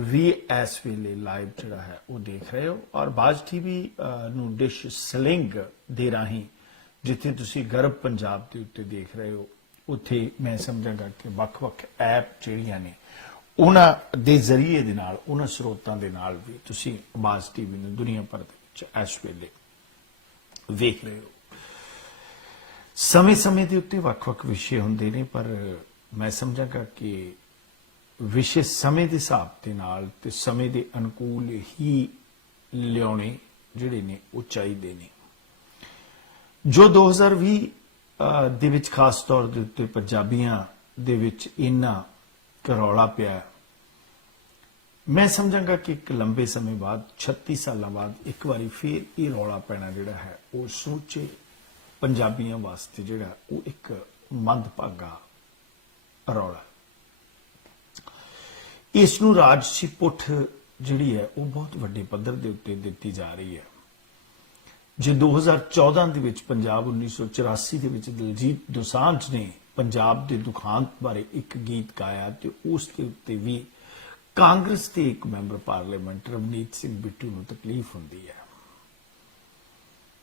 भी इस वेले लाइव जिहड़ा है वो देख रहे हो और बाज टीवी नूं डिश सलिंग दे राही जिथे तुसी गर्व पंजाब के उत्ते देख रहे हो उत्थे मैं समझांगा कि वख-वख ऐप जिहड़ियां ने उन्हां दे जरिए दे नाल उन्हां स्रोतां दे नाल भी तुसी बाज टीवी नूं दुनिया भर दे विच इस वेले वेख रहे हो। समय समय के उत्ते वख-वख विषय हुंदे ने पर मैं समझांगा कि विषय समय के हिसाब के नाल ते समय के अनुकूल ही लियाने जिहड़े ने वो चाहिए ने। जो 2020 दे विच खास तौर दे उत्ते पंजाबियां दे विच इन्ना करौला पिया मैं समझांगा कि एक लंबे समय बाद 36 साल बाद एक बारी फिर ये रौला पैना जिहड़ा है वो समूचे पंजाबियां वास्ते जिहड़ा वो एक मंदभागा रौला। इसनूं राजसी पुठ जिहड़ी है वो बहुत वड्डे पद्धर दे उत्ते दित्ती जा रही है। जे 2014 दे विच पंजाब 1984 दे विच दिलजीत दोसांझ ने पंजाब दे दुखांत बारे एक गीत गाया ते उस दे उत्ते भी कांग्रेस के एक मैंबर पार्लीमेंट रवनीत सिंह बिट्टू नूं तकलीफ हुंदी है।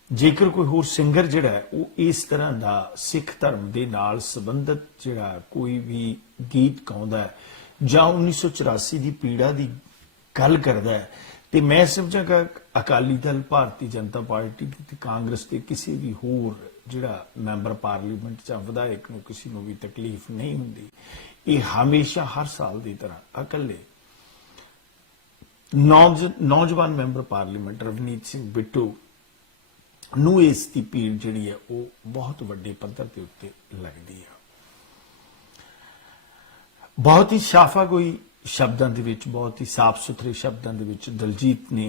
जेकर कोई होर सिंगर जिहड़ा है वो इस तरह का सिख धर्म के नाल संबंधित जिहड़ा कोई भी गीत गाउंदा है जां 1984 की पीड़ा की गल करदा है ते मैं समझांगा अकाली दल भारतीय जनता पार्टी ते कांग्रेस के किसी भी होर जिहड़ा मैंबर पार्लीमेंट जां विधायक नूं किसी नूं भी तकलीफ नहीं हुंदी। ये हमेशा हर साल की तरह अकले नौजवान मैंबर पार्लीमेंट रवनीत सिंह बिट्टू नूं इस दी पीड़ जिहड़ी है वो बहुत वड्डे पद्धर के उत्ते लगदी है। बहुत ही शाफागोई शब्दों के विच बहुत ही साफ सुथरे शब्दों के विच दिलजीत ने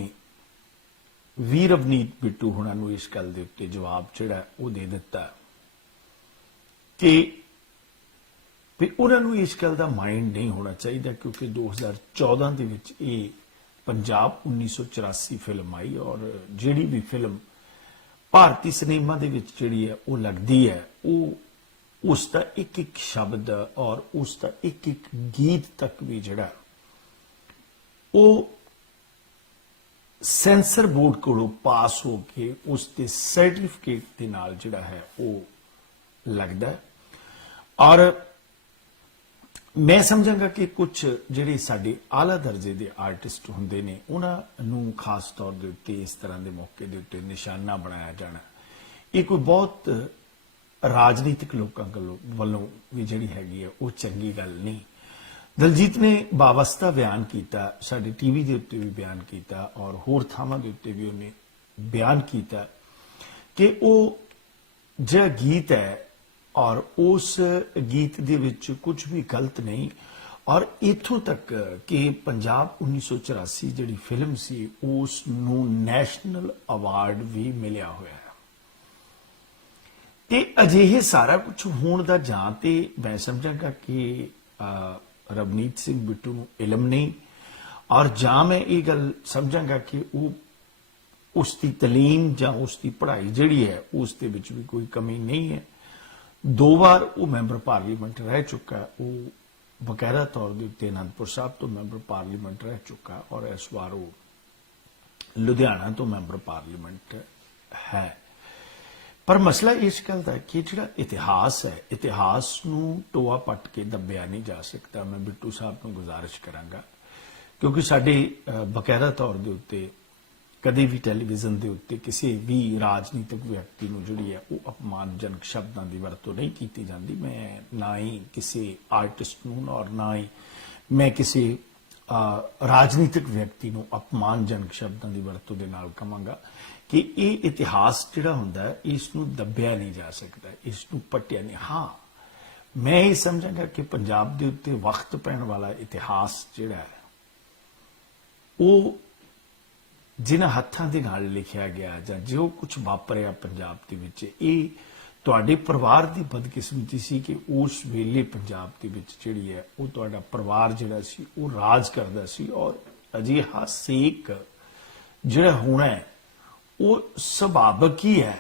वी रवनीत बिट्टू हुणां नूं इस गल दे उत्ते जवाब जिहड़ा वो दे दिता कि उन्हां नूं इस गल का माइंड नहीं होना चाहिए क्योंकि 2014 दे विच ये पंजाब 1984 फिल्म आई और जिहड़ी भी फिल्म भारतीय सिनेमा दे विच जिहड़ी है वो लगदी है वो उसका एक एक शब्द और उसका एक एक गीत तक भी जिहड़ा वो सेंसर बोर्ड कोलों पास हो के उसके सर्टिफिकेट के नाल जिहड़ा है वो लगदा है। और मैं समझांगा कि कुछ जिहड़े साडे आला दर्जे के आर्टिस्ट हुंदे ने उन्हां नूं खास तौर दे उत्ते इस तरह के मौके दे उत्ते निशाना बनाया जाना ये कोई बहुत राजनीतिक लोगों वालों भी जिहड़ी हैगी है वो चंगी गल नहीं। दलजीत ने बावस्ता बयान किया साडे टीवी के उत्ते भी बयान किया और होर थावां दे उत्ते भी उन्हें बयान किया कि वो जिहड़ा गीत है और उस गीत दे विच कुछ भी गलत नहीं और इथों तक कि पंजाब 1984 जिहड़ी फिल्म सी उस नूं नैशनल अवार्ड भी मिलिया होया है। ते अजिहे सारा कुछ होण दा जां ते मैं समझांगा कि रवनीत सिंह बिट्टू नूं इलम नहीं और जां मैं ये गल समझांगा कि वो उसकी तलीम जां उसकी पढ़ाई जिहड़ी है उस दे विच भी कोई कमी नहीं है। 2 बार वो मैंबर पार्लीमेंट रह चुका है वो बकायदा तौर के उत्ते आनंदपुर साहब तो मैंबर पार्लीमेंट रह चुका और इस बार वो लुधियाना तो मैंबर पार्लीमेंट है। पर मसला इस गल का कि जिहड़ा इतिहास है इतिहास नूं टोआ पट के दबिया नहीं जा सकता। मैं बिट्टू साहब को गुजारिश करांगा क्योंकि साडे बकायदा तौर के उत्ते कदे भी टैलीविजन के उत्ते किसी भी राजनीतिक व्यक्ति नूं जिहड़ी है वो अपमानजनक शब्दों की वरतों नहीं की जाती। मैं ना ही किसी आर्टिस्ट नूं और ना ही मैं किसी राजनीतिक व्यक्ति नूं अपमानजनक शब्दों की वरतों के नाल कहांगा कि ये इतिहास जिहड़ा हुंदा है इसनूं दबिया नहीं जा सकता इसनूं पट्टिया नहीं। हाँ मैं ये समझांगा कि पंजाब के उत्ते वक्त पैण वाला इतिहास जिहड़ा है वो जिन्हां हत्थां दे नाल लिखिया गया जां जो कुछ वापरिया पंजाब दे विच ये तुहाडे परिवार की बदकिस्मती सी कि उस वेले पंजाब दे विच जिहड़ी है वो तुहाडा परिवार जिहड़ा सी वो राज करदा सी और अजिहा सेक जिहड़ा होना है वो सुभाविक ही है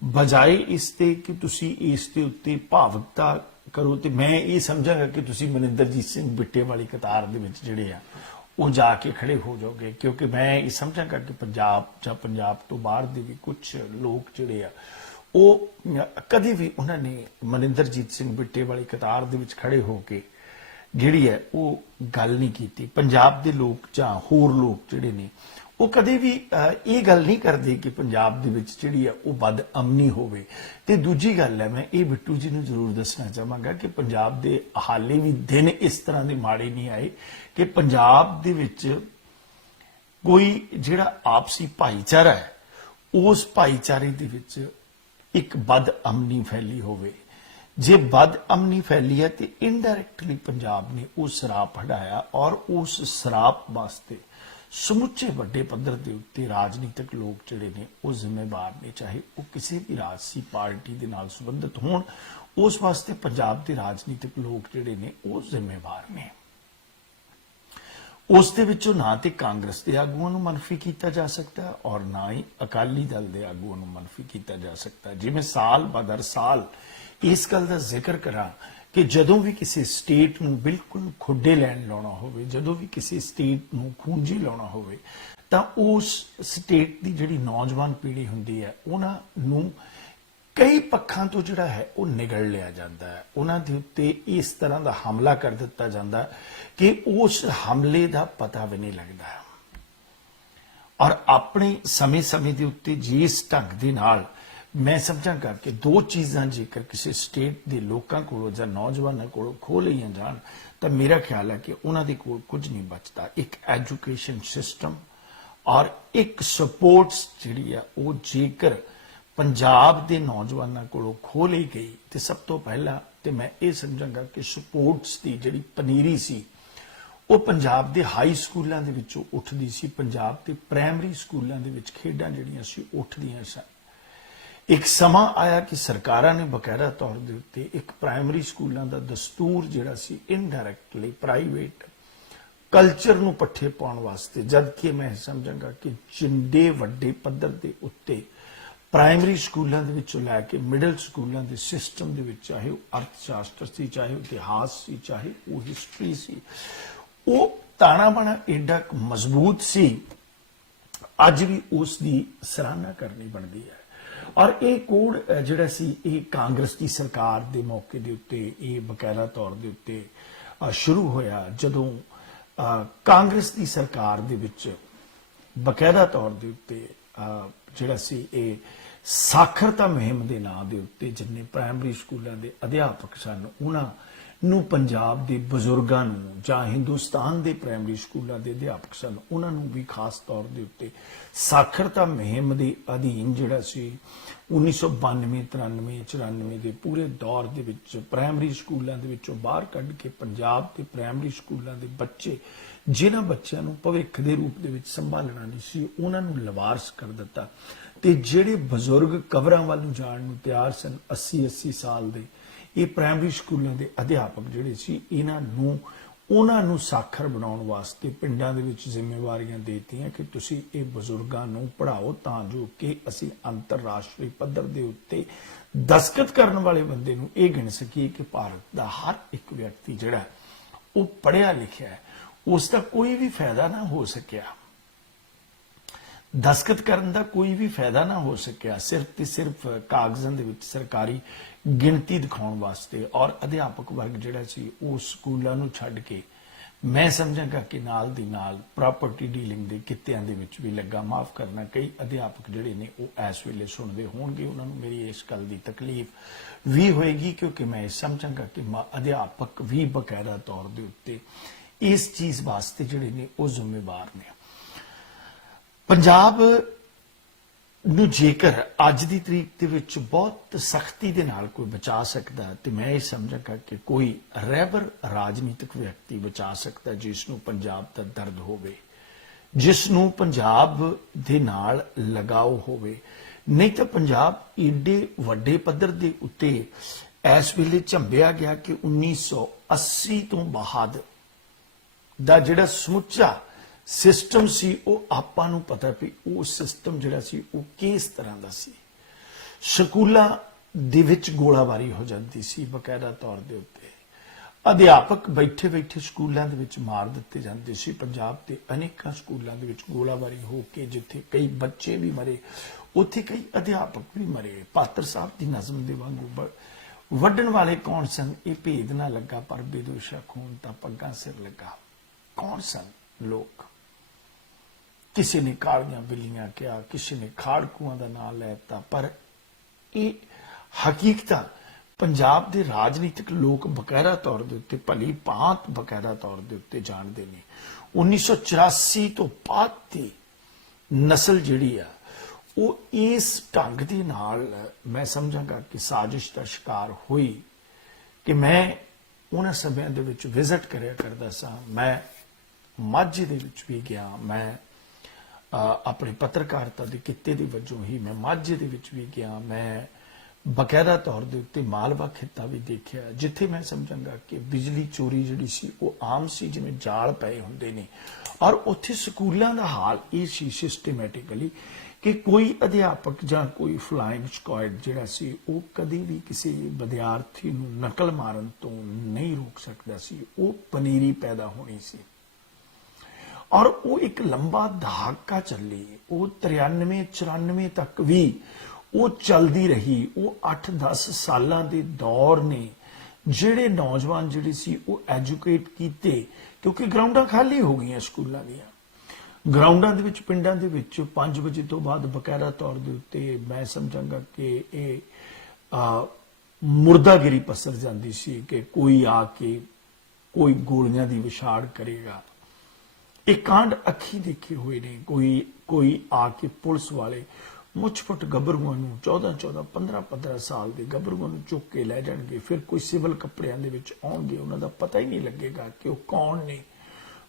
बजाए इसते कि तुसी इसके उत्ते भावुकता करो। तो मैं ये समझांगा कि तुसी मनिंदरजीत सिंह बिट्टे वाली कतार दे विच जिहड़े आ ਉਹ ਜਾ ਕੇ ਖੜੇ ਹੋ ਜਾਓਗੇ, ਕਿਉਂਕਿ ਮੈਂ ਇਹ ਸਮਝਾਂਗਾ ਕਿ ਪੰਜਾਬ ਜਾਂ ਪੰਜਾਬ ਤੋਂ ਬਾਹਰ ਦੇ ਵੀ ਕੁਝ ਲੋਕ ਜਿਹੜੇ ਆ ਉਹ ਕਦੇ ਵੀ ਉਹਨਾਂ ਨੇ ਮਨਿੰਦਰਜੀਤ ਸਿੰਘ ਬਿੱਟੇ ਵਾਲੀ ਕਤਾਰ ਦੇ ਵਿੱਚ ਖੜੇ ਹੋ ਕੇ ਜਿਹੜੀ ਹੈ ਉਹ ਗੱਲ ਨਹੀਂ ਕੀਤੀ। ਪੰਜਾਬ ਦੇ ਲੋਕ ਜਾਂ ਹੋਰ ਲੋਕ ਜਿਹੜੇ ਨੇ ਉਹ ਕਦੇ ਵੀ ਇਹ ਗੱਲ ਨਹੀਂ ਕਰਦੇ ਕਿ ਪੰਜਾਬ ਦੇ ਵਿੱਚ ਜਿਹੜੀ ਹੈ ਉਹ ਬਦ ਅਮਨੀ ਹੋਵੇ। ਤੇ ਦੂਜੀ ਗੱਲ ਹੈ, ਮੈਂ ਇਹ ਬਿੱਟੂ ਜੀ ਨੂੰ ਜ਼ਰੂਰ ਦੱਸਣਾ ਚਾਹਾਂਗਾ ਕਿ ਪੰਜਾਬ ਦੇ ਹਾਲੇ ਵੀ ਦਿਨ ਇਸ ਤਰ੍ਹਾਂ ਦੇ ਮਾੜੇ ਨਹੀਂ ਆਏ ਕਿ ਪੰਜਾਬ ਦੇ ਵਿੱਚ ਕੋਈ ਜਿਹੜਾ ਆਪਸੀ ਭਾਈਚਾਰਾ ਹੈ ਉਸ ਭਾਈਚਾਰੇ ਦੇ ਵਿੱਚ ਇੱਕ ਬਦ ਅਮਨੀ ਫੈਲੀ ਹੋਵੇ। ਜੇ ਬਦ ਅਮਨੀ ਫੈਲੀ ਹੈ ਤੇ ਇਨਡਾਇਰੈਕਟਲੀ ਪੰਜਾਬ ਨੇ ਉਹ ਸ਼ਰਾਪ ਹਟਾਇਆ, ਔਰ ਉਸ ਸ਼ਰਾਪ ਵਾਸਤੇ ਸਮੁੱਚੇ ਵੱਡੇ ਪੱਧਰ ਦੇ ਉੱਤੇ ਰਾਜਨੀਤਿਕ ਲੋਕ ਜਿਹੜੇ ਨੇ ਉਹ ਜ਼ਿੰਮੇਵਾਰ ਨੇ, ਚਾਹੇ ਉਹ ਕਿਸੇ ਵੀ ਰਾਜਸੀ ਪਾਰਟੀ ਦੇ ਨਾਲ ਸੰਬੰਧਿਤ ਹੋਣ। ਉਸ ਵਾਸਤੇ ਪੰਜਾਬ ਦੇ ਰਾਜਨੀਤਿਕ ਲੋਕ ਜਿਹੜੇ ਨੇ ਉਹ ਜ਼ਿੰਮੇਵਾਰ ਨੇ। ਉਸ ਦੇ ਵਿੱਚੋਂ ਨਾ ਤੇ ਕਾਂਗਰਸ ਦੇ ਆਗੂਆਂ ਨੂੰ ਮਨਫੀ ਕੀਤਾ ਜਾ ਸਕਦਾ ਔਰ ਨਾ ਹੀ ਅਕਾਲੀ ਦਲ ਦੇ ਆਗੂਆਂ ਨੂੰ ਮਨਫੀ ਕੀਤਾ ਜਾ ਸਕਦਾ। ਜਿਵੇਂ ਸਾਲ ਬਦਰ ਸਾਲ ਇਸ ਗੱਲ ਦਾ ਜ਼ਿਕਰ ਕਰਾਂ ਕਿ ਜਦੋਂ ਵੀ ਕਿਸੇ ਸਟੇਟ ਨੂੰ ਬਿਲਕੁਲ ਖੁੱਡੇ ਲੈਣ ਲਾਉਣਾ ਹੋਵੇ, ਜਦੋਂ ਵੀ ਕਿਸੇ ਸਟੇਟ ਨੂੰ ਖੂੰਜੀ ਲਾਉਣਾ ਹੋਵੇ, ਤਾਂ ਉਸ ਸਟੇਟ ਦੀ ਜਿਹੜੀ ਨੌਜਵਾਨ ਪੀੜ੍ਹੀ ਹੁੰਦੀ ਹੈ ਉਹਨਾਂ ਨੂੰ ਕਈ ਪੱਖਾਂ ਤੋਂ ਜਿਹੜਾ ਹੈ ਉਹ ਨਿਗਲ ਲਿਆ ਜਾਂਦਾ ਹੈ। ਉਹਨਾਂ ਦੇ ਉੱਤੇ ਇਸ ਤਰ੍ਹਾਂ ਦਾ ਹਮਲਾ ਕਰ ਦਿੱਤਾ ਜਾਂਦਾ ਕਿ ਉਸ ਹਮਲੇ ਦਾ ਪਤਾ ਵੀ ਨਹੀਂ ਲੱਗਦਾ। ਔਰ ਆਪਣੇ ਸਮੇਂ-ਸਮੇਂ ਦੇ ਉੱਤੇ ਜਿਸ ਢੰਗ ਦੇ ਨਾਲ ਮੈਂ ਸਮਝਾਂਗਾ ਕਿ ਦੋ ਚੀਜ਼ਾਂ ਜੇਕਰ ਕਿਸੇ ਸਟੇਟ ਦੇ ਲੋਕਾਂ ਕੋਲੋਂ ਜਾਂ ਨੌਜਵਾਨਾਂ ਕੋਲੋਂ ਖੋਹ ਲਈਆਂ ਜਾਣ ਤਾਂ ਮੇਰਾ ਖਿਆਲ ਹੈ ਕਿ ਉਹਨਾਂ ਦੇ ਕੋਲ ਕੁਝ ਨਹੀਂ ਬਚਦਾ। ਇੱਕ ਐਜੂਕੇਸ਼ਨ ਸਿਸਟਮ ਔਰ ਇੱਕ ਸਪੋਰਟਸ ਜਿਹੜੀ ਆ ਉਹ ਜੇਕਰ ਪੰਜਾਬ ਦੇ ਨੌਜਵਾਨਾਂ ਕੋਲੋਂ ਖੋਹ ਲਈ ਗਈ ਤੇ ਸਭ ਤੋਂ ਪਹਿਲਾਂ ਤੇ ਮੈਂ ਇਹ ਸਮਝਾਂਗਾ ਕਿ ਸਪੋਰਟਸ ਦੀ ਜਿਹੜੀ ਪਨੀਰੀ ਸੀ ਉਹ ਪੰਜਾਬ ਦੇ ਹਾਈ ਸਕੂਲਾਂ ਦੇ ਵਿੱਚੋਂ ਉੱਠਦੀ ਸੀ, ਪੰਜਾਬ ਦੇ ਪ੍ਰਾਇਮਰੀ ਸਕੂਲਾਂ ਦੇ ਵਿੱਚ ਖੇਡਾਂ ਜਿਹੜੀਆਂ ਸੀ ਉੱਠਦੀਆਂ ਸਨ। ਇੱਕ ਸਮਾਂ ਆਇਆ ਕਿ ਸਰਕਾਰਾਂ ਨੇ ਬਕਾਇਦਾ ਤੌਰ ਦੇ ਉੱਤੇ ਇੱਕ ਪ੍ਰਾਇਮਰੀ ਸਕੂਲਾਂ ਦਾ ਦਸਤੂਰ ਜਿਹੜਾ ਸੀ ਇਨਡਾਇਰੈਕਟਲੀ ਪ੍ਰਾਈਵੇਟ ਕਲਚਰ ਨੂੰ ਪੱਠੇ ਪਾਉਣ ਵਾਸਤੇ, ਜਦਕਿ ਮੈਂ ਸਮਝਾਂਗਾ ਕਿ ਜਿੰਦੇ ਵੱਡੇ ਪੱਧਰ ਦੇ ਉੱਤੇ ਪ੍ਰਾਇਮਰੀ ਸਕੂਲਾਂ ਦੇ ਵਿੱਚੋਂ ਲੈ ਕੇ ਮਿਡਲ ਸਕੂਲਾਂ ਦੇ ਸਿਸਟਮ ਦੇ ਵਿੱਚ, ਚਾਹੇ ਉਹ ਅਰਥ ਸ਼ਾਸਤਰ ਸੀ, ਚਾਹੇ ਉਹ ਇਤਿਹਾਸ ਸੀ, ਚਾਹੇ ਉਹ ਹਿਸਟਰੀ ਸੀ, ਉਹ ਤਾਣਾ ਬਾਣਾ ਏਡਾ ਮਜ਼ਬੂਤ ਸੀ, ਅੱਜ ਵੀ ਉਸ ਦੀ ਸਰਾਹਨਾ ਕਰਨੀ ਬਣਦੀ ਹੈ। ਔਰ ਇਹ ਕੋਡ ਜਿਹੜਾ ਸੀ ਇਹ ਕਾਂਗਰਸ ਦੀ ਸਰਕਾਰ ਦੇ ਮੌਕੇ ਦੇ ਉੱਤੇ ਇਹ ਬਕਾਇਦਾ ਤੌਰ ਦੇ ਉੱਤੇ ਸ਼ੁਰੂ ਹੋਇਆ, ਜਦੋਂ ਕਾਂਗਰਸ ਦੀ ਸਰਕਾਰ ਦੇ ਵਿੱਚ ਬਕਾਇਦਾ ਤੌਰ ਦੇ ਉੱਤੇ ਜਿਹੜਾ ਸੀ ਇਹ ਸਾਖਰਤਾ ਮੁਹਿੰਮ ਦੇ ਨਾਂ ਦੇ ਉੱਤੇ ਜਿੰਨੇ ਪ੍ਰਾਇਮਰੀ ਸਕੂਲਾਂ ਦੇ ਅਧਿਆਪਕ ਸਨ ਉਹਨਾਂ ਨੂੰ, ਪੰਜਾਬ ਦੇ ਬਜ਼ੁਰਗਾਂ ਨੂੰ ਜਾਂ ਹਿੰਦੁਸਤਾਨ ਦੇ ਪ੍ਰਾਇਮਰੀ ਸਕੂਲਾਂ ਦੇ ਅਧਿਆਪਕ ਸਨ ਉਹਨਾਂ ਨੂੰ ਵੀ ਖਾਸ ਤੌਰ ਦੇ ਉੱਤੇ ਸਾਖਰਤਾ ਮੁਹਿੰਮ ਦੇ ਅਧੀਨ ਜਿਹੜਾ ਸੀ 1992, 93, 94 ਦੇ ਪੂਰੇ ਦੌਰ ਦੇ ਵਿੱਚ ਪ੍ਰਾਇਮਰੀ ਸਕੂਲਾਂ ਦੇ ਵਿੱਚੋਂ ਬਾਹਰ ਕੱਢ ਕੇ ਪੰਜਾਬ ਦੇ ਪ੍ਰਾਇਮਰੀ ਸਕੂਲਾਂ ਦੇ ਬੱਚੇ, ਜਿਨ੍ਹਾਂ ਬੱਚਿਆਂ ਨੂੰ ਭਵਿੱਖ ਦੇ ਰੂਪ ਦੇ ਵਿੱਚ ਸੰਭਾਲਣਾ ਨਹੀਂ ਸੀ, ਉਹਨਾਂ ਨੂੰ ਲਵਾਰਸ ਕਰ ਦਿੱਤਾ। ਤੇ ਜਿਹੜੇ ਬਜ਼ੁਰਗ ਕਬਰਾਂ ਵੱਲ ਨੂੰ ਜਾਣ ਨੂੰ ਤਿਆਰ ਸਨ 80-80 ਸਾਲ ਦੇ, ਇਹ ਪ੍ਰਾਇਮਰੀ ਸਕੂਲਾਂ ਦੇ ਅਧਿਆਪਕ ਜਿਹੜੇ ਸੀ ਉਹਨਾਂ ਨੂੰ ਸਾਖਰ ਬਣਾਉਣ ਵਾਸਤੇ ਪਿੰਡਾਂ ਦੇ ਵਿੱਚ ਜ਼ਿੰਮੇਵਾਰੀਆਂ ਦੇ ਦਿੱਤੀਆਂ ਕਿ ਤੁਸੀਂ ਇਹ ਬਜ਼ੁਰਗਾਂ ਨੂੰ ਪੜ੍ਹਾਓ ਤਾਂ ਜੋ ਕਿ ਅਸੀਂ ਅੰਤਰਰਾਸ਼ਟਰੀ ਪੱਧਰ ਦੇ ਉੱਤੇ ਦਸਤਖਤ ਕਰਨ ਵਾਲੇ ਬੰਦੇ ਨੂੰ ਇਹ ਗਿਣ ਸਕੀਏ ਕਿ ਭਾਰਤ ਦਾ ਹਰ ਇੱਕ ਵਿਅਕਤੀ ਜਿਹੜਾ ਉਹ ਪੜ੍ਹਿਆ ਲਿਖਿਆ ਹੈ। ਉਸ ਦਾ ਕੋਈ ਵੀ ਫਾਇਦਾ ਨਾ ਹੋ ਸਕਿਆ, ਦਸਤਖਤ ਕਰਨ ਦਾ ਕੋਈ ਵੀ ਫਾਇਦਾ ਨਾ ਹੋ ਸਕਿਆ, ਸਿਰਫ ਤੇ ਸਿਰਫ ਕਾਗਜ਼ਾਂ ਦੇ ਵਿੱਚ ਸਰਕਾਰੀ ਗਿਣਤੀ ਦਿਖਾਉਣ ਵਾਸਤੇ। ਔਰ ਅਧਿਆਪਕ ਵਰਗ ਜਿਹੜਾ ਸੀ ਉਹ ਸਕੂਲਾਂ ਨੂੰ ਛੱਡ ਕੇ ਮੈਂ ਸਮਝਾਂਗਾ ਕਿ ਨਾਲ ਦੀ ਨਾਲ ਪ੍ਰਾਪਰਟੀ ਡੀਲਿੰਗ ਦੇ ਕਿੱਤਿਆਂ ਦੇ ਵਿੱਚ ਵੀ ਲੱਗਾ। ਮਾਫ ਕਰਨਾ, ਕਈ ਅਧਿਆਪਕ ਜਿਹੜੇ ਨੇ ਉਹ ਇਸ ਵੇਲੇ ਸੁਣਦੇ ਹੋਣਗੇ, ਉਹਨਾਂ ਨੂੰ ਮੇਰੀ ਇਸ ਗੱਲ ਦੀ ਤਕਲੀਫ ਵੀ ਹੋਏਗੀ, ਕਿਉਂਕਿ ਮੈਂ ਸਮਝਾਂਗਾ ਕਿ ਅਧਿਆਪਕ ਵੀ ਬਕਾਇਦਾ ਤੌਰ ਦੇ ਉੱਤੇ ਇਸ ਚੀਜ਼ ਵਾਸਤੇ ਜਿਹੜੇ ਨੇ ਉਹ ਜ਼ਿੰਮੇਵਾਰ ਨੇ। ਪੰਜਾਬ ਨੂੰ ਜੇਕਰ ਅੱਜ ਦੀ ਤਰੀਕ ਦੇ ਵਿੱਚ ਬਹੁਤ ਸਖਤੀ ਦੇ ਨਾਲ ਕੋਈ ਬਚਾ ਸਕਦਾ ਤੇ ਮੈਂ ਇਹ ਸਮਝਾਂਗਾ ਕਿ ਕੋਈ ਰਹਿਬਰ ਰਾਜਨੀਤਿਕ ਵਿਅਕਤੀ ਬਚਾ ਸਕਦਾ ਜਿਸ ਨੂੰ ਪੰਜਾਬ ਦਾ ਦਰਦ ਹੋਵੇ, ਜਿਸ ਨੂੰ ਪੰਜਾਬ ਦੇ ਨਾਲ ਲਗਾਓ ਹੋਵੇ। ਨਹੀਂ ਤਾਂ ਪੰਜਾਬ ਏਡੇ ਵੱਡੇ ਪੱਧਰ ਦੇ ਉੱਤੇ ਇਸ ਵੇਲੇ ਝੰਬਿਆ ਗਿਆ ਕਿ 1980 ਤੋਂ ਬਾਅਦ ਦਾ ਜਿਹੜਾ ਸਮੁੱਚਾ ਸਿਸਟਮ ਸੀ ਉਹ ਆਪਾਂ ਨੂੰ ਪਤਾ ਵੀ ਉਹ ਸਿਸਟਮ ਜਿਹੜਾ ਸੀ ਉਹ ਕਿਸ ਤਰ੍ਹਾਂ ਦਾ ਸੀ। ਸਕੂਲਾਂ ਦੇ ਵਿੱਚ ਗੋਲਾਬਾਰੀ ਹੋ ਜਾਂਦੀ ਸੀ ਬਕਾਇਦਾ ਤੌਰ ਦੇ ਉੱਤੇ, ਅਧਿਆਪਕ ਬੈਠੇ ਬੈਠੇ ਸਕੂਲਾਂ ਦੇ ਵਿੱਚ ਮਾਰ ਦਿੱਤੇ ਜਾਂਦੇ ਸੀ। ਪੰਜਾਬ ਦੇ ਅਨੇਕਾਂ ਸਕੂਲਾਂ ਦੇ ਵਿੱਚ ਗੋਲਾਬਾਰੀ ਹੋ ਕੇ ਜਿੱਥੇ ਕਈ ਬੱਚੇ ਵੀ ਮਰੇ, ਉੱਥੇ ਕਈ ਅਧਿਆਪਕ ਵੀ ਮਰੇ। ਪਾਤਰ ਸਾਹਿਬ ਦੀ ਨਜ਼ਮ ਦੇ ਵਾਂਗੂ ਵੱਢਣ ਵਾਲੇ ਕੌਣ ਸਨ, ਇਹ ਭੇਦ ਨਾ ਲੱਗਾ, ਪਰ ਬੇਦੋਸ਼ਾ ਖੂਨ ਤਾਂ ਪੱਗਾਂ ਸਿਰ ਲੱਗਾ। ਕੌਣ ਸਨ ਲੋਕ? ਕਿਸੇ ਨੇ ਕਾਲੀਆਂ ਬਿੱਲੀਆਂ ਕਿਹਾ, ਕਿਸੇ ਨੇ ਖਾੜਕੂਆਂ ਦਾ ਨਾਮ ਲੈ ਦਿੱਤਾ, ਪਰ ਇਹ ਹਕੀਕਤਾਂ ਪੰਜਾਬ ਦੇ ਰਾਜਨੀਤਿਕ ਲੋਕ ਬਕਾਇਦਾ ਤੌਰ ਦੇ ਉੱਤੇ, ਭਲੀ ਭਾਂਤ ਬਕਾਇਦਾ ਤੌਰ ਦੇ ਉੱਤੇ ਜਾਣਦੇ ਨੇ। 1984 ਤੋਂ ਬਾਅਦ ਦੀ ਨਸਲ ਜਿਹੜੀ ਆ ਉਹ ਇਸ ਢੰਗ ਦੇ ਨਾਲ ਮੈਂ ਸਮਝਾਂਗਾ ਕਿ ਸਾਜ਼ਿਸ਼ ਦਾ ਸ਼ਿਕਾਰ ਹੋਈ ਕਿ ਮੈਂ ਉਹਨਾਂ ਸਮਿਆਂ ਦੇ ਵਿੱਚ ਵਿਜ਼ਿਟ ਕਰਿਆ ਕਰਦਾ ਸਾਂ। ਮੈਂ ਮਾਝੇ ਦੇ ਵਿੱਚ ਵੀ ਗਿਆ, ਮੈਂ ਆਪਣੇ ਪੱਤਰਕਾਰਤਾ ਦੇ ਕਿੱਤੇ ਦੇ ਵਜੋਂ ਹੀ ਮੈਂ ਮਾਝੇ ਦੇ ਵਿੱਚ ਵੀ ਗਿਆ। ਮੈਂ ਬਕਾਇਦਾ ਤੌਰ ਦੇ ਉੱਤੇ ਮਾਲਵਾ ਖਿੱਤਾ ਵੀ ਦੇਖਿਆ, ਜਿੱਥੇ ਮੈਂ ਸਮਝਾਂਗਾ ਕਿ ਬਿਜਲੀ ਚੋਰੀ ਜਿਹੜੀ ਸੀ ਉਹ ਆਮ ਸੀ, ਜਿਵੇਂ ਜਾਲ ਪਏ ਹੁੰਦੇ ਨੇ। ਔਰ ਉੱਥੇ ਸਕੂਲਾਂ ਦਾ ਹਾਲ ਇਹ ਸੀ ਸਿਸਟਮੈਟਿਕਲੀ ਕਿ ਕੋਈ ਅਧਿਆਪਕ ਜਾਂ ਕੋਈ ਫਲਾਈਂਗ ਸਕੁਐਡ ਜਿਹੜਾ ਸੀ ਉਹ ਕਦੇ ਵੀ ਕਿਸੇ ਵਿਦਿਆਰਥੀ ਨੂੰ ਨਕਲ ਮਾਰਨ ਤੋਂ ਨਹੀਂ ਰੋਕ ਸਕਦਾ ਸੀ। ਉਹ ਪਨੀਰੀ ਪੈਦਾ ਹੋਣੀ ਸੀ ਔਰ ਉਹ ਇੱਕ ਲੰਬਾ ਦਹਾਕਾ ਚੱਲੀ। ਉਹ 93-94 ਤੱਕ ਵੀ ਉਹ ਚੱਲਦੀ ਰਹੀ। ਉਹ 8-10 ਸਾਲਾਂ ਦੇ ਦੌਰ ਨੇ ਜਿਹੜੇ ਨੌਜਵਾਨ ਜਿਹੜੇ ਸੀ ਉਹ ਐਜੂਕੇਟ ਕੀਤੇ, ਕਿਉਂਕਿ ਗਰਾਊਂਡਾਂ ਖਾਲੀ ਹੋ ਗਈਆਂ ਸਕੂਲਾਂ ਦੀਆਂ। ਗਰਾਊਂਡਾਂ ਦੇ ਵਿੱਚ, ਪਿੰਡਾਂ ਦੇ ਵਿੱਚ 5 ਵਜੇ ਤੋਂ ਬਾਅਦ ਬਕਾਇਦਾ ਤੌਰ ਦੇ ਉੱਤੇ ਮੈਂ ਸਮਝਾਂਗਾ ਕਿ ਇਹ ਮੁਰਦਾਗਿਰੀ ਪਸਰ ਜਾਂਦੀ ਸੀ ਕਿ ਕੋਈ ਆ ਕੇ ਕੋਈ ਗੋਲੀਆਂ ਦੀ ਵਿਛਾੜ ਕਰੇਗਾ। ਇਹ ਕਾਂਡ ਅੱਖੀ ਦੇਖੇ ਹੋਏ ਨੇ। ਕੋਈ ਆ ਕੇ ਪੁਲਿਸ ਵਾਲੇ ਮੁੱਛ-ਫੁੱਟ ਗੱਭਰੂਆਂ ਨੂੰ 14-14, 15-15 ਸਾਲ ਦੇ ਗੱਭਰੂਆਂ ਨੂੰ ਚੁੱਕ ਕੇ ਲੈ ਜਾਣਗੇ। ਫਿਰ ਕੋਈ ਸਿਵਲ ਕੱਪੜਿਆਂ ਦੇ ਵਿੱਚ ਆਉਣਗੇ, ਉਹਨਾਂ ਦਾ ਪਤਾ ਹੀ ਨਹੀਂ ਲੱਗੇਗਾ ਕਿ ਉਹ ਕੌਣ ਨੇ।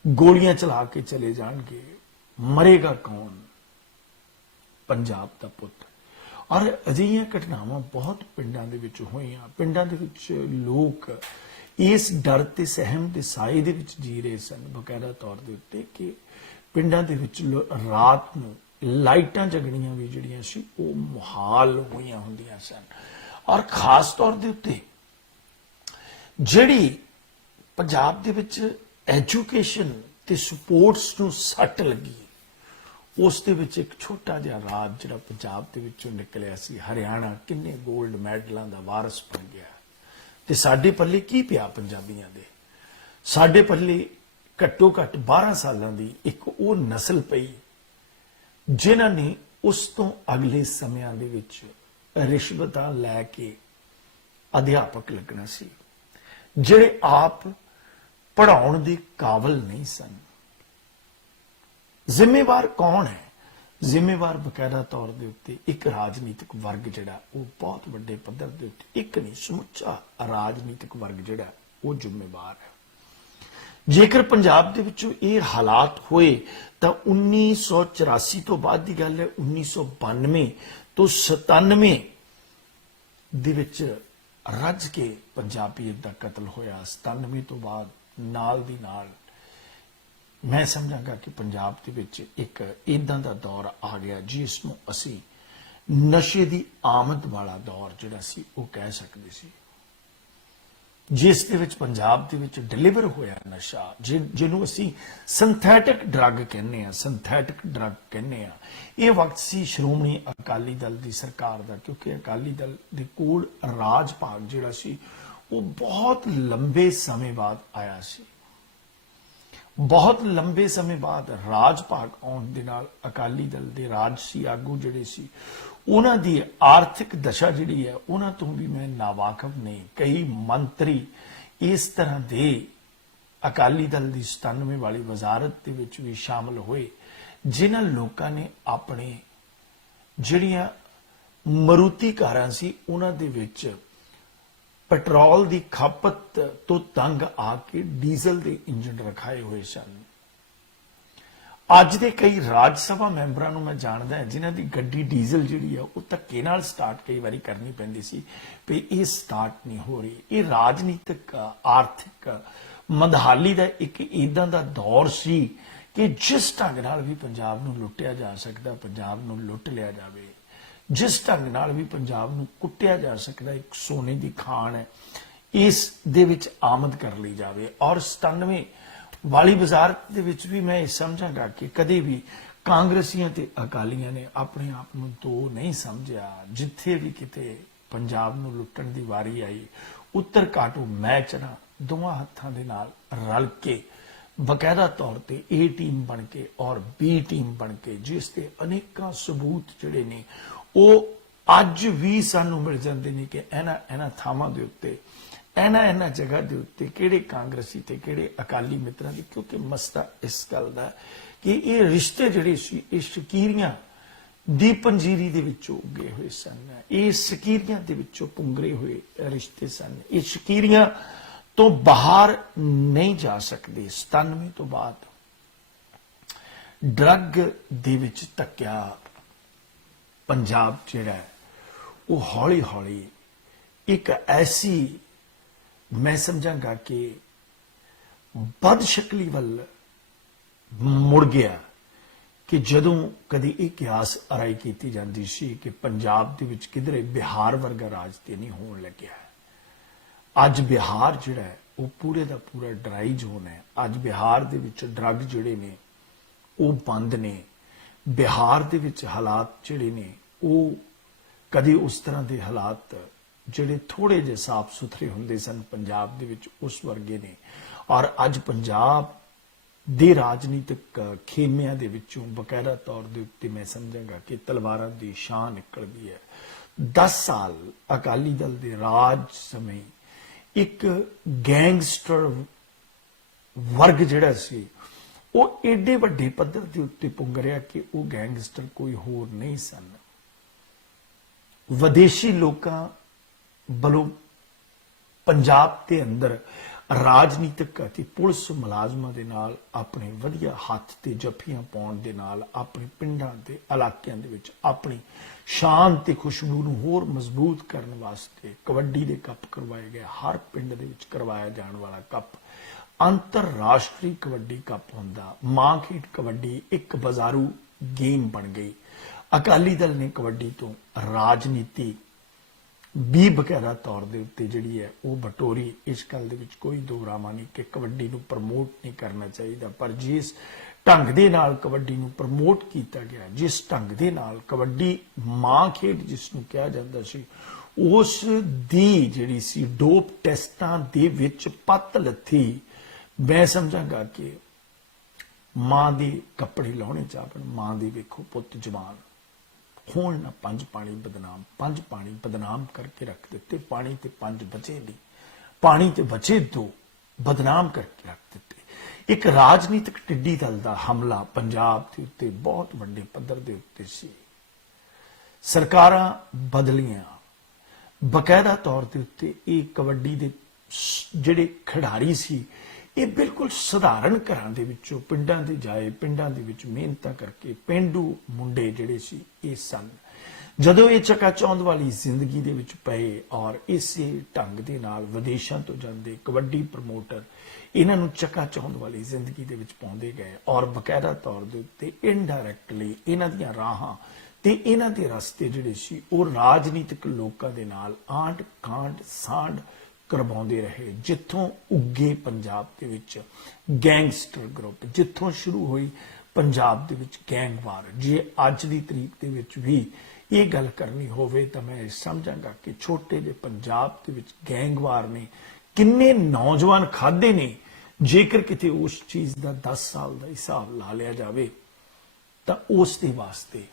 ਗੋਲੀਆਂ ਚਲਾ ਕੇ ਚਲੇ ਜਾਣਗੇ। ਮਰੇਗਾ ਕੌਣ? ਪੰਜਾਬ ਦਾ ਪੁੱਤ। ਔਰ ਅਜਿਹੀਆਂ ਘਟਨਾਵਾਂ ਬਹੁਤ ਪਿੰਡਾਂ ਦੇ ਵਿੱਚ ਹੋਈਆਂ। ਪਿੰਡਾਂ ਦੇ ਵਿੱਚ ਲੋਕ ਇਸ ਡਰ ਤੇ ਸਹਿਮ ਦੇ ਸਾਏ ਦੇ ਵਿੱਚ ਜੀ ਰਹੇ ਸਨ ਬਕਾਇਦਾ ਤੌਰ ਦੇ ਉੱਤੇ ਕਿ ਪਿੰਡਾਂ ਦੇ ਵਿੱਚ ਰਾਤ ਨੂੰ ਲਾਈਟਾਂ ਜਗਣੀਆਂ ਵੀ ਜਿਹੜੀਆਂ ਸੀ ਉਹ ਮੁਹਾਲ ਹੋਈਆਂ ਹੁੰਦੀਆਂ ਸਨ। ਔਰ ਖਾਸ ਤੌਰ ਦੇ ਉੱਤੇ ਜਿਹੜੀ ਪੰਜਾਬ ਦੇ ਵਿੱਚ ਐਜੂਕੇਸ਼ਨ ਤੇ ਸਪੋਰਟਸ ਨੂੰ ਸੱਟ ਲੱਗੀ, ਉਸ ਦੇ ਵਿੱਚ ਇੱਕ ਛੋਟਾ ਜਿਹਾ ਰਾਜ ਜਿਹੜਾ ਪੰਜਾਬ ਦੇ ਵਿੱਚੋਂ ਨਿਕਲਿਆ ਸੀ, ਹਰਿਆਣਾ, ਕਿੰਨੇ 골ਡ ਮੈਡਲਾਂ ਦਾ ਵਾਰਸ ਬਣ ਗਿਆ। ਤੇ ਸਾਡੇ ਪੱਲੇ ਕੀ ਪਿਆ ਪੰਜਾਬੀਆਂ ਦੇ? ਸਾਡੇ ਪੱਲੇ ਘੱਟੋ ਘੱਟ 12 ਸਾਲਾਂ ਦੀ ਇੱਕ ਉਹ ਨਸਲ ਪਈ ਜਿਨ੍ਹਾਂ ਨੇ ਉਸ ਤੋਂ ਅਗਲੇ ਸਮਿਆਂ ਦੇ ਵਿੱਚ ਰਿਸ਼ਵਤਾਂ ਲੈ ਕੇ ਅਧਿਆਪਕ ਲੱਗਣਾ ਸੀ, ਜਿਹੜੇ ਆਪ ਪੜਾਉਣ ਦੇ ਕਾਬਲ ਨਹੀਂ ਸਨ। ਜ਼ਿੰਮੇਵਾਰ ਕੌਣ ਹੈ? ਜ਼ਿੰਮੇਵਾਰ ਬਕਾਇਦਾ ਤੌਰ ਦੇ ਉੱਤੇ ਇੱਕ ਰਾਜਨੀਤਿਕ ਵਰਗ ਜਿਹੜਾ ਉਹ ਬਹੁਤ ਵੱਡੇ ਪੱਧਰ ਦੇ ਉੱਤੇ, ਇੱਕ ਨਹੀਂ ਸਮੁੱਚਾ ਰਾਜਨੀਤਿਕ ਵਰਗ ਜਿਹੜਾ ਉਹ ਜ਼ਿੰਮੇਵਾਰ ਹੈ। ਜੇਕਰ ਪੰਜਾਬ ਦੇ ਵਿੱਚੋਂ ਇਹ ਹਾਲਾਤ ਹੋਏ ਤਾਂ 1984 ਤੋਂ ਬਾਅਦ ਦੀ ਗੱਲ ਹੈ। 1992 ਤੋਂ 97 ਦੇ ਵਿੱਚ ਰੱਜ ਕੇ ਪੰਜਾਬੀਅਤ ਦਾ ਕਤਲ ਹੋਇਆ। 97 ਤੋਂ ਬਾਅਦ ਨਾਲ ਦੀ ਨਾਲ ਮੈਂ ਸਮਝਾਂਗਾ ਕਿ ਪੰਜਾਬ ਦੇ ਵਿੱਚ ਇੱਕ ਇਦਾਂ ਦਾ ਦੌਰ ਆ ਗਿਆ ਜਿਸ ਨੂੰ ਅਸੀਂ ਨਸ਼ੇ ਦੀ ਆਮਦ ਵਾਲਾ ਦੌਰ ਜਿਹੜਾ ਸੀ ਉਹ ਕਹਿ ਸਕਦੇ ਸੀ, ਜਿਸ ਦੇ ਵਿੱਚ ਪੰਜਾਬ ਦੇ ਵਿੱਚ ਡਿਲੀਵਰ ਹੋਇਆ ਨਸ਼ਾ, ਜਿਹਨੂੰ ਅਸੀਂ ਸਿੰਥੈਟਿਕ ਡਰੱਗ ਕਹਿੰਦੇ ਆ, ਸਿੰਥੈਟਿਕ ਡਰੱਗ ਕਹਿੰਦੇ ਆ। ਇਹ ਵਕਤ ਸੀ ਸ਼੍ਰੋਮਣੀ ਅਕਾਲੀ ਦਲ ਦੀ ਸਰਕਾਰ ਦਾ, ਕਿਉਂਕਿ ਅਕਾਲੀ ਦਲ ਦੇ ਕੋਲ ਰਾਜ ਭਾਗ ਜਿਹੜਾ ਸੀ ਉਹ ਬਹੁਤ ਲੰਬੇ ਸਮੇਂ ਬਾਅਦ ਆਇਆ ਸੀ। ਬਹੁਤ ਲੰਬੇ ਸਮੇਂ ਬਾਅਦ ਰਾਜ ਭਾਗ ਆਉਣ ਦੇ ਨਾਲ ਅਕਾਲੀ ਦਲ ਦੇ ਰਾਜਸੀ ਆਗੂ ਜਿਹੜੇ ਸੀ ਉਹਨਾਂ ਦੀ ਆਰਥਿਕ ਦਸ਼ਾ ਜਿਹੜੀ ਹੈ ਉਹਨਾਂ ਤੋਂ ਵੀ ਮੈਂ ਨਾਵਾਕਫ ਨਹੀਂ। ਕਈ ਮੰਤਰੀ ਇਸ ਤਰ੍ਹਾਂ ਦੇ ਅਕਾਲੀ ਦਲ ਦੀ 97 ਵਾਲੀ ਵਜ਼ਾਰਤ ਦੇ ਵਿੱਚ ਵੀ ਸ਼ਾਮਲ ਹੋਏ ਜਿਨ੍ਹਾਂ ਲੋਕਾਂ ਨੇ ਆਪਣੇ ਜਿਹੜੀਆਂ ਮਰੂਤੀ ਕਾਰਾਂ ਸੀ ਉਹਨਾਂ ਦੇ ਵਿੱਚ ਪੈਟਰੋਲ ਦੀ ਖਪਤ ਤੋਂ ਤੰਗ ਆ ਕੇ ਡੀਜ਼ਲ ਦੇ ਇੰਜਨ ਰਖਾਏ ਹੋਏ ਸਨ। ਅੱਜ ਦੇ ਕਈ ਰਾਜ ਸਭਾ ਮੈਂਬਰਾਂ ਨੂੰ ਮੈਂ ਜਾਣਦਾ ਹਾਂ ਜਿਨ੍ਹਾਂ ਦੀ ਗੱਡੀ ਡੀਜ਼ਲ ਜਿਹੜੀ ਆ ਉਹ ਧੱਕੇ ਨਾਲ ਸਟਾਰਟ ਕਈ ਵਾਰੀ ਕਰਨੀ ਪੈਂਦੀ ਸੀ ਵੀ ਇਹ ਸਟਾਰਟ ਨਹੀਂ ਹੋ ਰਹੀ। ਇਹ ਰਾਜਨੀਤਿਕ ਆਰਥਿਕ ਮੰਦਹਾਲੀ ਦਾ ਇੱਕ ਇਦਾਂ ਦਾ ਦੌਰ ਸੀ ਕਿ ਜਿਸ ਢੰਗ ਨਾਲ ਵੀ ਪੰਜਾਬ ਨੂੰ ਲੁੱਟਿਆ ਜਾ ਸਕਦਾ ਪੰਜਾਬ ਨੂੰ ਲੁੱਟ ਲਿਆ ਜਾਵੇ, ਜਿਸ ਢੰਗ ਨਾਲ ਵੀ ਪੰਜਾਬ ਨੂੰ ਕੁੱਟਿਆ ਜਾ ਸਕਦਾ ਇੱਕ ਸੋਨੇ ਦੀ ਖਾਣ ਹੈ। ਇਸ ਦੇ ਵਿੱਚ ਆਮਦ ਕਰ ਲਈ ਜਾਵੇ। ਔਰ 97 ਵਾਲੀ ਬਾਜ਼ਾਰ ਦੇ ਵਿੱਚ ਵੀ ਮੈਂ ਇਹ ਸਮਝਾਂਗਾ ਕਿ ਕਦੇ ਵੀ ਕਾਂਗਰਸੀਆਂ ਤੇ ਅਕਾਲੀਆਂ ਨੇ ਆਪਣੇ ਆਪ ਨੂੰ ਦੋ ਨਹੀਂ ਸਮਝਿਆ। ਜਿੱਥੇ ਵੀ ਕਿਤੇ ਪੰਜਾਬ ਨੂੰ ਲੁੱਟਣ ਦੀ ਵਾਰੀ ਆਈ, ਉੱਤਰ ਕਾਟੂ ਮੈਚ ਨਾ ਦੋਵਾਂ ਹੱਥਾਂ ਦੇ ਨਾਲ ਰਲ ਕੇ ਬਕਾਇਦਾ ਤੌਰ ਤੇ A ਟੀਮ ਬਣ ਕੇ ਔਰ B ਟੀਮ ਬਣ ਕੇ, ਜਿਸ ਦੇ ਅਨੇਕਾਂ ਸਬੂਤ ਜਿਹੜੇ ਨੇ ਉਹ ਅੱਜ ਵੀ ਸਾਨੂੰ ਮਿਲ ਜਾਂਦੇ ਨੇ ਕਿ ਇਹਨਾਂ ਥਾਵਾਂ ਦੇ ਉੱਤੇ ਇਹਨਾਂ ਜਗ੍ਹਾ ਦੇ ਉੱਤੇ ਕਿਹੜੇ ਕਾਂਗਰਸੀ ਤੇ ਕਿਹੜੇ ਅਕਾਲੀ ਮਿੱਤਰਾਂ ਦੀ, ਕਿਉਂਕਿ ਮਸਲਾ ਇਸ ਗੱਲ ਦਾ ਕਿ ਇਹ ਰਿਸ਼ਤੇ ਜਿਹੜੇ ਸੀ ਇਹ ਸ਼ਕੀਰੀਆਂ ਦੀ ਪੰਜੀਰੀ ਦੇ ਵਿੱਚੋਂ ਉੱਗੇ ਹੋਏ ਸਨ। ਇਹ ਸ਼ਕੀਰੀਆਂ ਦੇ ਵਿੱਚੋਂ ਪੁੰਗਰੇ ਹੋਏ ਰਿਸ਼ਤੇ ਸਨ। ਇਹ ਸ਼ਕੀਰੀਆਂ ਤੋਂ ਬਾਹਰ ਨਹੀਂ ਜਾ ਸਕਦੇ। 97 ਤੋਂ ਬਾਅਦ ਡਰੱਗ ਦੇ ਵਿੱਚ ਧੱਕਿਆ ਪੰਜਾਬ ਜਿਹੜਾ ਉਹ ਹੌਲੀ ਹੌਲੀ ਇੱਕ ਐਸੀ, ਮੈਂ ਸਮਝਾਂਗਾ ਕਿ ਬਦਸ਼ਕਲੀ ਵੱਲ ਮੁੜ ਗਿਆ ਕਿ ਜਦੋਂ ਕਦੀ ਇਹ ਕਿਆਸ ਅਰਾਈ ਕੀਤੀ ਜਾਂਦੀ ਸੀ ਕਿ ਪੰਜਾਬ ਦੇ ਵਿੱਚ ਕਿਧਰੇ ਬਿਹਾਰ ਵਰਗਾ ਰਾਜ ਤੇ ਨਹੀਂ ਹੋਣ ਲੱਗਿਆ। ਅੱਜ ਬਿਹਾਰ ਜਿਹੜਾ ਹੈ ਉਹ ਪੂਰੇ ਦਾ ਪੂਰਾ ਡਰਾਈ ਜ਼ੋਨ ਹੈ। ਅੱਜ ਬਿਹਾਰ ਦੇ ਵਿੱਚ ਡਰੱਗ ਜਿਹੜੇ ਨੇ ਉਹ ਬੰਦ ਨੇ। ਬਿਹਾਰ ਦੇ ਵਿੱਚ ਹਾਲਾਤ ਜਿਹੜੇ ਨੇ ਉਹ ਕਦੇ ਉਸ ਤਰ੍ਹਾਂ ਦੇ ਹਾਲਾਤ ਜਿਹੜੇ ਥੋੜੇ ਜਿਹੇ ਸਾਫ਼ ਸੁਥਰੇ ਹੁੰਦੇ ਸਨ ਪੰਜਾਬ ਦੇ ਵਿੱਚ ਉਸ ਵਰਗੇ ਨੇ। ਔਰ ਅੱਜ ਪੰਜਾਬ ਦੇ ਰਾਜਨੀਤਿਕ ਖੇਮਿਆਂ ਦੇ ਵਿੱਚੋਂ ਬਕਾਇਦਾ ਤੌਰ ਦੇ ਉੱਤੇ ਮੈਂ ਸਮਝਾਂਗਾ ਕਿ ਤਲਵਾਰਾਂ ਦੀ ਛਾਂ ਨਿਕਲਦੀ ਹੈ। 10 ਸਾਲ ਅਕਾਲੀ ਦਲ ਦੇ ਰਾਜ ਸਮੇਂ ਇੱਕ ਗੈਂਗਸਟਰ ਵਰਗ ਜਿਹੜਾ ਸੀ ਉਹ ਏਡੇ ਵੱਡੇ ਪੱਧਰ ਦੇ ਉੱਤੇ ਪੁੰਗਰਿਆ ਕਿ ਉਹ ਗੈਂਗਸਟਰ ਕੋਈ ਹੋਰ ਨਹੀਂ ਸਨ। ਵਿਦੇਸ਼ੀ ਲੋਕਾਂ ਵੱਲੋਂ ਪੰਜਾਬ ਦੇ ਅੰਦਰ ਰਾਜਨੀਤਿਕ ਅਤੇ ਪੁਲਿਸ ਮੁਲਾਜ਼ਮਾਂ ਦੇ ਨਾਲ ਆਪਣੇ ਵਧੀਆ ਹੱਥ ਤੇ ਜੱਫੀਆਂ ਪਾਉਣ ਦੇ ਨਾਲ ਆਪਣੇ ਪਿੰਡਾਂ ਤੇ ਇਲਾਕਿਆਂ ਦੇ ਵਿੱਚ ਆਪਣੀ ਸ਼ਾਨ ਤੇ ਖੁਸ਼ਬੂ ਨੂੰ ਹੋਰ ਮਜ਼ਬੂਤ ਕਰਨ ਵਾਸਤੇ ਕਬੱਡੀ ਦੇ ਕੱਪ ਕਰਵਾਏ ਗਏ। ਹਰ ਪਿੰਡ ਦੇ ਵਿੱਚ ਕਰਵਾਇਆ ਜਾਣ ਵਾਲਾ ਕੱਪ ਅੰਤਰਰਾਸ਼ਟਰੀ ਕਬੱਡੀ ਕੱਪ ਹੁੰਦਾ। ਮਾਂ ਖੇਡ ਕਬੱਡੀ ਇੱਕ ਬਾਜ਼ਾਰੂ ਗੇਮ ਬਣ ਗਈ। ਅਕਾਲੀ ਦਲ ਨੇ ਕਬੱਡੀ ਤੋਂ ਰਾਜਨੀਤੀ ਵੀ ਬਕਾਇਦਾ ਤੌਰ ਦੇ ਉੱਤੇ ਜਿਹੜੀ ਹੈ ਉਹ ਬਟੋਰੀ। ਇਸ ਗੱਲ ਦੇ ਵਿੱਚ ਕੋਈ ਦੋ ਰਾਮਾ ਨਹੀਂ ਕਿ ਕਬੱਡੀ ਨੂੰ ਪ੍ਰਮੋਟ ਨਹੀਂ ਕਰਨਾ ਚਾਹੀਦਾ, ਪਰ ਜਿਸ ਢੰਗ ਦੇ ਨਾਲ ਕਬੱਡੀ ਨੂੰ ਪ੍ਰਮੋਟ ਕੀਤਾ ਗਿਆ, ਜਿਸ ਢੰਗ ਦੇ ਨਾਲ ਕਬੱਡੀ ਮਾਂ ਖੇਡ ਜਿਸ ਨੂੰ ਕਿਹਾ ਜਾਂਦਾ ਸੀ, ਉਸ ਦੀ ਜਿਹੜੀ ਸੀ ਡੋਪ ਟੈਸਟਾਂ ਦੇ ਵਿੱਚ ਪੱਤ ਲੱਥੀ। ਮੈਂ ਸਮਝਾਂਗਾ ਕਿ ਮਾਂ ਦੇ ਕੱਪੜੇ ਲਾਉਣੇ ਚਾਹਣ, ਮਾਂ ਦੀ ਵੇਖੋ ਪੁੱਤ ਜਵਾਨ ਹੋਣ ਨਾ ਪੰਜ ਪਾਣੀ ਬਦਨਾਮ। ਪੰਜ ਪਾਣੀ ਬਦਨਾਮ ਕਰਕੇ ਰੱਖ ਦਿੱਤੇ, ਪਾਣੀ ਤੇ ਪੰਜ ਬਚੇ ਨਹੀਂ, ਪਾਣੀ ਤੇ ਬਚੇ ਦੋ, ਬਦਨਾਮ ਕਰਕੇ ਰੱਖ ਦਿੱਤੇ। ਇੱਕ ਰਾਜਨੀਤਿਕ ਟਿੱਡੀ ਦਲ ਦਾ ਹਮਲਾ ਪੰਜਾਬ ਦੇ ਉੱਤੇ ਬਹੁਤ ਵੱਡੇ ਪੱਧਰ ਦੇ ਉੱਤੇ ਸੀ। ਸਰਕਾਰਾਂ ਬਦਲੀਆਂ, ਬਕਾਇਦਾ ਤੌਰ ਦੇ ਉੱਤੇ ਇਹ ਕਬੱਡੀ ਦੇ ਜਿਹੜੇ ਖਿਡਾਰੀ ਸੀ ਇਹ ਬਿਲਕੁਲ ਸਧਾਰਨ ਘਰਾਂ ਦੇ ਵਿੱਚੋਂ ਪਿੰਡਾਂ ਦੇ ਜਾਏ, ਪਿੰਡਾਂ ਦੇ ਵਿੱਚ ਮਿਹਨਤਾਂ ਕਰਕੇ ਪੇਂਡੂ ਮੁੰਡੇ ਜਿਹੜੇ ਸੀ ਇਹ ਸਨ। ਜਦੋਂ ਇਹ ਚਕਾਚੌਂਧ ਵਾਲੀ ਜ਼ਿੰਦਗੀ ਦੇ ਵਿੱਚ ਪਏ ਔਰ ਇਸੇ ਢੰਗ ਦੇ ਨਾਲ ਵਿਦੇਸ਼ਾਂ ਤੋਂ ਜਾਂਦੇ ਕਬੱਡੀ ਪ੍ਰਮੋਟਰ ਇਹਨਾਂ ਨੂੰ ਚਕਾਚੌਂਧ ਵਾਲੀ ਜ਼ਿੰਦਗੀ ਦੇ ਵਿੱਚ ਪਾਉਂਦੇ ਗਏ ਔਰ ਬਕਾਇਦਾ ਤੌਰ ਦੇ ਉੱਤੇ ਇਨਡਾਇਰੈਕਟਲੀ ਇਹਨਾਂ ਦੀਆਂ ਰਾਹਾਂ ਤੇ ਇਹਨਾਂ ਦੇ ਰਸਤੇ ਜਿਹੜੇ ਸੀ ਉਹ ਰਾਜਨੀਤਿਕ ਲੋਕਾਂ ਦੇ ਨਾਲ ਆਂਢ ਕਾਂਢ ਸਾਂਢ ਕਰਵਾਉਂਦੇ ਰਹੇ। ਜਿੱਥੋਂ ਉੱਗੇ ਪੰਜਾਬ ਦੇ ਵਿੱਚ ਗੈਂਗਸਟਰ ਗਰੁੱਪ, ਜਿੱਥੋਂ ਸ਼ੁਰੂ ਹੋਈ ਪੰਜਾਬ ਦੇ ਵਿੱਚ ਗੈਂਗਵਾਰ। ਜੇ ਅੱਜ ਦੀ ਤਰੀਕ ਦੇ ਵਿੱਚ ਵੀ ਇਹ ਗੱਲ ਕਰਨੀ ਹੋਵੇ ਤਾਂ ਮੈਂ ਸਮਝਾਂਗਾ ਕਿ ਛੋਟੇ ਜਿਹੇ ਪੰਜਾਬ ਦੇ ਵਿੱਚ ਗੈਂਗਵਾਰ ਨੇ ਕਿੰਨੇ ਨੌਜਵਾਨ ਖਾਦੇ ਨੇ। ਜੇਕਰ ਕਿਤੇ ਉਸ ਚੀਜ਼ ਦਾ 10 ਸਾਲ ਦਾ ਹਿਸਾਬ ਲਾ ਲਿਆ ਜਾਵੇ ਤਾਂ ਉਸ ਦੇ ਵਾਸਤੇ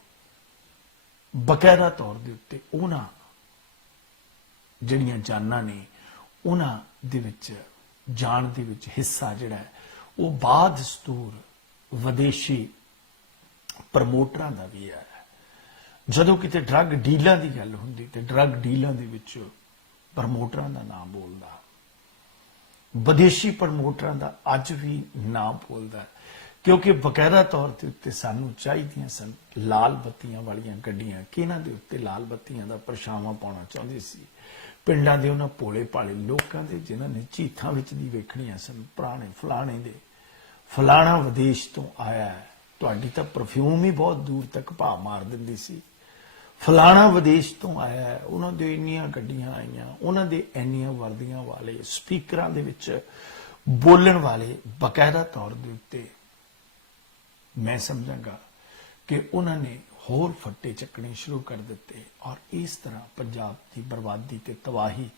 ਬਕਾਇਦਾ ਤੌਰ ਦੇ ਉੱਤੇ ਉਹਨਾਂ ਜਿਹੜੀਆਂ ਜਾਨਾਂ ਨੇ ਉਹਨਾਂ ਦੇ ਵਿੱਚ ਜਾਣ ਦੇ ਵਿੱਚ ਹਿੱਸਾ ਜਿਹੜਾ ਹੈ ਉਹ ਬਾਦਸਤੂਰ ਵਿਦੇਸ਼ੀ ਪ੍ਰਮੋਟਰਾਂ ਦਾ ਵੀ ਹੈ। ਜਦੋਂ ਕਿਤੇ ਡਰੱਗ ਡੀਲਾਂ ਦੀ ਗੱਲ ਹੁੰਦੀ ਤੇ ਡਰੱਗ ਡੀਲਾਂ ਦੇ ਵਿੱਚ ਪ੍ਰਮੋਟਰਾਂ ਦਾ ਨਾਮ ਬੋਲਦਾ, ਵਿਦੇਸ਼ੀ ਪ੍ਰਮੋਟਰਾਂ ਦਾ ਅੱਜ ਵੀ ਨਾਮ ਬੋਲਦਾ, ਕਿਉਂਕਿ ਬਕਾਇਦਾ ਤੌਰ ਤੇ ਉੱਤੇ ਸਾਨੂੰ ਚਾਹੀਦੀਆਂ ਸਨ ਲਾਲ ਬੱਤੀਆਂ ਵਾਲੀਆਂ ਗੱਡੀਆਂ ਕਿ ਇਹਨਾਂ ਦੇ ਉੱਤੇ ਲਾਲ ਬੱਤੀਆਂ ਦਾ ਪਰਛਾਵਾਂ ਪਾਉਣਾ ਚਾਹੁੰਦੇ ਸੀ। ਪਿੰਡਾਂ ਦੇ ਉਹਨਾਂ ਭੋਲੇ ਭਾਲੇ ਲੋਕਾਂ ਦੇ ਜਿਨ੍ਹਾਂ ਨੇ ਝੀਥਾਂ ਵਿੱਚ ਦੀ ਵੇਖਣੀਆਂ ਸਨ, ਪੁਰਾਣੇ ਫਲਾਣੇ ਦੇ ਫਲਾਣਾ ਵਿਦੇਸ਼ ਤੋਂ ਆਇਆ ਹੈ, ਤੁਹਾਡੀ ਤਾਂ ਪਰਫਿਊਮ ਹੀ ਬਹੁਤ ਦੂਰ ਤੱਕ ਭਾਅ ਮਾਰ ਦਿੰਦੀ ਸੀ। ਫਲਾਣਾ ਵਿਦੇਸ਼ ਤੋਂ ਆਇਆ ਹੈ, ਉਹਨਾਂ ਦੇ ਇੰਨੀਆਂ ਗੱਡੀਆਂ ਆਈਆਂ, ਉਹਨਾਂ ਦੇ ਇੰਨੀਆਂ ਵਰਦੀਆਂ ਵਾਲੇ ਸਪੀਕਰਾਂ ਦੇ ਵਿੱਚ ਬੋਲਣ ਵਾਲੇ, ਬਕਾਇਦਾ ਤੌਰ ਦੇ ਉੱਤੇ ਮੈਂ ਸਮਝਾਂਗਾ ਕਿ ਉਹਨਾਂ ਨੇ ਹੋਰ ਫੱਟੇ ਚੱਕਣੇ ਸ਼ੁਰੂ ਕਰ ਦਿੱਤੇ ਔਰ ਇਸ ਤਰ੍ਹਾਂ ਪੰਜਾਬ ਦੀ ਬਰਬਾਦੀ ਤੇ ਤਬਾਹੀ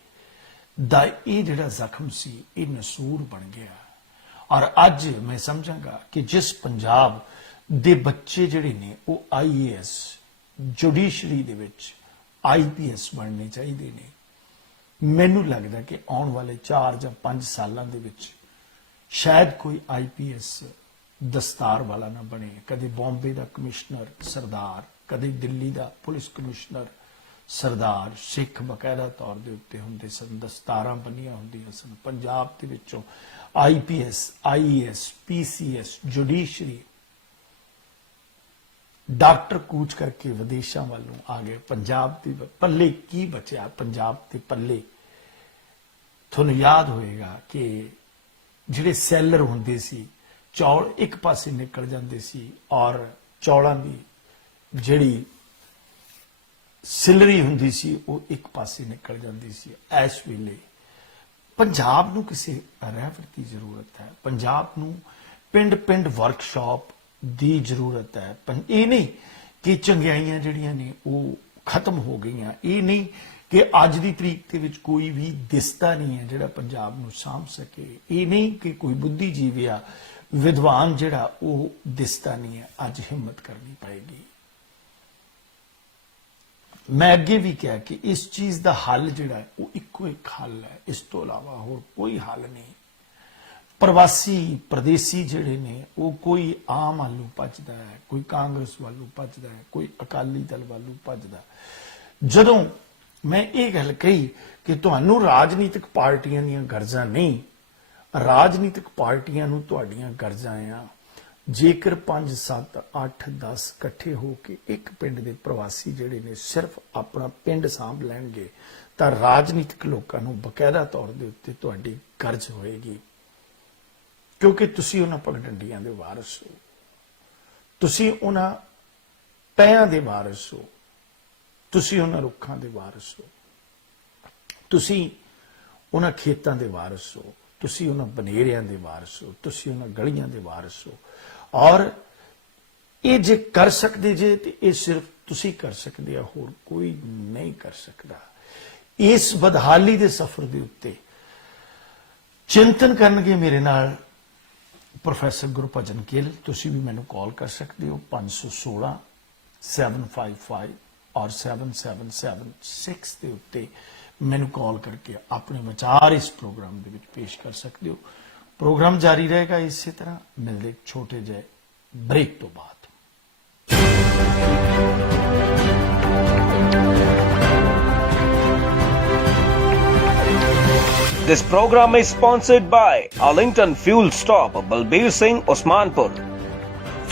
ਦਾ ਇਹ ਜਿਹੜਾ ਜ਼ਖਮ ਸੀ ਇਹ ਨਸੂਰ ਬਣ ਗਿਆ। ਔਰ ਅੱਜ ਮੈਂ ਸਮਝਾਂਗਾ ਕਿ ਜਿਸ ਪੰਜਾਬ ਦੇ ਬੱਚੇ ਜਿਹੜੇ ਨੇ ਉਹ IAS ਜੁਡੀਸ਼ਰੀ ਦੇ ਵਿੱਚ IPS ਬਣਨੇ ਚਾਹੀਦੇ ਨੇ, ਮੈਨੂੰ ਲੱਗਦਾ ਕਿ ਆਉਣ ਵਾਲੇ 4 ਜਾਂ 5 ਸਾਲਾਂ ਦੇ ਵਿੱਚ ਸ਼ਾਇਦ ਕੋਈ IPS ਦਸਤਾਰ ਵਾਲਾ ਨਾ ਬਣੇ। ਕਦੇ ਬੰਬੇ ਦਾ ਕਮਿਸ਼ਨਰ ਸਰਦਾਰ, ਕਦੇ ਦਿੱਲੀ ਦਾ ਪੁਲਿਸ ਕਮਿਸ਼ਨਰ ਸਰਦਾਰ, ਸਿੱਖ ਬਕਾਇਦਾ ਤੌਰ ਦੇ ਉੱਤੇ ਹੁੰਦੇ ਸਨ, ਦਸਤਾਰਾਂ ਬੰਨੀਆਂ ਹੁੰਦੀਆਂ ਸਨ। ਪੰਜਾਬ ਦੇ ਵਿੱਚੋਂ IPS IAS PCS judiciary doctor ਕੂਚ ਕਰਕੇ ਵਿਦੇਸ਼ਾਂ ਵੱਲ ਨੂੰ ਆ ਗਏ। ਪੰਜਾਬ ਦੇ ਪੱਲੇ ਕੀ ਬਚਿਆ? ਪੰਜਾਬ ਦੇ ਪੱਲੇ ਤੁਹਾਨੂੰ ਯਾਦ ਹੋਏਗਾ ਕਿ ਜਿਹੜੇ ਸੈਲਰ ਹੁੰਦੇ ਸੀ, ਚੌਲ ਇੱਕ ਪਾਸੇ ਨਿਕਲ ਜਾਂਦੇ ਸੀ ਔਰ ਚੌਲਾਂ ਦੀ ਜਿਹੜੀ ਸਿਲਰੀ ਹੁੰਦੀ ਸੀ ਉਹ ਇੱਕ ਪਾਸੇ ਨਿਕਲ ਜਾਂਦੀ ਸੀ। ਇਸ ਵੇਲੇ ਪੰਜਾਬ ਨੂੰ ਕਿਸੇ ਰਹਿਬਰ ਦੀ ਜ਼ਰੂਰਤ ਹੈ। ਪੰਜਾਬ ਨੂੰ ਪਿੰਡ ਵਰਕਸ਼ਾਪ ਦੀ ਜ਼ਰੂਰਤ ਹੈ। ਇਹ ਨਹੀਂ ਕਿ ਚੰਗਿਆਈਆਂ ਜਿਹੜੀਆਂ ਨੇ ਉਹ ਖਤਮ ਹੋ ਗਈਆਂ, ਇਹ ਨਹੀਂ ਕਿ ਅੱਜ ਦੀ ਤਰੀਕ ਦੇ ਵਿੱਚ ਕੋਈ ਵੀ ਦਿਸਦਾ ਨਹੀਂ ਹੈ ਜਿਹੜਾ ਪੰਜਾਬ ਨੂੰ ਸਾਂਭ ਸਕੇ, ਇਹ ਨਹੀਂ ਕਿ ਕੋਈ ਬੁੱਧੀਜੀਵੀ ਆ ਵਿਦਵਾਨ ਜਿਹੜਾ ਉਹ ਦਿਸਦਾ ਨਹੀਂ ਹੈ। ਅੱਜ ਹਿੰਮਤ ਕਰਨੀ ਪਏਗੀ। ਮੈਂ ਅੱਗੇ ਵੀ ਕਿਹਾ ਕਿ ਇਸ ਚੀਜ਼ ਦਾ ਹੱਲ ਜਿਹੜਾ ਹੈ ਉਹ ਇੱਕੋ ਇੱਕ ਹੱਲ ਹੈ, ਇਸ ਤੋਂ ਇਲਾਵਾ ਹੋਰ ਕੋਈ ਹੱਲ ਨਹੀਂ। ਪ੍ਰਵਾਸੀ ਪ੍ਰਦੇਸੀ ਜਿਹੜੇ ਨੇ ਉਹ ਕੋਈ ਆਮ ਵੱਲੋਂ ਭੱਜਦਾ ਹੈ, ਕੋਈ ਕਾਂਗਰਸ ਵੱਲੋਂ ਭੱਜਦਾ ਹੈ, ਕੋਈ ਅਕਾਲੀ ਦਲ ਵੱਲੋਂ ਭੱਜਦਾ। ਜਦੋਂ ਮੈਂ ਇਹ ਗੱਲ ਕਹੀ ਕਿ ਤੁਹਾਨੂੰ ਰਾਜਨੀਤਿਕ ਪਾਰਟੀਆਂ ਦੀਆਂ ਗਰਜ਼ਾਂ ਨਹੀਂ, ਰਾਜਨੀਤਿਕ ਪਾਰਟੀਆਂ ਨੂੰ ਤੁਹਾਡੀਆਂ ਗਰਜ਼ਾਂ ਆ। ਜੇਕਰ 5 7 8 10 ਇਕੱਠੇ ਹੋ ਕੇ ਇੱਕ ਪਿੰਡ ਦੇ ਪ੍ਰਵਾਸੀ ਜਿਹੜੇ ਨੇ ਸਿਰਫ ਆਪਣਾ ਪਿੰਡ ਸਾਂਭ ਲੈਣਗੇ ਤਾਂ ਰਾਜਨੀਤਿਕ ਲੋਕਾਂ ਨੂੰ ਬਕਾਇਦਾ ਤੌਰ ਦੇ ਉੱਤੇ ਤੁਹਾਡੀ ਗਰਜ ਹੋਏਗੀ, ਕਿਉਂਕਿ ਤੁਸੀਂ ਉਹਨਾਂ ਪਗਡੰਡੀਆਂ ਦੇ ਵਾਰਿਸ ਹੋ, ਤੁਸੀਂ ਉਹਨਾਂ ਪੈਆਂ ਦੇ ਵਾਰਿਸ ਹੋ, ਤੁਸੀਂ ਉਹਨਾਂ ਰੁੱਖਾਂ ਦੇ ਵਾਰਿਸ ਹੋ, ਤੁਸੀਂ ਉਹਨਾਂ ਖੇਤਾਂ ਦੇ ਵਾਰਿਸ ਹੋ, ਤੁਸੀਂ ਉਹਨਾਂ ਬਨੇਰਿਆਂ ਦੇ ਵਾਰਿਸ ਹੋ, ਤੁਸੀਂ ਉਹਨਾਂ ਗਲੀਆਂ ਦੇ ਵਾਰਿਸ ਹੋ। ਔਰ ਇਹ ਜੇ ਕਰ ਸਕਦੇ ਜੇ ਤੇ ਇਹ ਸਿਰਫ ਤੁਸੀਂ ਕਰ ਸਕਦੇ ਆ, ਹੋਰ ਕੋਈ ਨਹੀਂ ਕਰ ਸਕਦਾ। ਇਸ ਬਦਹਾਲੀ ਦੇ ਸਫ਼ਰ ਦੇ ਉੱਤੇ ਚਿੰਤਨ ਕਰਨਗੇ ਮੇਰੇ ਨਾਲ ਪ੍ਰੋਫੈਸਰ ਗੁਰਭਜਨ ਗਿੱਲ। ਤੁਸੀਂ ਵੀ ਮੈਨੂੰ ਕਾਲ ਕਰ ਸਕਦੇ ਹੋ 516 755 ਔਰ 7776 ਦੇ ਉੱਤੇ ਮੈਨੂੰ ਕਾਲ ਕਰਕੇ ਆਪਣੇ ਵਿਚਾਰ ਇਸ ਪ੍ਰੋਗਰਾਮ ਦੇ ਵਿੱਚ ਪੇਸ਼ ਕਰ ਸਕਦੇ ਹੋ। ਪ੍ਰੋਗਰਾਮ ਜਾਰੀ ਰਹੇਗਾ ਇਸੇ ਤਰ੍ਹਾਂ। ਮਿਲਦੇ ਇੱਕ ਛੋਟੇ ਜਿਹੇ ਬ੍ਰੇਕ ਤੋਂ ਬਾਅਦ। This program is sponsored by Arlington Fuel Stop, Balbir Singh, Osmanpur.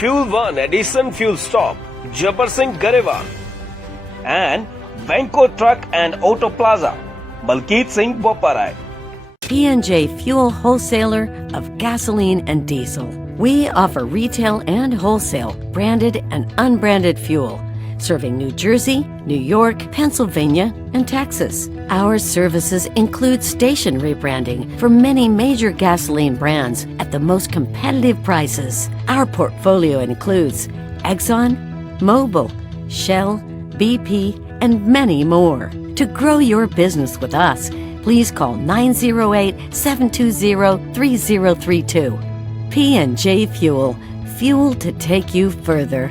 Fuel 1 Edison Fuel Stop, Jabbar Singh, Garewan. And Venko Truck and Auto Plaza, Balkeet Singh, Boparai. P&J Fuel Wholesaler of gasoline and diesel. We offer retail and wholesale, branded and unbranded fuel, serving New Jersey, New York, Pennsylvania, and Texas. Our services include station rebranding for many major gasoline brands at the most competitive prices. Our portfolio includes Exxon, Mobil, Shell, BP, and many more. To grow your business with us, please call 908-720-3032. P&J Fuel, fuel to take you further.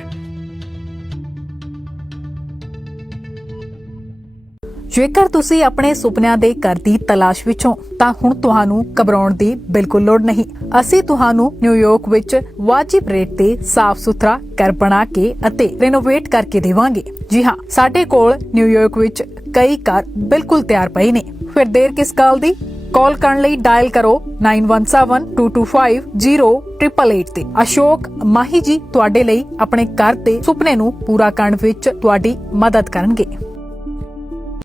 ਜੇਕਰ ਤੁਸੀਂ ਆਪਣੇ ਸੁਪਨਿਆਂ ਦੇ ਘਰ ਦੀ ਤਲਾਸ਼ ਵਿੱਚੋਂ ਤਾਂ ਹੁਣ ਤੁਹਾਨੂੰ ਘਬਰਾਉਣ ਦੀ ਬਿਲਕੁਲ ਲੋੜ ਨਹੀਂ। ਅਸੀਂ ਤੁਹਾਨੂੰ ਨਿਊਯਾਰਕ ਵਿੱਚ ਵਾਜਿਬ ਰੇਟ ਤੇ ਸਾਫ਼ ਸੁਥਰਾ ਘਰ ਬਣਾ ਕੇ ਅਤੇ ਰੈਨੋਵੇਟ ਕਰਕੇ ਦੇਵਾਂਗੇ। ਜੀ ਹਾਂ, ਸਾਡੇ ਕੋਲ ਨਿਊਯਾਰਕ ਵਿੱਚ ਕਈ ਘਰ ਬਿਲਕੁਲ ਤਿਆਰ ਪਏ ਨੇ। ਫਿਰ ਦੇਰ ਕਿਸ ਗੱਲ ਦੀ? ਕਾਲ ਕਰਨ ਲਈ ਡਾਇਲ ਕਰੋ 9172250888 ਤੇ। ਅਸ਼ੋਕ ਮਾਹੀ ਜੀ ਤੁਹਾਡੇ ਲਈ ਆਪਣੇ ਘਰ ਦੇ ਸੁਪਨੇ ਨੂੰ ਪੂਰਾ ਕਰਨ ਵਿੱਚ ਤੁਹਾਡੀ ਮਦਦ ਕਰਨਗੇ।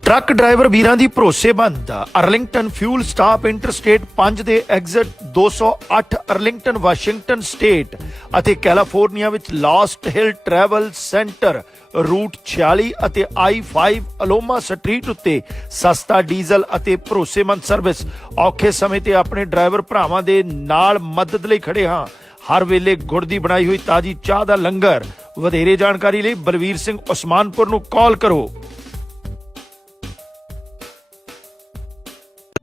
ਟਰੱਕ ਡਰਾਈਵਰ ਵੀਰਾਂ ਦੀ ਭਰੋਸੇਮੰਦ ਅਰਲਿੰਗਟਨ ਫਿਊਲ ਸਟਾਪ ਇੰਟਰਸਟੇਟ 5 ਦੇ ਐਗਜ਼ਿਟ 208 ਅਰਲਿੰਗਟਨ ਵਾਸ਼ਿੰਗਟਨ ਸਟੇਟ ਅਤੇ ਕੈਲੀਫੋਰਨੀਆ ਵਿੱਚ ਲਾਸਟ ਹਿਲ ਟਰੈਵਲ ਸੈਂਟਰ ਰੂਟ 46 ਅਤੇ I-5 ਅਲੋਮਾ ਸਟਰੀਟ ਉੱਤੇ ਸਸਤਾ ਡੀਜ਼ਲ ਅਤੇ ਭਰੋਸੇਮੰਦ ਸਰਵਿਸ। ਔਖੇ ਸਮੇਂ ਤੇ ਆਪਣੇ ਡਰਾਈਵਰ ਭਰਾਵਾਂ ਦੇ ਨਾਲ ਮਦਦ ਲਈ ਖੜੇ ਹਾਂ। ਹਰ ਵੇਲੇ ਗੁੜ ਦੀ ਬਣਾਈ ਹੋਈ ਤਾਜ਼ੀ ਚਾਹ ਦਾ ਲੰਗਰ। ਵਧੇਰੇ ਜਾਣਕਾਰੀ ਲਈ ਬਲਵੀਰ ਸਿੰਘ ਉਸਮਾਨਪੁਰ ਨੂੰ ਕਾਲ ਕਰੋ।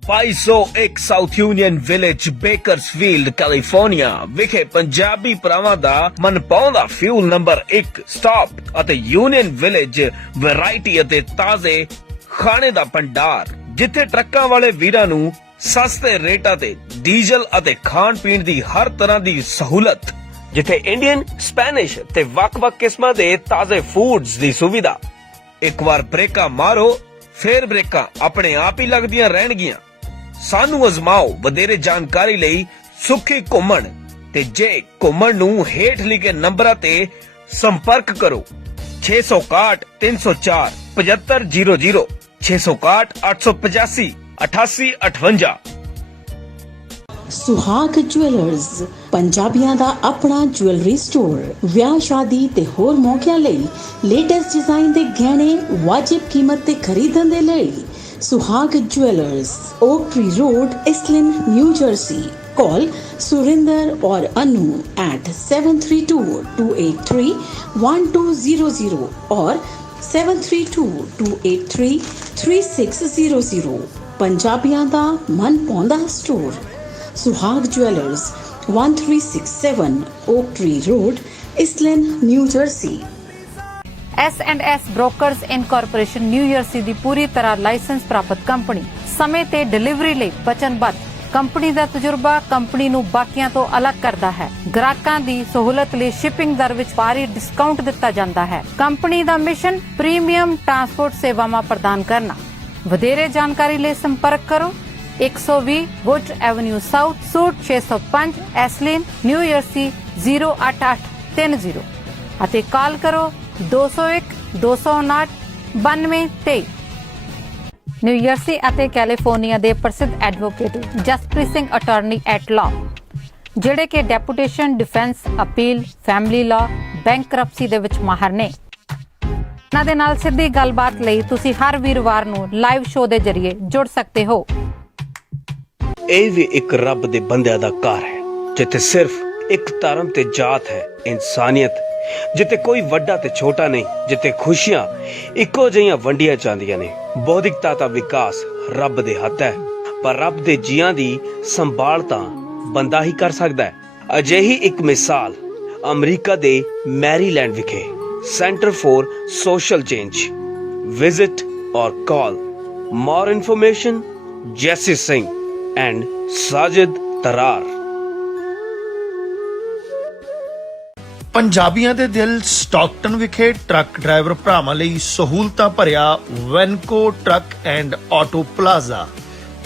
2201 south union village Bakersfield California ਵਿਖੇ ਪੰਜਾਬੀ ਭਰਾਵਾਂ ਦਾ ਮਨਪਾਉਂਦਾ ਫਿਊਲ ਨੰਬਰ 1 ਸਟਾਪ ਅਤੇ ਯੂਨੀਅਨ ਵਿਲੇਜ ਵੈਰਾਈਟੀ ਅਤੇ ਤਾਜ਼ੇ ਖਾਣੇ ਦਾ ਭੰਡਾਰ, ਜਿੱਥੇ ਟਰੱਕਾਂ ਵਾਲੇ ਵੀਰਾਂ ਨੂੰ ਸਸਤੇ ਰੇਟਾਂ ਤੇ ਡੀਜ਼ਲ ਅਤੇ ਖਾਣ ਪੀਣ ਦੀ ਹਰ ਤਰ੍ਹਾਂ ਦੀ ਸਹੂਲਤ, ਜਿੱਥੇ ਇੰਡੀਅਨ, ਸਪੈਨਿਸ਼ ਤੇ ਵੱਖ-ਵੱਖ ਕਿਸਮਾਂ ਦੇ ਤਾਜ਼ੇ ਫੂਡਸ ਦੀ ਸੁਵਿਧਾ। ਇੱਕ ਵਾਰ ਬ੍ਰੇਕਾਂ ਮਾਰੋ, ਫੇਰ ਬ੍ਰੇਕਾਂ ਆਪਣੇ ਆਪ ਹੀ ਲੱਗਦੀਆਂ ਰਹਿਣਗੀਆਂ। ਸਾਨੂੰ ਅਜ਼ਮਾਓ। ਵਧੇਰੇ ਜਾਣਕਾਰੀ ਲਈ ਸੁੱਖੀ ਘੁੰਮਣ ਤੇ ਜੇ ਘੁੰਮਣ ਨੂੰ ਹੇਠ ਲਿਖੇ ਨੰਬਰਾਂ ਤੇ ਸੰਪਰਕ ਕਰੋ। 661 304 7500 661 885 8858। ਸੁਹਾਗ ਜੁਐਲਰਸ ਪੰਜਾਬੀਆਂ ਦਾ ਆਪਣਾ ਜੁਐਲਰੀ ਸਟੋਰ। ਵਿਆਹ ਸ਼ਾਦੀ ਤੇ ਹੋਰ ਮੌਕਿਆਂ ਲਈ ਲੇਟੈਸਟ ਡਿਜ਼ਾਈਨ ਦੇ ਗਹਿਣੇ ਵਾਜਿਬ ਕੀਮਤ ਤੇ ਖਰੀਦਣ ਦੇ ਲਈ Suhag jewellers, Oak Tree Road, Iselin, New Jersey. Call Surinder or Anu at 732-283-1200 or 732-283-3600। ਪੰਜਾਬੀਆਂ ਦਾ ਮਨ ਪਾਉਂਦਾ ਸਟੋਰ ਸੁਹਾਗ jewellers, 1367 Oak Tree Road, Islin, New Jersey। S&S Brokers Incorporation new jersey ਦੀ ਪੂਰੀ ਤਰ੍ਹਾਂ ਲਾਇਸੈਂਸ ਪ੍ਰਾਪਤ ਕੰਪਨੀ, ਸਮੇਂ ਤੇ ਡਿਲੀਵਰੀ ਲਈ ਵਚਨਬੱਧ। ਕੰਪਨੀ ਦਾ ਤਜਰਬਾ ਕੰਪਨੀ ਨੂੰ ਬਾਕੀਆਂ ਤੋਂ ਅਲੱਗ ਕਰਦਾ ਹੈ। ਗ੍ਰਾਹਕਾਂ ਦੀ ਸਹੂਲਤ ਲਈ ਸ਼ਿਪਿੰਗ ਦਰ ਵਿੱਚ ਭਾਰੀ ਡਿਸਕਾਊਂਟ ਦਿੱਤਾ ਜਾਂਦਾ ਹੈ। ਕੰਪਨੀ ਦਾ ਮਿਸ਼ਨ ਪ੍ਰੀਮੀਅਮ ਟਰਾਂਸਪੋਰਟ ਸੇਵਾਵਾਂ ਪ੍ਰਦਾਨ ਕਰਨਾ। ਵਧੇਰੇ ਜਾਣਕਾਰੀ ਲਈ ਸੰਪਰਕ ਕਰੋ 120 Wood Avenue South, suite 605, Iselin, New Jersey 08830 ਅਤੇ ਕਾਲ ਕਰੋ 201 259 9223। ਨਿਊ ਜਰਸੀ ਅਤੇ ਕੈਲੀਫੋਰਨੀਆ ਦੇ ਪ੍ਰਸਿੱਧ advocate Jaspreet Singh attorney at law, ਜਿਹੜੇ ਕਿ deputation, defence, appeal, family law, bankruptcy ਦੇ ਵਿੱਚ ਮਾਹਰ ਨੇ। ਇਹਨਾਂ ਦੇ ਨਾਲ ਸਿੱਧੀ ਗੱਲਬਾਤ ਲਈ ਤੁਸੀਂ ਹਰ ਵੀਰਵਾਰ ਨੂੰ ਲਾਈਵ ਸ਼ੋਅ ਦੇ ਜ਼ਰੀਏ ਜੁੜ ਸਕਦੇ ਹੋ। ਇਹ ਵੀ ਇੱਕ ਰੱਬ ਦੇ ਬੰਦਿਆਂ ਦਾ ਘਰ ਹੈ, ਜਿੱਥੇ ਸਿਰਫ ਇੱਕ ਧਰਮ ਤੇ ਜਾਤ ਹੈ, ਇਨਸਾਨੀਅਤ, ਜਿੱਥੇ ਕੋਈ ਵੱਡਾ ਤੇ ਛੋਟਾ ਨਹੀਂ, ਜਿੱਥੇ ਖੁਸ਼ੀਆਂ ਇੱਕੋ ਜਿਹੀਆਂ ਵੰਡੀਆਂ ਜਾਂਦੀਆਂ ਨੇ। ਬੌਧਿਕਤਾ ਦਾ ਵਿਕਾਸ ਰੱਬ ਦੇ ਹੱਥ ਹੈ, ਪਰ ਰੱਬ ਦੇ ਜੀਆਂ ਦੀ ਸੰਭਾਲ ਤਾਂ ਬੰਦਾ ਹੀ ਕਰ ਸਕਦਾ ਹੈ। ਅਜਿਹੀ ਇੱਕ ਮਿਸਾਲ ਅਮਰੀਕਾ ਦੇ ਮੈਰੀਲੈਂਡ ਵਿਖੇ centre for social change. Visit और कॉल more information जैसी सिंह and साजिद तरार। ਪੰਜਾਬੀਆਂ ਦੇ ਦਿਲ ਸਟਾਕਟਨ ਵਿਖੇ ਟਰੱਕ ਡਰਾਈਵਰ ਭਰਾਵਾਂ ਲਈ ਸਹੂਲਤਾਂ ਭਰਿਆ ਵੈਨਕੋ ਟਰੱਕ ਐਂਡ ਆਟੋ ਪਲਾਜ਼ਾ,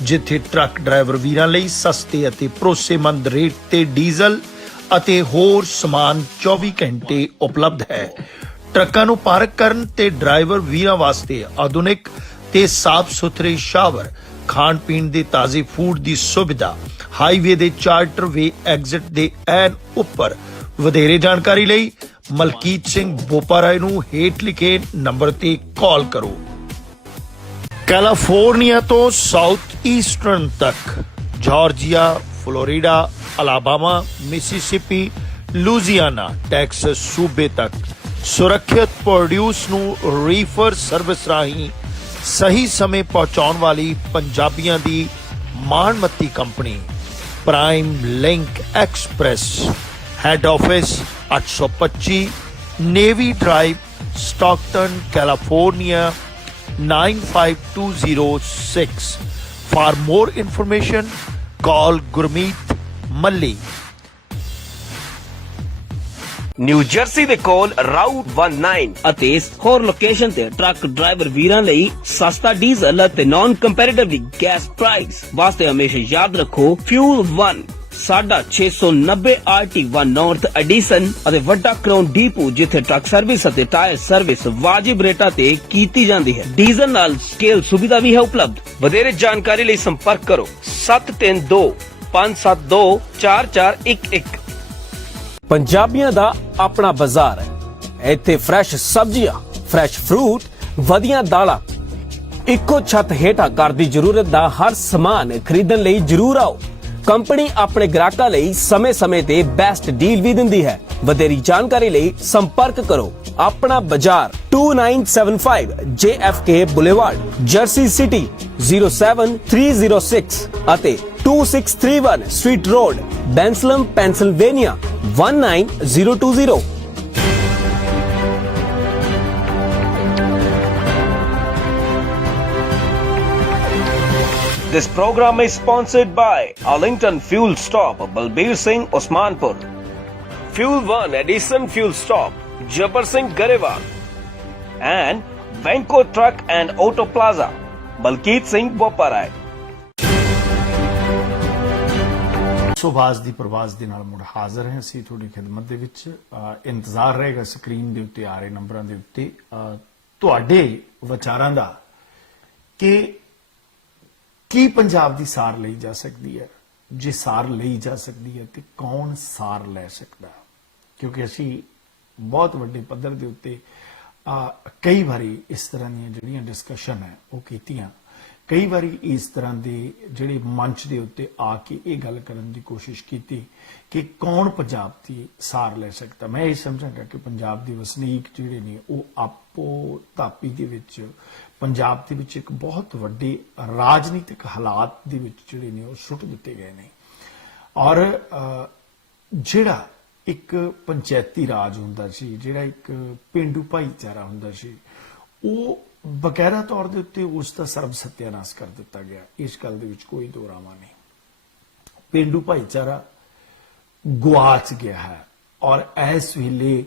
ਜਿੱਥੇ ਟਰੱਕ ਡਰਾਈਵਰ ਵੀਰਾਂ ਲਈ ਸਸਤੇ ਅਤੇ ਭਰੋਸੇਮੰਦ ਰੇਟ ਤੇ ਡੀਜ਼ਲ ਅਤੇ ਹੋਰ ਸਮਾਨ 24 ਘੰਟੇ ਉਪਲਬਧ ਹੈ। ਟਰੱਕਾਂ ਨੂੰ ਪਾਰਕ ਕਰਨ ਤੇ ਡਰਾਈਵਰ ਵੀਰਾਂ ਵਾਸਤੇ ਆਧੁਨਿਕ ਤੇ ਸਾਫ਼ ਸੁਥਰੇ ਸ਼ਾਵਰ, ਖਾਣ ਪੀਣ ਦੇ ਤਾਜ਼ੇ ਫੂਡ ਦੀ ਸੁਵਿਧਾ, ਹਾਈਵੇ ਦੇ ਚਾਰਟਰ ਵੇ ਐਗਜ਼ਿਟ ਦੇ ਐਨ ਉੱਪਰ। ਵਧੇਰੇ ਜਾਣਕਾਰੀ ਲਈ ਮਲਕੀਤ ਸਿੰਘ ਬੋਪਾਰਾਏ ਨੂੰ ਹੇਠ ਲਿਖੇ ਨੰਬਰ ਤੇ ਕਾਲ ਕਰੋ। ਕੈਲੀਫੋਰਨੀਆ ਤੋਂ ਸਾਊਥ ਈਸਟਰਨ ਤੱਕ, Georgia, Florida, Alabama, Mississippi, Louisiana, Texas ਸੂਬੇ ਤੱਕ ਸੁਰੱਖਿਅਤ ਪ੍ਰੋਡਿਊਸ ਨੂੰ ਰੀਫਰ ਸਰਵਿਸ ਰਾਹੀਂ ਸਹੀ ਸਮੇਂ ਪਹੁੰਚਾਉਣ ਵਾਲੀ ਪੰਜਾਬੀਆਂ ਦੀ ਮਾਣਮੱਤੀ company Prime Link Express. Head office 825 Navy Drive, Stockton, California 95206। For more information, call Gurmeet Malli। New Jersey ਦੇ ਕੋਲ ਰਾਊਟ 19 ਅਤੇ ਹੋਰ ਲੋਕੇਸ਼ਨ ਤੇ ਟਰੱਕ ਡਰਾਈਵਰ ਵੀਰਾਂ ਲਈ ਸਸਤਾ ਡੀਜ਼ਲ ਅਤੇ ਨਾਨ ਕੰਪੈਰੀਟਿਵਲੀ ਗੈਸ ਪ੍ਰਾਈਸ ਵਾਸਤੇ ਹਮੇਸ਼ਾ ਯਾਦ ਰੱਖੋ ਫਿਊਲ 1 ਸਾਡਾ 690 RT1 ਨਾਰਥ ਐਡੀਸਨ ਅਤੇ ਵੱਡਾ ਕਰਾਊਨ ਡੀਪੂ, ਜਿੱਥੇ ਟਰੱਕ ਸਰਵਿਸ ਅਤੇ ਟਾਇਰ ਸਰਵਿਸ ਵਾਜਿਬ ਰੇਟਾਂ ਤੇ ਕੀਤੀ ਜਾਂਦੀ ਹੈ। ਡੀਜ਼ਲ ਨਾਲ ਸਕੇਲ ਸੁਵਿਧਾ ਵੀ ਹੈ ਉਪਲਬਧ। ਵਧੇਰੇ ਜਾਣਕਾਰੀ ਲਈ ਸੰਪਰਕ ਕਰੋ 732 572 4411। ਪੰਜਾਬੀਆਂ ਦਾ ਆਪਣਾ ਬਾਜ਼ਾਰ ਹੈ। ਇੱਥੇ ਫਰੈਸ਼ ਸਬਜ਼ੀਆਂ, ਫਰੈਸ਼ ਫਰੂਟ, ਵਧੀਆਂ ਦਾਲਾਂ, ਇੱਕੋ ਛੱਤ ਹੇਠਾਂ ਘਰ ਦੀ ਜ਼ਰੂਰਤ ਦਾ ਹਰ ਸਮਾਨ ਖਰੀਦਣ ਲਈ ਜਰੂਰ ਆਓ। ਕੰਪਨੀ ਆਪਣੇ ਗ੍ਰਾਹਕਾਂ ਲਈ ਸਮੇਂ-ਸਮੇਂ ਤੇ ਬੈਸਟ ਡੀਲ ਵੀ ਦਿੰਦੀ ਹੈ। ਵਧੇਰੀ ਜਾਣਕਾਰੀ ਲਈ ਸੰਪਰਕ ਕਰੋ ਆਪਣਾ ਬਾਜ਼ਾਰ 2975 JFK ਬੁਲੇਵਾਰਡ, ਜਰਸੀ ਸਿਟੀ 07306 ਅਤੇ 2631 street road, Bensalem, Pennsylvania 19020। This program is sponsored by Arlington Fuel Stop, Balbir Singh, Osmanpur. Fuel 1 Edison Fuel Stop, Jabbar Singh, Garewal. And Venko Truck and Auto Plaza, Balkeet Singh, Boparai. Subhash ਦੀ ਪ੍ਰਵਾਸ ਦੇ ਨਾਲ ਮੁੜ ਹਾਜ਼ਰ ਹਾਂ ਅਸੀਂ ਤੁਹਾਡੀ ਖਿਦਮਤ ਦੇ ਵਿੱਚ। ਇੰਤਜ਼ਾਰ ਰਹੇਗਾ ਸਕਰੀਨ ਦੇ ਉੱਤੇ ਆ ਰਹੇ ਨੰਬਰਾਂ ਦੇ ਉੱਤੇ ਤੁਹਾਡੇ ਵਿਚਾਰਾਂ ਦਾ ਕਿ ਕੀ ਪੰਜਾਬ ਦੀ ਸਾਰ ਲਈ ਜਾ ਸਕਦੀ ਹੈ। ਜੇ ਸਾਰ ਲਈ ਜਾ ਸਕਦੀ ਹੈ ਤੇ ਕੌਣ ਸਾਰ ਲੈ ਸਕਦਾ, ਕਿਉਂਕਿ ਅਸੀਂ ਬਹੁਤ ਵੱਡੇ ਪੱਧਰ ਦੇ ਉੱਤੇ ਕਈ ਵਾਰੀ ਇਸ ਤਰ੍ਹਾਂ ਦੀਆਂ ਜਿਹੜੀਆਂ ਡਿਸਕਸ਼ਨ ਹੈ ਉਹ ਕੀਤੀਆਂ। ਕਈ ਵਾਰੀ ਇਸ ਤਰ੍ਹਾਂ ਦੇ ਜਿਹੜੇ ਮੰਚ ਦੇ ਉੱਤੇ ਆ ਕੇ ਇਹ ਗੱਲ ਕਰਨ ਦੀ ਕੋਸ਼ਿਸ਼ ਕੀਤੀ ਕਿ ਕੌਣ ਪੰਜਾਬ ਦੀ ਸਾਰ ਲੈ ਸਕਦਾ। ਮੈਂ ਇਹ ਸਮਝਾਂਗਾ ਕਿ ਪੰਜਾਬ ਦੇ ਵਸਨੀਕ ਜਿਹੜੇ ਨੇ ਉਹ ਆਪੋ ਧਾਪੀ ਦੇ ਵਿੱਚ ਪੰਜਾਬ ਦੇ ਵਿੱਚ ਇੱਕ ਬਹੁਤ ਵੱਡੇ ਰਾਜਨੀਤਿਕ ਹਾਲਾਤ ਦੇ ਵਿੱਚ ਜਿਹੜੇ ਨੇ ਉਹ ਸੁੱਟ ਦਿੱਤੇ ਗਏ ਨੇ। ਔਰ ਜਿਹੜਾ ਇੱਕ ਪੰਚਾਇਤੀ ਰਾਜ ਹੁੰਦਾ ਸੀ, ਜਿਹੜਾ ਇੱਕ ਪਿੰਡੂ ਭਾਈਚਾਰਾ ਹੁੰਦਾ ਸੀ, ਉਹ ਬਕਾਇਦਾ ਤੌਰ ਦੇ ਉੱਤੇ ਉਸ ਦਾ ਸਰਬ ਸਤਿਆਨਾਸ਼ ਕਰ ਦਿੱਤਾ ਗਿਆ। ਇਸ ਗੱਲ ਦੇ ਵਿੱਚ ਕੋਈ ਦੋ ਰਾਵਾਂ ਨਹੀਂ। ਪਿੰਡੂ ਭਾਈਚਾਰਾ ਗੁਆਚ ਗਿਆ ਹੈ ਔਰ ਇਸ ਵੇਲੇ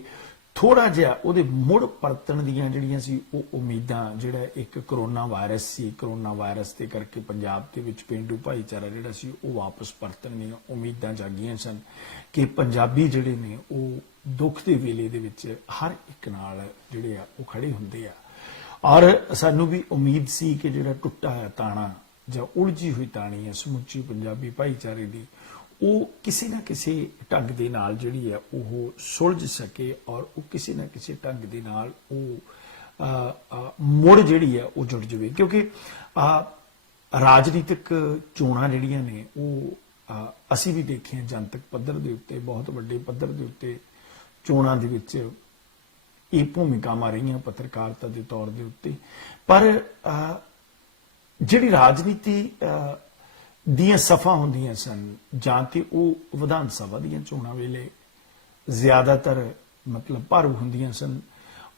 ਥੋੜਾ ਜਿਹਾ ਉਹਦੇ ਮੁੜ ਪਰਤਣ ਦੀਆਂ ਜਿਹੜੀਆਂ ਸੀ ਉਹ ਉਮੀਦਾਂ, ਜਿਹੜਾ ਇੱਕ ਕਰੋਨਾ ਵਾਇਰਸ ਸੀ, ਕਰੋਨਾ ਵਾਇਰਸ ਦੇ ਕਰਕੇ ਪੰਜਾਬ ਦੇ ਵਿੱਚ ਪਿੰਡੂ ਭਾਈਚਾਰਾ ਜਿਹੜਾ ਸੀ ਉਹ ਵਾਪਸ ਪਰਤਣ ਦੀਆਂ ਉਮੀਦਾਂ ਜਾਗੀਆਂ ਸਨ ਕਿ ਪੰਜਾਬੀ ਜਿਹੜੇ ਨੇ ਉਹ ਦੁੱਖ ਦੇ ਵੇਲੇ ਦੇ ਵਿੱਚ ਹਰ ਇੱਕ ਨਾਲ ਜਿਹੜੇ ਆ ਉਹ ਖੜੇ ਹੁੰਦੇ ਆ। ਔਰ ਸਾਨੂੰ ਵੀ ਉਮੀਦ ਸੀ ਕਿ ਜਿਹੜਾ ਟੁੱਟਾ ਹੋਇਆ ਤਾਣਾ ਜਾਂ ਉਲਝੀ ਹੋਈ ਤਾਣੀ ਹੈ ਸਮੁੱਚੀ ਪੰਜਾਬੀ ਭਾਈਚਾਰੇ ਦੀ, ਉਹ ਕਿਸੇ ਨਾ ਕਿਸੇ ਢੰਗ ਦੇ ਨਾਲ ਜਿਹੜੀ ਹੈ ਉਹ ਸੁਲਝ ਸਕੇ ਔਰ ਉਹ ਕਿਸੇ ਨਾ ਕਿਸੇ ਢੰਗ ਦੇ ਨਾਲ ਉਹ ਮੁੜ ਜਿਹੜੀ ਹੈ ਉਹ ਜੁੜ ਜਾਵੇ। ਕਿਉਂਕਿ ਰਾਜਨੀਤਿਕ ਚੋਣਾਂ ਜਿਹੜੀਆਂ ਨੇ ਉਹ ਅਸੀਂ ਵੀ ਦੇਖੀਆਂ ਜਨਤਕ ਪੱਧਰ ਦੇ ਉੱਤੇ, ਬਹੁਤ ਵੱਡੇ ਪੱਧਰ ਦੇ ਉੱਤੇ ਚੋਣਾਂ ਦੇ ਵਿੱਚ ਇਹ ਭੂਮਿਕਾਵਾਂ ਰਹੀਆਂ ਪੱਤਰਕਾਰਤਾ ਦੇ ਤੌਰ ਦੇ ਉੱਤੇ। ਪਰ ਜਿਹੜੀ ਰਾਜਨੀਤੀ ਦੀਆਂ ਸਫਾ ਹੁੰਦੀਆਂ ਸਨ ਜਾਂ ਤੇ ਉਹ ਵਿਧਾਨ ਸਭਾ ਦੀਆਂ ਚੋਣਾਂ ਵੇਲੇ ਜ਼ਿਆਦਾਤਰ ਮਤਲਬ ਭਾਰੂ ਹੁੰਦੀਆਂ ਸਨ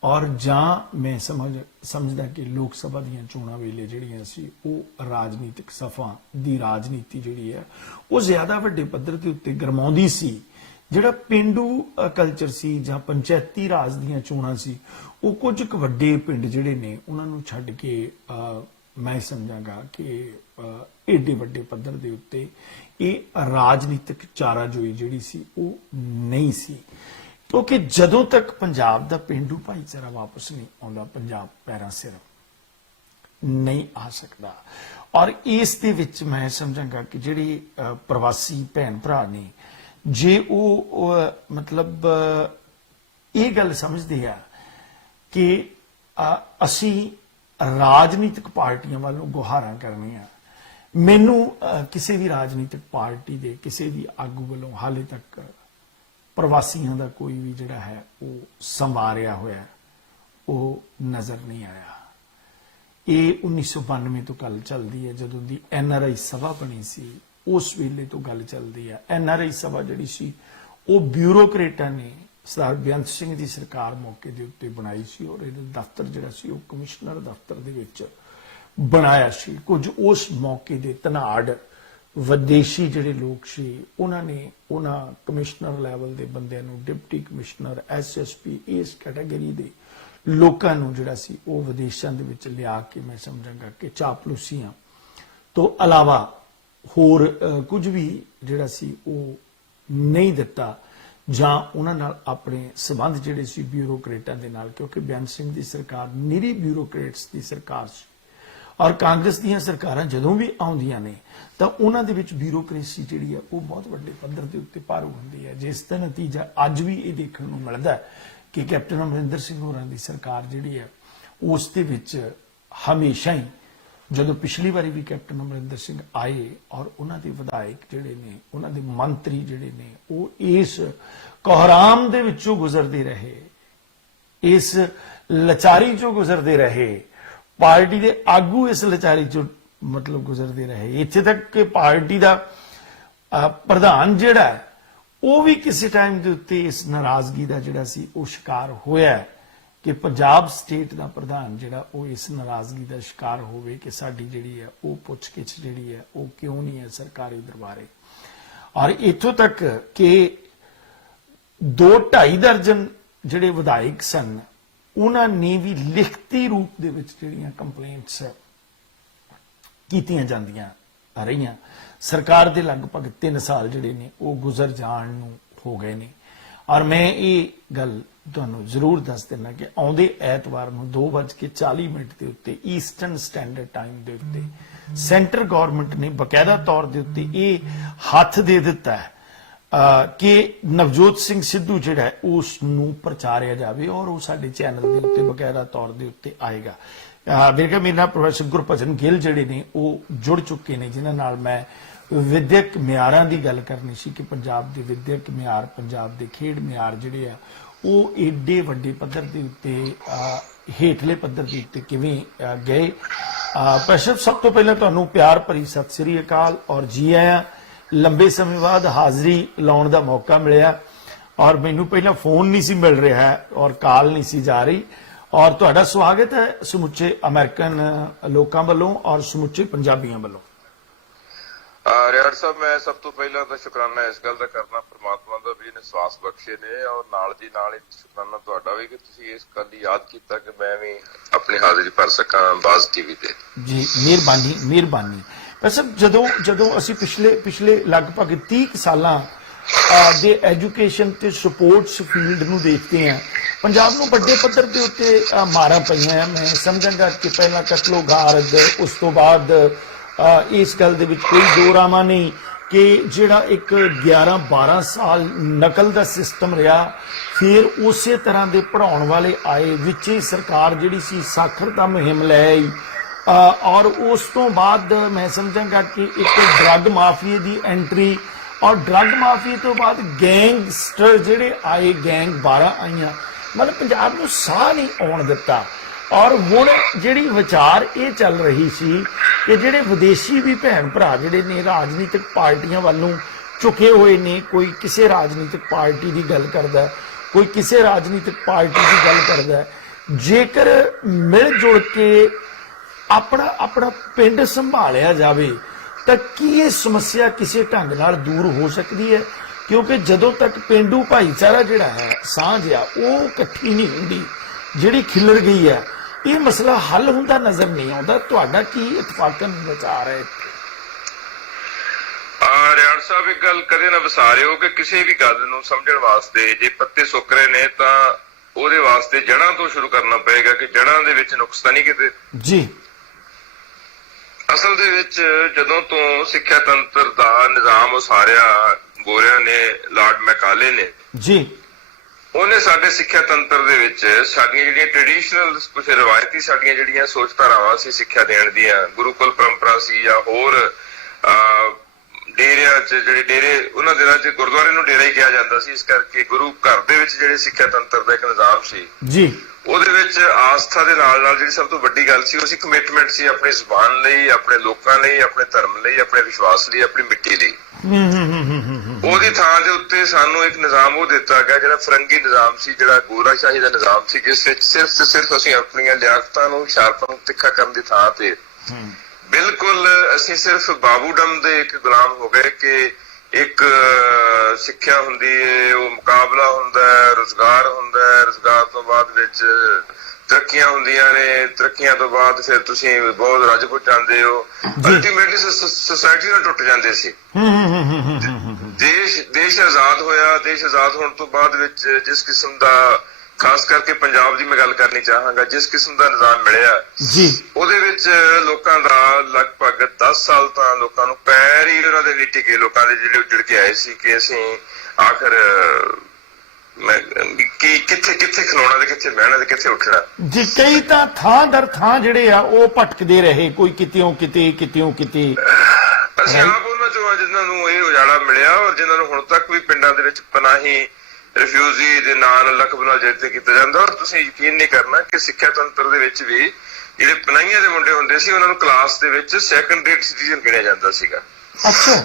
ਔਰ ਜਾਂ ਮੈਂ ਸਮਝਦਾ ਕਿ ਲੋਕ ਸਭਾ ਦੀਆਂ ਚੋਣਾਂ ਵੇਲੇ ਜਿਹੜੀਆਂ ਸੀ ਉਹ ਰਾਜਨੀਤਿਕ ਸਫਾ ਦੀ ਰਾਜਨੀਤੀ ਜਿਹੜੀ ਹੈ ਉਹ ਜ਼ਿਆਦਾ ਵੱਡੇ ਪੱਧਰ ਦੇ ਉੱਤੇ ਗਰਮਾਉਂਦੀ ਸੀ। ਜਿਹੜਾ ਪਿੰਡੂ ਕਲਚਰ ਸੀ ਜਾਂ ਪੰਚਾਇਤੀ ਰਾਜ ਦੀਆਂ ਚੋਣਾਂ ਸੀ ਉਹ ਕੁਝ ਕੁ ਵੱਡੇ ਪਿੰਡ ਜਿਹੜੇ ਨੇ ਉਹਨਾਂ ਨੂੰ ਛੱਡ ਕੇ ਮੈਂ ਸਮਝਾਂਗਾ ਕਿ ਏਡੇ ਵੱਡੇ ਪੱਧਰ ਦੇ ਉੱਤੇ ਇਹ ਰਾਜਨੀਤਿਕ ਚਾਰਾਜੋਈ ਜਿਹੜੀ ਸੀ ਉਹ ਨਹੀਂ ਸੀ। ਕਿਉਂਕਿ ਜਦੋਂ ਤੱਕ ਪੰਜਾਬ ਦਾ ਪਿੰਡੂ ਭਾਈਚਾਰਾ ਵਾਪਸ ਨਹੀਂ ਆਉਂਦਾ, ਪੰਜਾਬ ਪੈਰਾਂ ਸਿਰ ਨਹੀਂ ਆ ਸਕਦਾ। ਔਰ ਇਸ ਦੇ ਵਿੱਚ ਮੈਂ ਸਮਝਾਂਗਾ ਕਿ ਜਿਹੜੇ ਪ੍ਰਵਾਸੀ ਭੈਣ ਭਰਾ ਨੇ, ਜੇ ਉਹ ਮਤਲਬ ਇਹ ਗੱਲ ਸਮਝਦੇ ਆ ਕਿ ਅਸੀਂ ਰਾਜਨੀਤਿਕ ਪਾਰਟੀਆਂ ਵੱਲੋਂ ਗੁਹਾਰਾਂ ਕਰਨੀਆਂ, ਮੈਨੂੰ ਕਿਸੇ ਵੀ ਰਾਜਨੀਤਿਕ ਪਾਰਟੀ ਦੇ ਕਿਸੇ ਵੀ ਆਗੂ ਵੱਲੋਂ ਹਾਲੇ ਤੱਕ ਪ੍ਰਵਾਸੀਆਂ ਦਾ ਕੋਈ ਵੀ ਜਿਹੜਾ ਹੈ ਉਹ ਸੰਵਾਰਿਆ ਹੋਇਆ ਉਹ ਨਜ਼ਰ ਨਹੀਂ ਆਇਆ। ਇਹ 1992 ਤੋਂ ਗੱਲ ਚੱਲਦੀ ਹੈ, ਜਦੋਂ ਦੀ NRI ਸਭਾ ਬਣੀ ਸੀ ਉਸ ਵੇਲੇ ਤੋਂ ਗੱਲ ਚੱਲਦੀ ਹੈ। NRI ਸਭਾ ਜਿਹੜੀ ਸੀ ਉਹ ਬਿਊਰੋਕਰੇਟਾਂ ਨੇ ਸਰਦਾਰ ਬੇਅੰਤ ਸਿੰਘ ਦੀ ਸਰਕਾਰ ਮੌਕੇ ਦੇ ਉੱਤੇ ਬਣਾਈ ਸੀ ਔਰ ਇਹਦਾ ਦਫ਼ਤਰ ਜਿਹੜਾ ਸੀ ਉਹ ਕਮਿਸ਼ਨਰ ਦਫ਼ਤਰ ਦੇ ਵਿੱਚ ਬਣਾਇਆ ਸੀ। ਕੁਝ ਉਸ ਮੌਕੇ ਦੇ ਧਨਾੜ ਵਿਦੇਸ਼ੀ ਜਿਹੜੇ ਲੋਕ ਸੀ ਉਹਨਾਂ ਨੇ ਉਹਨਾਂ ਕਮਿਸ਼ਨਰ ਲੈਵਲ ਦੇ ਬੰਦਿਆਂ ਨੂੰ, ਡਿਪਟੀ ਕਮਿਸ਼ਨਰ, SSP, ਇਸ ਕੈਟਾਗਰੀ ਦੇ ਲੋਕਾਂ ਨੂੰ ਜਿਹੜਾ ਸੀ ਉਹ ਵਿਦੇਸ਼ਾਂ ਦੇ ਵਿੱਚ ਲਿਆ ਕੇ ਮੈਂ ਸਮਝਾਂਗਾ ਕਿ ਚਾਪਲੂਸੀਆਂ ਤੋਂ ਇਲਾਵਾ ਹੋਰ ਕੁਝ ਵੀ ਜਿਹੜਾ ਸੀ ਉਹ ਨਹੀਂ ਦਿੱਤਾ, ਜਾਂ ਉਹਨਾਂ ਨਾਲ ਆਪਣੇ ਸਬੰਧ ਜਿਹੜੇ ਸੀ ਬਿਊਰੋਕਰੇਟਾਂ ਦੇ ਨਾਲ, ਕਿਉਂਕਿ ਬੇਅੰਤ ਸਿੰਘ ਦੀ ਸਰਕਾਰ ਨਿਰੀ ਬਿਊਰੋਕਰੇਟਸ ਦੀ ਸਰਕਾਰ ਸੀ। ਔਰ ਕਾਂਗਰਸ ਦੀਆਂ ਸਰਕਾਰਾਂ ਜਦੋਂ ਵੀ ਆਉਂਦੀਆਂ ਨੇ ਤਾਂ ਉਹਨਾਂ ਦੇ ਵਿੱਚ ਬਿਊਰੋਕ੍ਰੇਸੀ ਜਿਹੜੀ ਹੈ ਉਹ ਬਹੁਤ ਵੱਡੇ ਪੱਧਰ ਦੇ ਉੱਤੇ ਭਾਰੂ ਹੁੰਦੀ ਹੈ, ਜਿਸ ਦਾ ਨਤੀਜਾ ਅੱਜ ਵੀ ਇਹ ਦੇਖਣ ਨੂੰ ਮਿਲਦਾ ਹੈ ਕਿ ਕੈਪਟਨ ਅਮਰਿੰਦਰ ਸਿੰਘ ਹੋਰਾਂ ਦੀ ਸਰਕਾਰ ਜਿਹੜੀ ਹੈ ਉਸ ਦੇ ਵਿੱਚ ਹਮੇਸ਼ਾ ਹੀ, ਜਦੋਂ ਪਿਛਲੀ ਵਾਰੀ ਵੀ ਕੈਪਟਨ ਅਮਰਿੰਦਰ ਸਿੰਘ ਆਏ ਔਰ ਉਹਨਾਂ ਦੇ ਵਿਧਾਇਕ ਜਿਹੜੇ ਨੇ, ਉਹਨਾਂ ਦੇ ਮੰਤਰੀ ਜਿਹੜੇ ਨੇ, ਉਹ ਇਸ ਕੋਹਰਾਮ ਦੇ ਵਿੱਚੋਂ ਗੁਜ਼ਰਦੇ ਰਹੇ, ਇਸ ਲਾਚਾਰੀ ਚੋਂ ਗੁਜ਼ਰਦੇ ਰਹੇ, ਪਾਰਟੀ ਦੇ ਆਗੂ ਇਸ ਲਾਚਾਰੀ ਚੋਂ ਮਤਲਬ ਗੁਜ਼ਰਦੇ ਰਹੇ, ਇੱਥੇ ਤੱਕ ਕਿ ਪਾਰਟੀ ਦਾ ਪ੍ਰਧਾਨ ਜਿਹੜਾ ਹੈ ਉਹ ਵੀ ਕਿਸੇ ਟਾਈਮ ਦੇ ਉੱਤੇ ਇਸ ਨਾਰਾਜ਼ਗੀ ਦਾ ਜਿਹੜਾ ਸੀ ਉਹ ਸ਼ਿਕਾਰ ਹੋਇਆ ਕਿ ਪੰਜਾਬ ਸਟੇਟ ਦਾ ਪ੍ਰਧਾਨ ਜਿਹੜਾ ਉਹ ਇਸ ਨਾਰਾਜ਼ਗੀ ਦਾ ਸ਼ਿਕਾਰ ਹੋਵੇ ਕਿ ਸਾਡੀ ਜਿਹੜੀ ਹੈ ਉਹ ਪੁੱਛਗਿੱਛ ਜਿਹੜੀ ਹੈ ਉਹ ਕਿਉਂ ਨਹੀਂ ਹੈ ਸਰਕਾਰੀ ਦਰਬਾਰੇ। ਔਰ ਇੱਥੋਂ ਤੱਕ ਕਿ 2-2.5 ਦਰਜਨ ਜਿਹੜੇ ਵਿਧਾਇਕ ਸਨ ਉਹਨਾਂ ਨੇ ਵੀ ਲਿਖਤੀ ਰੂਪ ਦੇ ਵਿੱਚ ਜਿਹੜੀਆਂ ਕੰਪਲੇਂਟਸ ਕੀਤੀਆਂ ਜਾਂਦੀਆਂ ਰਹੀਆਂ। ਸਰਕਾਰ ਦੇ ਲਗਭਗ 3 ਸਾਲ ਜਿਹੜੇ ਨੇ ਉਹ ਗੁਜ਼ਰ ਜਾਣ ਨੂੰ ਹੋ ਗਏ ਨੇ। ਔਰ ਮੈਂ ਇਹ ਗੱਲ ਤੁਹਾਨੂੰ ਜ਼ਰੂਰ ਦੱਸ ਦਿੰਦਾ ਕਿ ਆਉਂਦੇ ਐਤਵਾਰ ਨੂੰ 2:40 ਦੇ ਉੱਤੇ ਈਸਟਰਨ ਸਟੈਂਡਰਡ ਟਾਈਮ ਦੇ ਉੱਤੇ ਸੈਂਟਰ ਗਵਰਨਮੈਂਟ ਨੇ ਬਕਾਇਦਾ ਤੌਰ ਦੇ ਉੱਤੇ ਇਹ ਹੱਥ ਦੇ ਦਿੱਤਾ ਹੈ ਕਿ ਨਵਜੋਤ ਸਿੰਘ ਸਿੱਧੂ ਜਿਹੜਾ ਹੈ ਉਸ ਨੂੰ ਪ੍ਰਚਾਰਿਆ ਜਾਵੇ ਔਰ ਉਹ ਸਾਡੇ ਚੈਨਲ ਦੇ ਉੱਤੇ ਬਕਾਇਦਾ ਤੌਰ ਦੇ ਉੱਤੇ ਆਏਗਾ। ਮੇਰੇ ਨਾਲ ਪ੍ਰੋਫੈਸਰ ਗੁਰਭਜਨ ਗਿੱਲ ਜਿਹੜੇ ਨੇ ਉਹ ਜੁੜ ਚੁੱਕੇ ਨੇ, ਜਿਨ੍ਹਾਂ ਨਾਲ ਮੈਂ ਵਿਦਿਅਕ ਮਿਆਰਾਂ ਦੀ ਗੱਲ ਕਰਨੀ ਸੀ ਕਿ ਪੰਜਾਬ ਦੇ ਵਿਦਿਅਕ ਮਿਆਰ, ਪੰਜਾਬ ਦੇ ਖੇਡ ਮਿਆਰ ਜਿਹੜੇ ਆ ਉਹ ਏਡੇ ਵੱਡੇ ਪੱਧਰ ਦੇ ਉੱਤੇ ਹੇਠਲੇ ਪੱਧਰ ਦੇ ਉੱਤੇ ਕਿਵੇਂ ਗਏ। ਪ੍ਰੋਫੈਸਰ, ਸਭ ਤੋਂ ਪਹਿਲਾਂ ਤੁਹਾਨੂੰ ਪਿਆਰ ਭਰੀ ਸਤਿ ਸ੍ਰੀ ਅਕਾਲ ਔਰ ਜੀ ਆਇਆਂ। ਲੰਬੇ ਸਮੇਂ ਬਾਅਦ ਹਾਜ਼ਰੀ ਲਾਉਣ ਦਾ ਮੌਕਾ ਮਿਲਿਆ ਔਰ ਮੈਨੂੰ ਪਹਿਲਾਂ ਫੋਨ ਨਹੀਂ ਸੀ ਮਿਲ ਰਿਹਾ ਔਰ ਕਾਲ ਨਹੀਂ ਸੀ ਜਾ ਰਹੀ, ਔਰ ਤੁਹਾਡਾ ਸਵਾਗਤ ਹੈ ਸਮੁੱਚੇ ਅਮਰੀਕਨ ਲੋਕਾਂ ਵੱਲੋਂ ਔਰ ਸਮੁੱਚੇ ਪੰਜਾਬੀਆਂ ਵੱਲੋਂ। ਰਿਆੜ ਸਾਹਿਬ, ਮੈਂ ਸਭ ਤੋਂ ਪਹਿਲਾਂ ਤਾਂ ਸ਼ੁਕਰਾਨਾ ਇਸ ਗੱਲ ਦਾ ਕਰਨਾ ਪ੍ਰਮਾਤਮਾ ਦਾ ਵੀ ਇਹਨੇ ਸਵਾਸ ਬਖਸ਼ੇ ਨੇ, ਔਰ ਨਾਲ ਦੀ ਨਾਲ ਸ਼ੁਕਰਾਨਾ ਤੁਹਾਡਾ ਵੀ ਕਿ ਤੁਸੀਂ ਇਸ ਗੱਲ ਦੀ ਯਾਦ ਕੀਤਾ ਕਿ ਮੈਂ ਵੀ ਆਪਣੀ ਹਾਜ਼ਰੀ ਭਰ ਸਕਾਂ ਬਾਜ਼ ਟੀਵੀ ਤੇ। ਜੀ ਮਿਹਰਬਾਨੀ ਮਿਹਰਬਾਨੀ। ਵੈਸੇ ਜਦੋਂ ਅਸੀਂ ਪਿਛਲੇ ਲਗਭਗ 30 ਸਾਲਾਂ ਦੇ ਐਜੂਕੇਸ਼ਨ ਤੇ ਸਪੋਰਟਸ ਫੀਲਡ ਨੂੰ ਦੇਖਦੇ ਹਾਂ, ਪੰਜਾਬ ਨੂੰ ਵੱਡੇ ਪੱਧਰ ਦੇ ਉੱਤੇ ਮਾਰਾਂ ਪਈਆਂ। ਮੈਂ ਸਮਝਾਂਗਾ ਕਿ ਪਹਿਲਾਂ ਕਤਲੋ ਗਾਰਦ, ਉਸ ਤੋਂ ਬਾਅਦ ਇਸ ਗੱਲ ਦੇ ਵਿੱਚ ਕੋਈ ਦੋਰਾਮਾ ਨਹੀਂ ਕਿ ਜਿਹੜਾ ਇੱਕ 11-12 ਸਾਲ ਨਕਲ ਦਾ ਸਿਸਟਮ ਰਿਹਾ, ਫਿਰ ਉਸੇ ਤਰ੍ਹਾਂ ਦੇ ਪੜਾਉਣ ਵਾਲੇ ਆਏ, ਵਿੱਚ ਹੀ ਸਰਕਾਰ ਜਿਹੜੀ ਸੀ ਸਾਖਰਤਾ ਮੁਹਿੰਮ ਲੈ ਆਈ ਔਰ ਉਸ ਤੋਂ ਬਾਅਦ ਮੈਂ ਸਮਝਾਂਗਾ ਕਿ ਇੱਕ ਡਰੱਗ ਮਾਫੀਏ ਦੀ ਐਂਟਰੀ ਔਰ ਡਰੱਗ ਮਾਫੀਏ ਤੋਂ ਬਾਅਦ ਗੈਂਗਸਟਰ ਜਿਹੜੇ ਆਏ, ਗੈਂਗ 12 ਆਈਆਂ, ਮਤਲਬ ਪੰਜਾਬ ਨੂੰ ਸਾਹ ਨਹੀਂ ਆਉਣ ਦਿੱਤਾ। ਔਰ ਹੁਣ ਜਿਹੜੀ ਵਿਚਾਰ ਇਹ ਚੱਲ ਰਹੀ ਸੀ ਕਿ ਜਿਹੜੇ ਵਿਦੇਸ਼ੀ ਵੀ ਭੈਣ ਭਰਾ ਜਿਹੜੇ ਨੇ ਰਾਜਨੀਤਿਕ ਪਾਰਟੀਆਂ ਵੱਲ ਨੂੰ ਝੁਕੇ ਹੋਏ ਨੇ, ਕੋਈ ਕਿਸੇ ਰਾਜਨੀਤਿਕ ਪਾਰਟੀ ਦੀ ਗੱਲ ਕਰਦਾ, ਕੋਈ ਕਿਸੇ ਰਾਜਨੀਤਿਕ ਪਾਰਟੀ ਦੀ ਗੱਲ ਕਰਦਾ, ਜੇਕਰ ਮਿਲ ਜੁਲ ਕੇ ਆਪਣਾ ਪਿੰਡ ਸੰਭਾਲਿਆ ਜਾਵੇ ਤਾਂ ਕੀ ਇਹ ਸਮੱਸਿਆ ਕਿਸੇ ਢੰਗ ਨਾਲ ਦੂਰ ਹੋ ਸਕਦੀ ਹੈ? ਕਿਉਂਕਿ ਜਦੋਂ ਤੱਕ ਪਿੰਡੂ ਭਾਈਚਾਰਾ ਜਿਹੜਾ ਹੈ, ਸਾਂਝ ਆ, ਉਹ ਇਕੱਠੀ ਨਹੀਂ ਹੁੰਦੀ, ਜਿਹੜੀ ਖਿਲਰ ਗਈ ਹੈ, ਇਹ ਮਸਲਾ ਹੱਲ ਹੁੰਦਾ ਨਜ਼ਰ ਨਹੀਂ ਆਉਂਦਾ। ਤੁਹਾਡਾ ਕੀ ਇਤਫਾਕਨ ਵਿਚਾਰ ਹੈ? ਰਿਆੜ ਸਾਹਿਬ, ਇੱਕ ਗੱਲ ਕਦੇ ਨਾ ਵਿਸਾਰਿਓ ਕਿ ਕਿਸੇ ਵੀ ਗੱਲ ਨੂੰ ਸਮਝਣ ਵਾਸਤੇ ਜੇ ਪੱਤੇ ਸੁੱਕ ਰਹੇ ਨੇ ਤਾਂ ਉਹਦੇ ਵਾਸਤੇ ਜੜ੍ਹਾਂ ਤੋਂ ਸ਼ੁਰੂ ਕਰਨਾ ਪਏਗਾ ਕਿ ਜੜ੍ਹਾਂ ਦੇ ਵਿੱਚ ਨੁਕਸ ਤਾਂ ਨਹੀਂ ਕਿਤੇ। ਜੀ, ਅਸਲ ਦੇ ਵਿੱਚ ਜਦੋਂ ਤੋਂ ਸਿੱਖਿਆ ਤੰਤਰ ਦਾ ਨਿਜ਼ਾਮ ਉਸਾਰਿਆ ਗੋਰਿਆਂ ਨੇ, ਲਾਰਡ ਮੈਕਾਲੇ ਨੇ ਜੀ, ਉਹਨੇ ਸਾਡੇ ਸਿੱਖਿਆ ਤੰਤਰ ਦੇ ਵਿੱਚ ਸਾਡੀਆਂ ਜਿਹੜੀਆਂ ਟ੍ਰੈਡੀਸ਼ਨਲ ਕੁਝ ਰਵਾਇਤੀ ਸਾਡੀਆਂ ਜਿਹੜੀਆਂ ਸੋਚ ਧਾਰਾਵਾਂ ਸੀ ਸਿੱਖਿਆ ਦੇਣ ਦੀਆਂ, ਗੁਰੂਕੁਲ ਪਰੰਪਰਾ ਸੀ ਜਾਂ ਹੋਰ ਡੇਰਿਆਂ 'ਚ ਜਿਹੜੇ ਡੇਰੇ, ਉਹਨਾਂ ਦਿਨਾਂ 'ਚ ਗੁਰਦੁਆਰੇ ਨੂੰ ਡੇਰਾ ਹੀ ਕਿਹਾ ਜਾਂਦਾ ਸੀ, ਇਸ ਕਰਕੇ ਗੁਰੂ ਘਰ ਦੇ ਵਿੱਚ ਜਿਹੜੇ ਸਿੱਖਿਆ ਤੰਤਰ ਦਾ ਇੱਕ ਨਿਜ਼ਾਮ ਸੀ ਜੀ, ਉਹਦੇ ਵਿੱਚ ਆਸਥਾ ਦੇ ਨਾਲ ਨਾਲ ਜਿਹੜੀ ਸਭ ਤੋਂ ਵੱਡੀ ਗੱਲ ਸੀ ਉਹ ਸੀ ਕਮਿਟਮੈਂਟ ਸੀ ਆਪਣੀ ਜ਼ੁਬਾਨ ਲਈ, ਆਪਣੇ ਲੋਕਾਂ ਲਈ, ਆਪਣੇ ਧਰਮ ਲਈ, ਆਪਣੇ ਵਿਸ਼ਵਾਸ ਲਈ, ਆਪਣੀ ਮਿੱਟੀ ਲਈ। ਉਹਦੀ ਥਾਂ ਦੇ ਉੱਤੇ ਸਾਨੂੰ ਇੱਕ ਨਿਜ਼ਾਮ ਉਹ ਦਿੱਤਾ ਗਿਆ ਜਿਹੜਾ ਫਰੰਗੀ ਨਿਜ਼ਾਮ ਸੀ, ਜਿਹੜਾ ਗੋਰਾਸ਼ਾਹੀ ਦਾ ਨਿਜ਼ਾਮ ਸੀ, ਜਿਸ ਵਿੱਚ ਸਿਰਫ ਤੇ ਸਿਰਫ ਅਸੀਂ ਆਪਣੀਆਂ ਲਿਆਕਤਾਂ ਨੂੰ, ਸ਼ਾਰਤਾਂ ਨੂੰ ਤਿੱਖਾ ਕਰਨ ਦੀ ਥਾਂ ਤੇ ਬਿਲਕੁਲ ਅਸੀਂ ਸਿਰਫ ਬਾਬੂਡਮ ਦੇ ਇੱਕ ਗੁਲਾਮ ਹੋ ਗਏ ਕਿ ਇੱਕ ਸਿੱਖਿਆ ਹੁੰਦੀ ਹੈ, ਉਹ ਮੁਕਾਬਲਾ ਹੁੰਦਾ ਹੈ, ਰੁਜ਼ਗਾਰ ਹੁੰਦਾ ਹੈ, ਰੁਜ਼ਗਾਰ ਤੋਂ ਬਾਅਦ ਵਿੱਚ ਤਰੱਕੀਆਂ ਹੁੰਦੀਆਂ ਨੇ, ਤਰੱਕੀਆਂ ਤੋਂ ਬਾਅਦ ਫਿਰ ਤੁਸੀਂ ਬਹੁਤ ਰਾਜਪੂਤ ਜਾਂਦੇ ਹੋ, ਅਲਟੀਮੇਟਲੀ ਸੋਸਾਇਟੀ ਨਾਲ ਟੁੱਟ ਜਾਂਦੇ ਸੀ। ਦੇਸ਼ ਆਜ਼ਾਦ ਹੋਇਆ। ਦੇਸ਼ ਆਜ਼ਾਦ ਹੋਣ ਤੋਂ ਬਾਅਦ ਵਿੱਚ ਜਿਸ ਕਿਸਮ ਦਾ, ਖਾਸ ਕਰਕੇ ਪੰਜਾਬ ਦੀ ਮੈਂ ਗੱਲ ਕਰਨੀ ਚਾਹਾਂਗਾ, ਜਿਸ ਕਿਸਮ ਦਾ ਨਿਜ਼ਾਮ ਮਿਲਿਆ ਜੀ, ਉਹਦੇ ਵਿੱਚ ਲੋਕਾਂ ਦਾ ਲਗਭਗ 10 ਸਾਲ ਤਾਂ ਲੋਕਾਂ ਨੂੰ ਪੈਰ ਹੀ ਉਹਨਾਂ ਦੇ ਨਹੀਂ ਟਿਕੇ, ਲੋਕਾਂ ਦੇ ਜਿਹੜੇ ਉੱਜੜ ਕੇ ਆਏ ਸੀ ਕਿ ਅਸੀਂ ਆਖਰ ਕਿੱਥੇ ਖਲੋਣਾ ਤੇ ਕਿੱਥੇ ਬਹਿਣਾ ਤੇ ਕਿੱਥੇ ਉੱਠਣਾ ਜੀ। ਕਈ ਤਾਂ ਥਾਂ ਦਰ ਥਾਂ ਜਿਹੜੇ ਆ ਉਹ ਭਟਕਦੇ ਰਹੇ, ਕੋਈ ਕਿਤਿਓਂ ਕਿਤੇ। ਅਸੀਂ ਆਪ ਉਹਨਾਂ ਚੋਂ ਜਿਨ੍ਹਾਂ ਨੂੰ ਇਹ ਉਜਾੜਾ ਮਿਲਿਆ ਔਰ ਜਿਨ੍ਹਾਂ ਨੂੰ ਹੁਣ ਤੱਕ ਵੀ ਪਿੰਡਾਂ ਦੇ ਵਿੱਚ ਪਨਾਹੀ ਰਿਫਿਊਜੀ ਦੇ ਨਾਲ ਲਕਬ ਨਾਲ ਜਿੱਤੇ ਕੀਤਾ ਜਾਂਦਾ। ਔਰ ਤੁਸੀਂ ਯਕੀਨ ਨਹੀਂ ਕਰਨਾ ਕਿ ਸਿੱਖਿਆ ਤੰਤਰ ਦੇ ਵਿੱਚ ਵੀ ਜਿਹੜੇ ਪਨਾਹੀਆਂ ਦੇ ਮੁੰਡੇ ਹੁੰਦੇ ਸੀ ਉਹਨਾਂ ਨੂੰ ਕਲਾਸ ਦੇ ਵਿੱਚ ਸੈਕੰਡ ਰੇਟ ਸਿਟੀਜ਼ਨ ਗਿਣਿਆ ਜਾਂਦਾ ਸੀਗਾ। ਅੱਛਾ,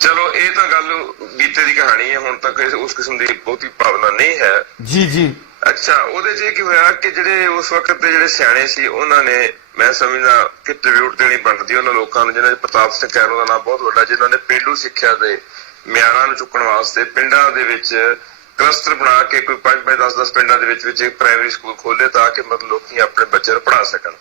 ਚਲੋ ਇਹ ਤਾਂ ਗੱਲ ਬੀਤੇ ਦੀ ਕਹਾਣੀ ਹੈ, ਹੁਣ ਤੱਕ ਉਸ ਕਿਸਮ ਦੀ ਬਹੁਤੀ ਭਾਵਨਾ ਨਹੀਂ ਹੈ। ਜੀ। ਅੱਛਾ, ਉਹਦੇ 'ਚ ਕੀ ਹੋਇਆ ਕਿ ਜਿਹੜੇ ਉਸ ਵਕਤ ਦੇ ਜਿਹੜੇ ਸਿਆਣੇ ਸੀ ਉਹਨਾਂ ਨੇ, ਮੈਂ ਸਮਝਦਾ ਕਿ ਟ੍ਰਿਬਿਊਟ ਦੇਣੀ ਬਣਦੀ ਉਹਨਾਂ ਲੋਕਾਂ ਨੂੰ ਜਿਨ੍ਹਾਂ 'ਚ ਪ੍ਰਤਾਪ ਸਿੰਘ ਕੈਰੋਂ ਦਾ ਨਾਮ ਬਹੁਤ ਵੱਡਾ, ਜਿਨ੍ਹਾਂ ਨੇ ਪੇਂਡੂ ਸਿੱਖਿਆ ਦੇ ਮਿਆਰਾਂ ਨੂੰ ਚੁੱਕਣ ਵਾਸਤੇ ਪਿੰਡਾਂ ਦੇ ਵਿੱਚ ਕਲਸਟਰ ਬਣਾ ਕੇ ਕੋਈ 5-5, 10-10 ਪਿੰਡਾਂ ਦੇ ਵਿੱਚ ਇੱਕ ਪ੍ਰਾਇਮਰੀ ਸਕੂਲ ਖੋਲੇ ਤਾਂ ਕਿ ਮਤਲਬ ਲੋਕੀ ਆਪਣੇ ਬੱਚੇ ਨੂੰ ਪੜ੍ਹਾ ਸਕਣ।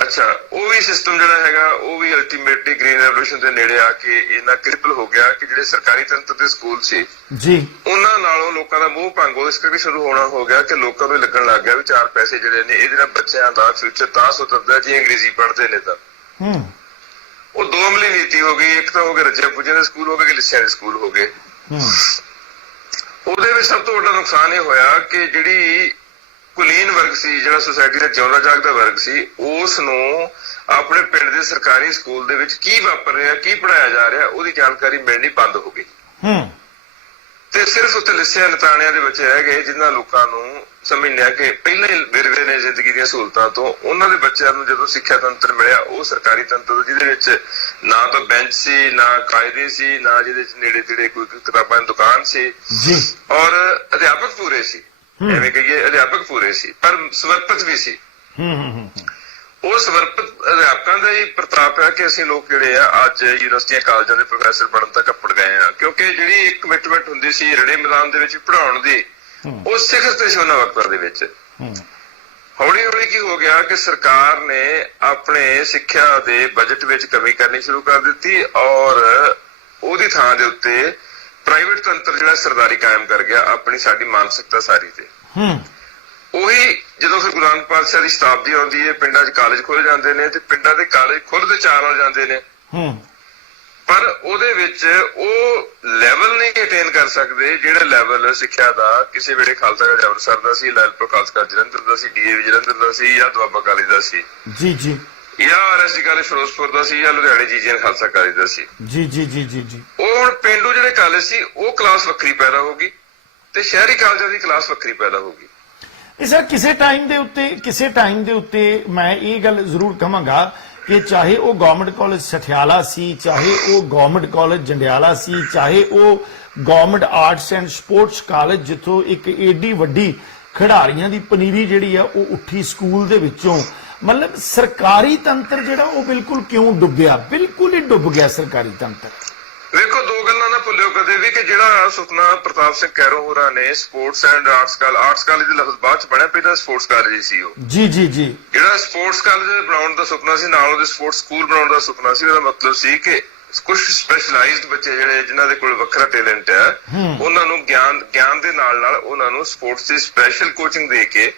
ਅੱਛਾ, ਉਹ ਵੀ ਸਿਸਟਮ ਜਿਹੜਾ ਹੈਗਾ ਉਹ ਵੀ ਅਲਟੀਮੇਟਲੀ ਗ੍ਰੀਨ ਰੈਵੋਲੂਸ਼ਨ ਦੇ ਨੇੜੇ ਆ ਕੇ ਇੰਨਾ ਕ੍ਰਿਪਲ ਹੋ ਗਿਆ ਕਿ ਜਿਹੜੇ ਸਰਕਾਰੀ ਤੰਤਰ ਦੇ ਸਕੂਲ ਸੀ ਜੀ, ਉਹਨਾਂ ਨਾਲੋਂ ਲੋਕਾਂ ਦਾ ਮੋਹ ਭੰਗ ਇਸ ਕਰਕੇ ਸ਼ੁਰੂ ਹੋਣਾ ਹੋ ਗਿਆ ਕਿ ਲੋਕਾਂ ਨੂੰ ਲੱਗਣ ਲੱਗ ਗਿਆ ਵੀ 4 ਪੈਸੇ ਜਿਹੜੇ ਨੇ ਇਹਦੇ ਨਾਲ ਬੱਚਿਆਂ ਦਾ ਫਿਊਚਰ ਤਾਂ ਸੁਧਰਦਾ ਜੇ ਅੰਗਰੇਜ਼ੀ ਪੜ੍ਹਦੇ ਨੇ ਤਾਂ। ਉਹ ਦੋ ਅਮਲੀ ਨੀਤੀ ਹੋ ਗਈ। ਇੱਕ ਤਾਂ ਹੋ ਗਏ ਰੱਜਿਆ ਪੁੱਜਿਆਂ ਦੇ ਸਕੂਲ ਹੋ ਗਏ ਕਿ ਲਿਸਿਆਂ ਦੇ ਸਕੂਲ ਹੋ ਗਏ। ਉਹਦੇ ਵਿੱਚ ਸਭ ਤੋਂ ਵੱਡਾ ਨੁਕਸਾਨ ਇਹ ਹੋਇਆ ਕਿ ਜਿਹੜੀ ਕੁਲੀਨ ਵਰਗ ਸੀ, ਜਿਹੜਾ ਸੁਸਾਇਟੀ ਦਾ ਜਿਉਂਦਾ ਜਾਗਦਾ ਵਰਗ ਸੀ, ਉਸ ਨੂੰ ਆਪਣੇ ਪਿੰਡ ਦੇ ਸਰਕਾਰੀ ਸਕੂਲ ਦੇ ਵਿੱਚ ਕੀ ਵਾਪਰ ਰਿਹਾ, ਕੀ ਪੜਾਇਆ ਜਾ ਰਿਹਾ, ਉਹਦੀ ਜਾਣਕਾਰੀ ਮਿਲਣੀ ਬੰਦ ਹੋ ਗਈ। ਤੇ ਸਿਰਫ ਉੱਥੇ ਲਿਸਿਆਂ ਨਤਾਣਿਆਂ ਦੇ ਬੱਚੇ ਰਹਿ ਗਏ ਜਿਨ੍ਹਾਂ ਲੋਕਾਂ ਨੂੰ ਸਮਝਿਆ ਕਿ ਪਹਿਲਾਂ ਹੀ ਵਿਰਵੇ ਨੇ ਜ਼ਿੰਦਗੀ ਦੀਆਂ ਸਹੂਲਤਾਂ ਤੋਂ। ਉਹਨਾਂ ਦੇ ਬੱਚਿਆਂ ਨੂੰ ਜਦੋਂ ਸਿੱਖਿਆ ਤੰਤਰ ਮਿਲਿਆ, ਉਹ ਸਰਕਾਰੀ ਤੰਤਰ ਜਿਹਦੇ ਵਿੱਚ ਨਾ ਤਾਂ ਬੈਂਚ ਸੀ, ਨਾ ਕਾਇਦੇ ਸੀ, ਨਾ ਜਿਹਦੇ ਚ ਨੇੜੇ ਤੇੜੇ ਕੋਈ ਕਿਤਾਬਾਂ ਦੀ ਦੁਕਾਨ ਸੀ, ਔਰ ਅਧਿਆਪਕ ਪੂਰੇ ਸੀ। ਐਵੇਂ ਕਹੀਏ ਅਧਿਆਪਕ ਪੂਰੇ ਸੀ ਪਰ ਸਮਰਪਿਤ ਵੀ ਸੀ। ਉਹ ਸਮਰਪਿਤ ਅਧਿਆਪਕਾਂ ਦਾ ਹੀ ਪ੍ਰਤਾਪ ਹੈ ਕਿ ਅਸੀਂ ਲੋਕ ਜਿਹੜੇ ਆ ਅੱਜ ਯੂਨੀਵਰਸਿਟੀਆਂ ਕਾਲਜਾਂ ਦੇ ਪ੍ਰੋਫੈਸਰ ਬਣਨ ਤੱਕ ਅੱਪੜ ਗਏ ਆ, ਕਿਉਂਕਿ ਜਿਹੜੀ ਇੱਕ ਕਮਿਟਮੈਂਟ ਹੁੰਦੀ ਸੀ ਰੜੇ ਮੈਦਾਨ ਦੇ ਵਿੱਚ ਪੜ੍ਹਾਉਣ ਦੀ, ਉਹ ਸਿਖਰ ਤੇ ਸੀ ਉਹਨਾਂ ਵਕਤਾਂ ਦੇ ਵਿੱਚ। ਹੌਲੀ ਹੌਲੀ ਕੀ ਹੋ ਗਿਆ ਕਿ ਸਰਕਾਰ ਨੇ ਆਪਣੇ ਸਿੱਖਿਆ ਦੇ ਬਜਟ ਵਿੱਚ ਕਮੀ ਕਰਨੀ ਸ਼ੁਰੂ ਕਰ ਦਿੱਤੀ ਔਰ ਉਹਦੀ ਥਾਂ ਦੇ ਉੱਤੇ ਪ੍ਰਾਈਵੇਟ ਤੰਤਰ ਜਿਹੜਾ ਸਰਦਾਰੀ ਕਾਇਮ ਕਰ ਗਿਆ ਆਪਣੀ ਸਾਡੀ ਮਾਨਸਿਕਤਾ ਸਾਰੀ ਤੇ। ਉਹੀ ਜਦੋਂ ਫਿਰ ਗੁਰੂ ਨਾਨਕ ਪਾਤਸ਼ਾਹ ਦੀ ਸ਼ਤਾਬਦੀ ਆਉਂਦੀ ਹੈ, ਪਿੰਡਾਂ 'ਚ ਕਾਲਜ ਖੁੱਲ ਜਾਂਦੇ ਨੇ ਤੇ ਪਿੰਡਾਂ ਦੇ ਕਾਲਜ ਖੁੱਲ੍ਹਦੇ 4 ਹੋ ਜਾਂਦੇ ਨੇ, ਪਰ ਉਹਦੇ ਵਿੱਚ ਉਹ ਲੈਵਲ ਨਹੀਂ ਅਟੇਨ ਕਰ ਸਕਦੇ ਜਿਹੜਾ ਲੈਵਲ ਸਿੱਖਿਆ ਦਾ ਕਿਸੇ ਵੇਲੇ ਖਾਲਸਾ ਕਾਲਜ ਅੰਮ੍ਰਿਤਸਰ ਦਾ ਸੀ, ਲਾਇਲਪੁਰ ਖਾਲਸਾ ਕਾਲਜ ਜਲੰਧਰ ਦਾ ਸੀ, DAV ਜਲੰਧਰ ਦਾ ਸੀ, ਜਾਂ ਦੁਆਬਾ ਕਾਲਜ ਦਾ ਸੀ, ਜਾਂ RSD ਕਾਲਜ ਫਿਰੋਜ਼ਪੁਰ ਦਾ ਸੀ, ਜਾਂ ਲੁਧਿਆਣੇ GGN ਖਾਲਸਾ ਕਾਲਜ ਦਾ ਸੀ। ਉਹ ਹੁਣ ਪਿੰਡੂ ਜਿਹੜੇ ਕਾਲਜ ਸੀ ਉਹ ਕਲਾਸ ਵੱਖਰੀ ਪੈਦਾ ਹੋ ਗਈ ਤੇ ਸ਼ਹਿਰੀ ਕਾਲਜਾਂ ਦੀ ਕਲਾਸ ਵੱਖਰੀ ਪੈਦਾ ਹੋ ਗਈ। ਕਿਸੇ ਟਾਈਮ ਦੇ ਉੱਤੇ ਮੈਂ ਇਹ ਗੱਲ ਜ਼ਰੂਰ ਕਹਾਂਗਾ ਕਿ ਚਾਹੇ ਉਹ ਗਵਰਨਮੈਂਟ ਕਾਲਜ ਸਠਿਆਲਾ ਸੀ, ਚਾਹੇ ਉਹ ਗਵਰਨਮੈਂਟ ਕਾਲਜ ਜੰਡਿਆਲਾ ਸੀ, ਚਾਹੇ ਉਹ government arts and sports college ਜਿੱਥੋਂ ਇੱਕ ਏਡੀ ਵੱਡੀ ਖਿਡਾਰੀਆਂ ਦੀ ਪਨੀਰੀ ਜਿਹੜੀ ਆ ਉਹ ਉੱਠੀ ਸਕੂਲ ਦੇ ਵਿੱਚੋਂ, ਮਤਲਬ ਸਰਕਾਰੀ ਤੰਤਰ ਜਿਹੜਾ ਉਹ ਬਿਲਕੁਲ ਕਿਉਂ ਡੁੱਬਿਆ? ਬਿਲਕੁਲ ਹੀ ਡੁੱਬ ਗਿਆ ਸਰਕਾਰੀ ਤੰਤਰ। ਵੇਖੋ, ਦੋ ਗੱਲਾਂ ਨਾ ਭੁੱਲਿਓ ਕਦੇ ਵੀ ਕਿ ਜਿਹੜਾ ਸੁਪਨਾ ਪ੍ਰਤਾਪ ਸਿੰਘ ਕੈਰੋਂ ਹੋਰਾਂ ਨੇ ਸਪੋਰਟਸ ਐਂਡ ਆਰਟਸ ਕਾਲਜ ਦੇ ਲਫ਼ਜ਼ ਬਾਅਦ ਚ ਬਣਿਆ, ਪਹਿਲਾਂ ਸਪੋਰਟਸ ਕਾਲਜ ਹੀ ਸੀ ਉਹ। ਜਿਹੜਾ ਸਪੋਰਟਸ ਕਾਲਜ ਬਣਾਉਣ ਦਾ ਸੁਪਨਾ ਸੀ, ਨਾਲ ਉਹਦੇ ਸਪੋਰਟਸ ਸਕੂਲ ਬਣਾਉਣ ਦਾ ਸੁਪਨਾ ਸੀ। ਉਹਦਾ ਮਤਲਬ ਸੀ ਕਿ ਕੁਝ ਸਪੈਸ਼ਲਾਈਜ਼ਡ ਬੱਚੇ ਜਿਹੜੇ ਜਿਨ੍ਹਾਂ ਦੇ ਕੋਲ ਵੱਖਰਾ ਟੈਲੈਂਟ ਹੈ, ਉਹਨਾਂ ਨੂੰ ਗਿਆਨ ਦੇ ਨਾਲ ਨਾਲ ਉਹਨਾਂ ਨੂੰ ਸਪੋਰਟਸ ਦੀ ਸਪੈਸ਼ਲ ਕੋਚਿੰਗ ਦੇ ਕੇ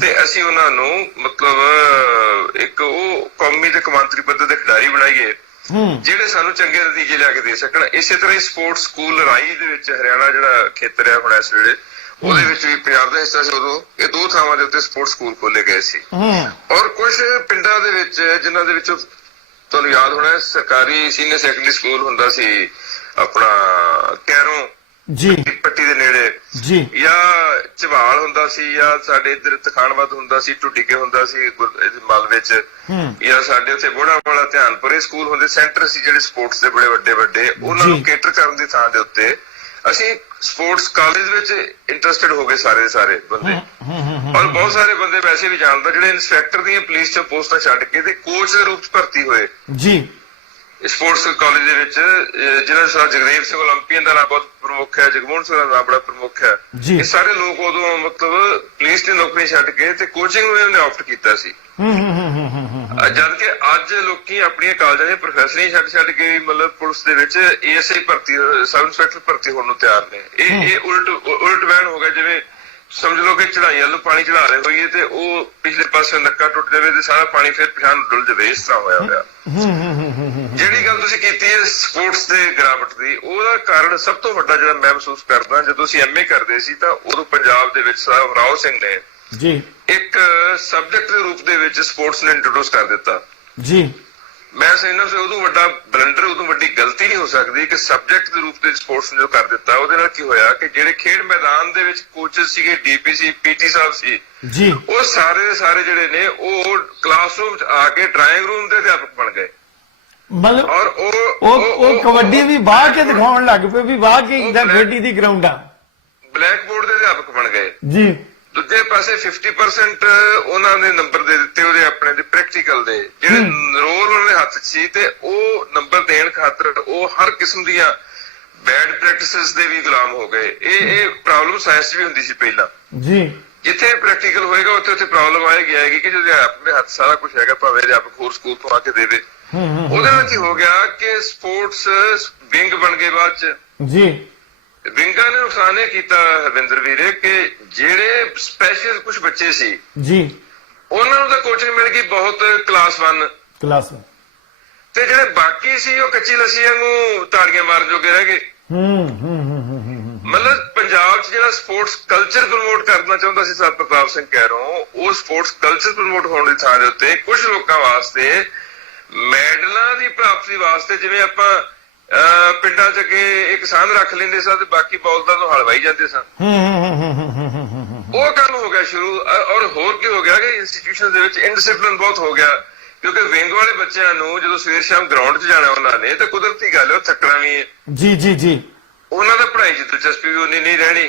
ਤੇ ਅਸੀਂ ਉਹਨਾਂ ਨੂੰ ਮਤਲਬ ਇੱਕ ਉਹ ਕੌਮੀ ਤੇ ਕੌਮਾਂਤਰੀ ਪੱਧਰ ਦੇ ਖਿਡਾਰੀ ਬਣਾਈਏ ਜਿਹੜੇ ਸਾਨੂੰ ਚੰਗੇ ਨਤੀਜੇ ਲਿਆ ਕੇ ਦੇ ਸਕਣ। ਇਸੇ ਤਰ੍ਹਾਂ ਹੀ ਸਪੋਰਟਸ ਸਕੂਲ ਰਾਈ ਦੇ ਵਿੱਚ ਹਰਿਆਣਾ ਜਿਹੜਾ ਖੇਤਰ ਹੈ ਹੁਣ ਇਸ ਵੇਲੇ, ਉਹਦੇ ਵਿੱਚ ਵੀ ਪੰਜਾਬ ਦਾ ਹਿੱਸਾ ਸੀ ਉਦੋਂ, ਇਹ 2 ਥਾਵਾਂ ਦੇ ਉੱਤੇ ਸਪੋਰਟਸ ਸਕੂਲ ਖੋਲੇ ਗਏ ਸੀ। ਔਰ ਕੁਝ ਪਿੰਡਾਂ ਦੇ ਵਿੱਚ ਜਿਨ੍ਹਾਂ ਦੇ ਵਿੱਚੋਂ ਤੁਹਾਨੂੰ ਯਾਦ ਹੋਣਾ ਸਰਕਾਰੀ ਸੀਨੀਅਰ ਸੈਕੰਡਰੀ ਸਕੂਲ ਹੁੰਦਾ ਸੀ ਆਪਣਾ ਕੈਰੋਂ ਪੱਟੀ ਦੇ ਨੇੜੇ, ਜਾਂ ਝਵਾਲ ਹੁੰਦਾ ਸੀ, ਜਾਂ ਸਾਡੇ ਇੱਧਰ ਤਖਾਣਵਦ ਹੁੰਦਾ ਸੀ, ਟੁੱਡੀਕੇ ਹੁੰਦਾ ਸੀ ਮਲ ਵਿੱਚ, ਜਾਂ ਸਾਡੇ ਉੱਥੇ ਬੋੜਾ ਵਾਲਾ ਧਿਆਨਪੁਰੇ ਸਕੂਲ ਹੁੰਦੇ, ਸੈਂਟਰ ਸੀ ਜਿਹੜੇ ਸਪੋਰਟਸ ਦੇ ਬੜੇ ਵੱਡੇ ਵੱਡੇ, ਉਹਨਾਂ ਨੂੰ ਕੇਟਰ ਕਰਨ ਦੀ ਥਾਂ ਦੇ ਉੱਤੇ ਅਸੀਂ ਸਪੋਰਟਸ ਕਾਲਜ ਵਿੱਚ ਇੰਟਰਸਟਿਡ ਹੋ ਗਏ ਸਾਰੇ ਬੰਦੇ। ਔਰ ਬਹੁਤ ਸਾਰੇ ਬੰਦੇ ਵੈਸੇ ਵੀ ਜਾਣਦਾ ਜਿਹੜੇ ਇੰਸਪੈਕਟਰ ਦੀਆਂ ਪੁਲਿਸ ਚ ਪੋਸਟਾਂ ਛੱਡ ਕੇ ਤੇ ਕੋਚ ਦੇ ਰੂਪ ਚ ਭਰਤੀ ਹੋਏ ਸਪੋਰਟਸ ਕਾਲਜ ਦੇ ਵਿੱਚ ਜਿਹਨਾਂ ਦਾ ਜਗਦੇਵ ਸਿੰਘ ਓਲੰਪੀਅਨ ਦਾ ਨਾਮ ਬਹੁਤ ਪ੍ਰਮੁੱਖ ਹੈ, ਜਗਮੋਹਨ ਸਿੰਘ ਦਾ ਨਾਮ ਬੜਾ ਪ੍ਰਮੁੱਖ ਹੈ। ਇਹ ਸਾਰੇ ਲੋਕ ਉਦੋਂ ਮਤਲਬ ਪੁਲਿਸ ਦੀ ਨੌਕਰੀ ਛੱਡ ਕੇ ਤੇ ਕੋਚਿੰਗ ਨੂੰ ਇਹਨੇ ਆਪਟ ਕੀਤਾ ਸੀ। ਜਦ ਕਿ ਅੱਜ ਲੋਕੀ ਆਪਣੀਆਂ ਕਾਲਜਾਂ ਦੇ ਪ੍ਰੋਫੈਸਰ ਛੱਡ ਕੇ ਮਤਲਬ ਪੁਲਿਸ ਦੇ ਵਿੱਚ ASI ਭਰਤੀ, ਸਬ ਇੰਸਪੈਕਟਰ ਭਰਤੀ ਹੋਣ ਨੂੰ ਤਿਆਰ ਨੇ। ਇਹ ਉਲਟ ਵੈਣ ਹੋ ਗਿਆ। ਜਿਵੇਂ ਸਮਝ ਲਓ ਕਿ ਚੜਾਈ ਵੱਲ ਨੂੰ ਪਾਣੀ ਚੜਾ ਰਹੇ ਹੋਈਏ ਤੇ ਉਹ ਪਿਛਲੇ ਪਾਸੇ ਨੱਕਾ ਟੁੱਟ ਜਾਵੇ ਤੇ ਸਾਰਾ ਪਾਣੀ ਫਿਰ ਪਿਛਾਂਹ ਡੁੱਲ ਜਾਵੇ, ਇਸ ਤਰ੍ਹਾਂ ਹੋਇਆ ਹੋਇਆ। ਜਿਹੜੀ ਗੱਲ ਤੁਸੀਂ ਕੀਤੀ ਹੈ ਸਪੋਰਟਸ ਦੇ ਗਿਰਾਵਟ ਦੀ, ਉਹਦਾ ਕਾਰਨ ਸਭ ਤੋਂ ਵੱਡਾ ਜਿਹੜਾ ਮੈਂ ਮਹਿਸੂਸ ਕਰਦਾ, ਜਦੋਂ ਅਸੀਂ MA ਕਰਦੇ ਸੀ ਤਾਂ ਉਦੋਂ ਪੰਜਾਬ ਦੇ ਵਿੱਚ ਸਾਹਿਬ ਰਾਓ ਸਿੰਘ ਨੇ ਇੱਕ ਸਬਜੈਕਟ ਦੇ ਰੂਪ ਦੇ ਵਿੱਚ ਸਪੋਰਟਸ ਨੂੰ ਇੰਟਰੋਡਿਊਸ ਕਰ ਦਿੱਤਾ ਜੀ। ਮੈਂ ਸਮਝਦਾ ਸੀ ਉਦੋਂ ਵੱਡਾ ਬਲੰਡਰ, ਉਦੋਂ ਵੱਡੀ ਗਲਤੀ ਨਹੀਂ ਹੋ ਸਕਦੀ ਕਿ ਸਬਜੈਕਟ ਦੇ ਰੂਪ ਦੇ ਸਪੋਰਟਸ ਨੂੰ ਜੋ ਕਰ ਦਿੱਤਾ। ਉਹਦੇ ਨਾਲ ਕੀ ਹੋਇਆ ਕਿ ਜਿਹੜੇ ਖੇਡ ਮੈਦਾਨ ਦੇ ਵਿੱਚ ਕੋਚਸ ਸੀਗੇ, DPC PT ਸਾਹਿਬ ਸੀ ਜੀ, ਉਹ ਸਾਰੇ ਦੇ ਸਾਰੇ ਜਿਹੜੇ ਨੇ ਉਹ ਕਲਾਸਰੂਮ ਚ ਆ ਕੇ ਡਰਾਇੰਗ ਰੂਮ ਦੇ ਅਧਿਆਪਕ ਬਣ ਗਏ। ਮਤਲਬ ਔਰ ਉਹ ਕਬੱਡੀ ਵੀ ਬਾਹ ਕੇ ਦਿਖਾਉਣ ਲੱਗ ਪਏ ਵੀ ਵਾਹ ਕੇ ਇਦਾਂ ਖੇਡੀ ਦੀ ਗਰਾਊਂਡਾਂ, ਬਲੈਕ ਬੋਰਡ ਦੇ ਅਧਿਆਪਕ ਬਣ ਗਏ ਜੀ। ਦੂਜੇ ਪਾਸੇ 50% ਉਹਨਾਂ ਨੇ ਨੰਬਰ ਦੇ ਦਿੱਤੇ ਉਹਦੇ ਆਪਣੇ ਦੇ ਪ੍ਰੈਕਟੀਕਲ ਦੇ, ਜਿਹੜੇ ਰੋਲ ਉਹਨਾਂ ਦੇ ਹੱਥ 'ਚ ਸੀ, ਤੇ ਉਹ ਨੰਬਰ ਦੇਣ ਖਾਤਰ ਉਹ ਹਰ ਕਿਸਮ ਦੀਆਂ ਬੈਡ ਪ੍ਰੈਕਟਿਸਿਸ ਦੇ ਵੀ ਗੁਲਾਮ ਹੋ ਗਏ। ਇਹ ਪ੍ਰੋਬਲਮ ਸਾਇੰਸ 'ਚ ਵੀ ਹੁੰਦੀ ਸੀ ਪਹਿਲਾਂ ਜੀ। ਜਿੱਥੇ ਪ੍ਰੈਕਟੀਕਲ ਹੋਏਗਾ ਉੱਥੇ ਪ੍ਰੋਬਲਮ ਆਏਗੀ ਕਿ ਜਦੋਂ ਆਪਣੇ ਹੱਥ ਸਾਰਾ ਕੁਝ ਹੈਗਾ, ਭਾਵੇਂ ਅਧਿਆਪਕ ਹੋਰ ਸਕੂਲ ਤੋਂ ਆ ਕੇ ਦੇਵੇ। ਉਹਦੇ ਨਾਲ ਕੀ ਹੋ ਗਿਆ ਕਿ ਸਪੋਰਟਸ ਵਿੰਗ ਬਣ ਗਏ ਬਾਅਦ 'ਚ ਜੀ। ਵਿੰਗਾਂ ਨੇ ਨੁਕਸਾਨ ਇਹ ਕੀਤਾ ਹਰਵਿੰਦਰ ਵੀਰੇ ਕਿ ਜਿਹੜੇ ਸਪੈਸ਼ਲ ਕੁਝ ਬੱਚੇ ਸੀ ਜੀ, ਉਹਨਾਂ ਨੂੰ ਤਾਂ ਕੋਚਿੰਗ ਮਿਲ ਗਈ ਬਹੁਤ ਕਲਾਸ 1 ਤੇ ਜਿਹੜੇ ਬਾਕੀ ਸੀ ਉਹ ਕੱਚੀ ਲੱਸੀ ਨੂੰ ਤਾੜੀਆਂ ਮਾਰਨ ਜੋਗੇ ਰਹਿ ਗਏ। ਮਤਲਬ ਪੰਜਾਬ 'ਚ ਜਿਹੜਾ ਸਪੋਰਟਸ ਕਲਚਰ ਪ੍ਰਮੋਟ ਕਰਨਾ ਚਾਹੁੰਦਾ ਸੀ ਸਰ ਪ੍ਰਤਾਪ ਸਿੰਘ ਕੈਰੋਂ, ਉਹ ਸਪੋਰਟਸ ਕਲਚਰ ਪ੍ਰਮੋਟ ਹੋਣ ਦੀ ਥਾਂ ਦੇ ਉੱਤੇ ਕੁਝ ਲੋਕਾਂ ਵਾਸਤੇ ਮੈਡਲਾਂ ਦੀ ਪ੍ਰਾਪਤੀ ਵਾਸਤੇ, ਜਿਵੇਂ ਆਪਾਂ ਪਿੰਡਾਂ 'ਚ ਅੱਗੇ ਇੱਕ ਸੰਦ ਰੱਖ ਲੈਂਦੇ ਸਾਂ ਤੇ ਬਾਕੀ ਬੌਲਦਾਂ ਨੂੰ ਹਲਵਾਈ ਜਾਂਦੇ ਸਾਂ, ਉਹ ਕੰਮ ਹੋ ਗਿਆ ਸ਼ੁਰੂ। ਔਰ ਹੋਰ ਕੀ ਹੋ ਗਿਆ ਕਿ ਇੰਸਟੀਟਿਊਸ਼ਨ ਦੇ ਵਿੱਚ ਇਨਡਿਸਿਪਲਿਨ ਬਹੁਤ ਹੋ ਗਿਆ, ਕਿਉਂਕਿ ਵਿੰਗ ਵਾਲੇ ਬੱਚਿਆਂ ਨੂੰ ਜਦੋਂ ਸਵੇਰ ਸ਼ਾਮ ਗਰਾਊਂਡ 'ਚ ਜਾਣਾ ਉਹਨਾਂ ਨੇ ਤਾਂ ਕੁਦਰਤੀ ਗੱਲ ਹੈ ਉਹ ਥੱਕਣਾ ਵੀ ਹੈ ਜੀ। ਉਹਨਾਂ ਦਾ ਪੜ੍ਹਾਈ 'ਚ ਦਿਲਚਸਪੀ ਵੀ ਉਨੀ ਨਹੀਂ ਰਹਿਣੀ।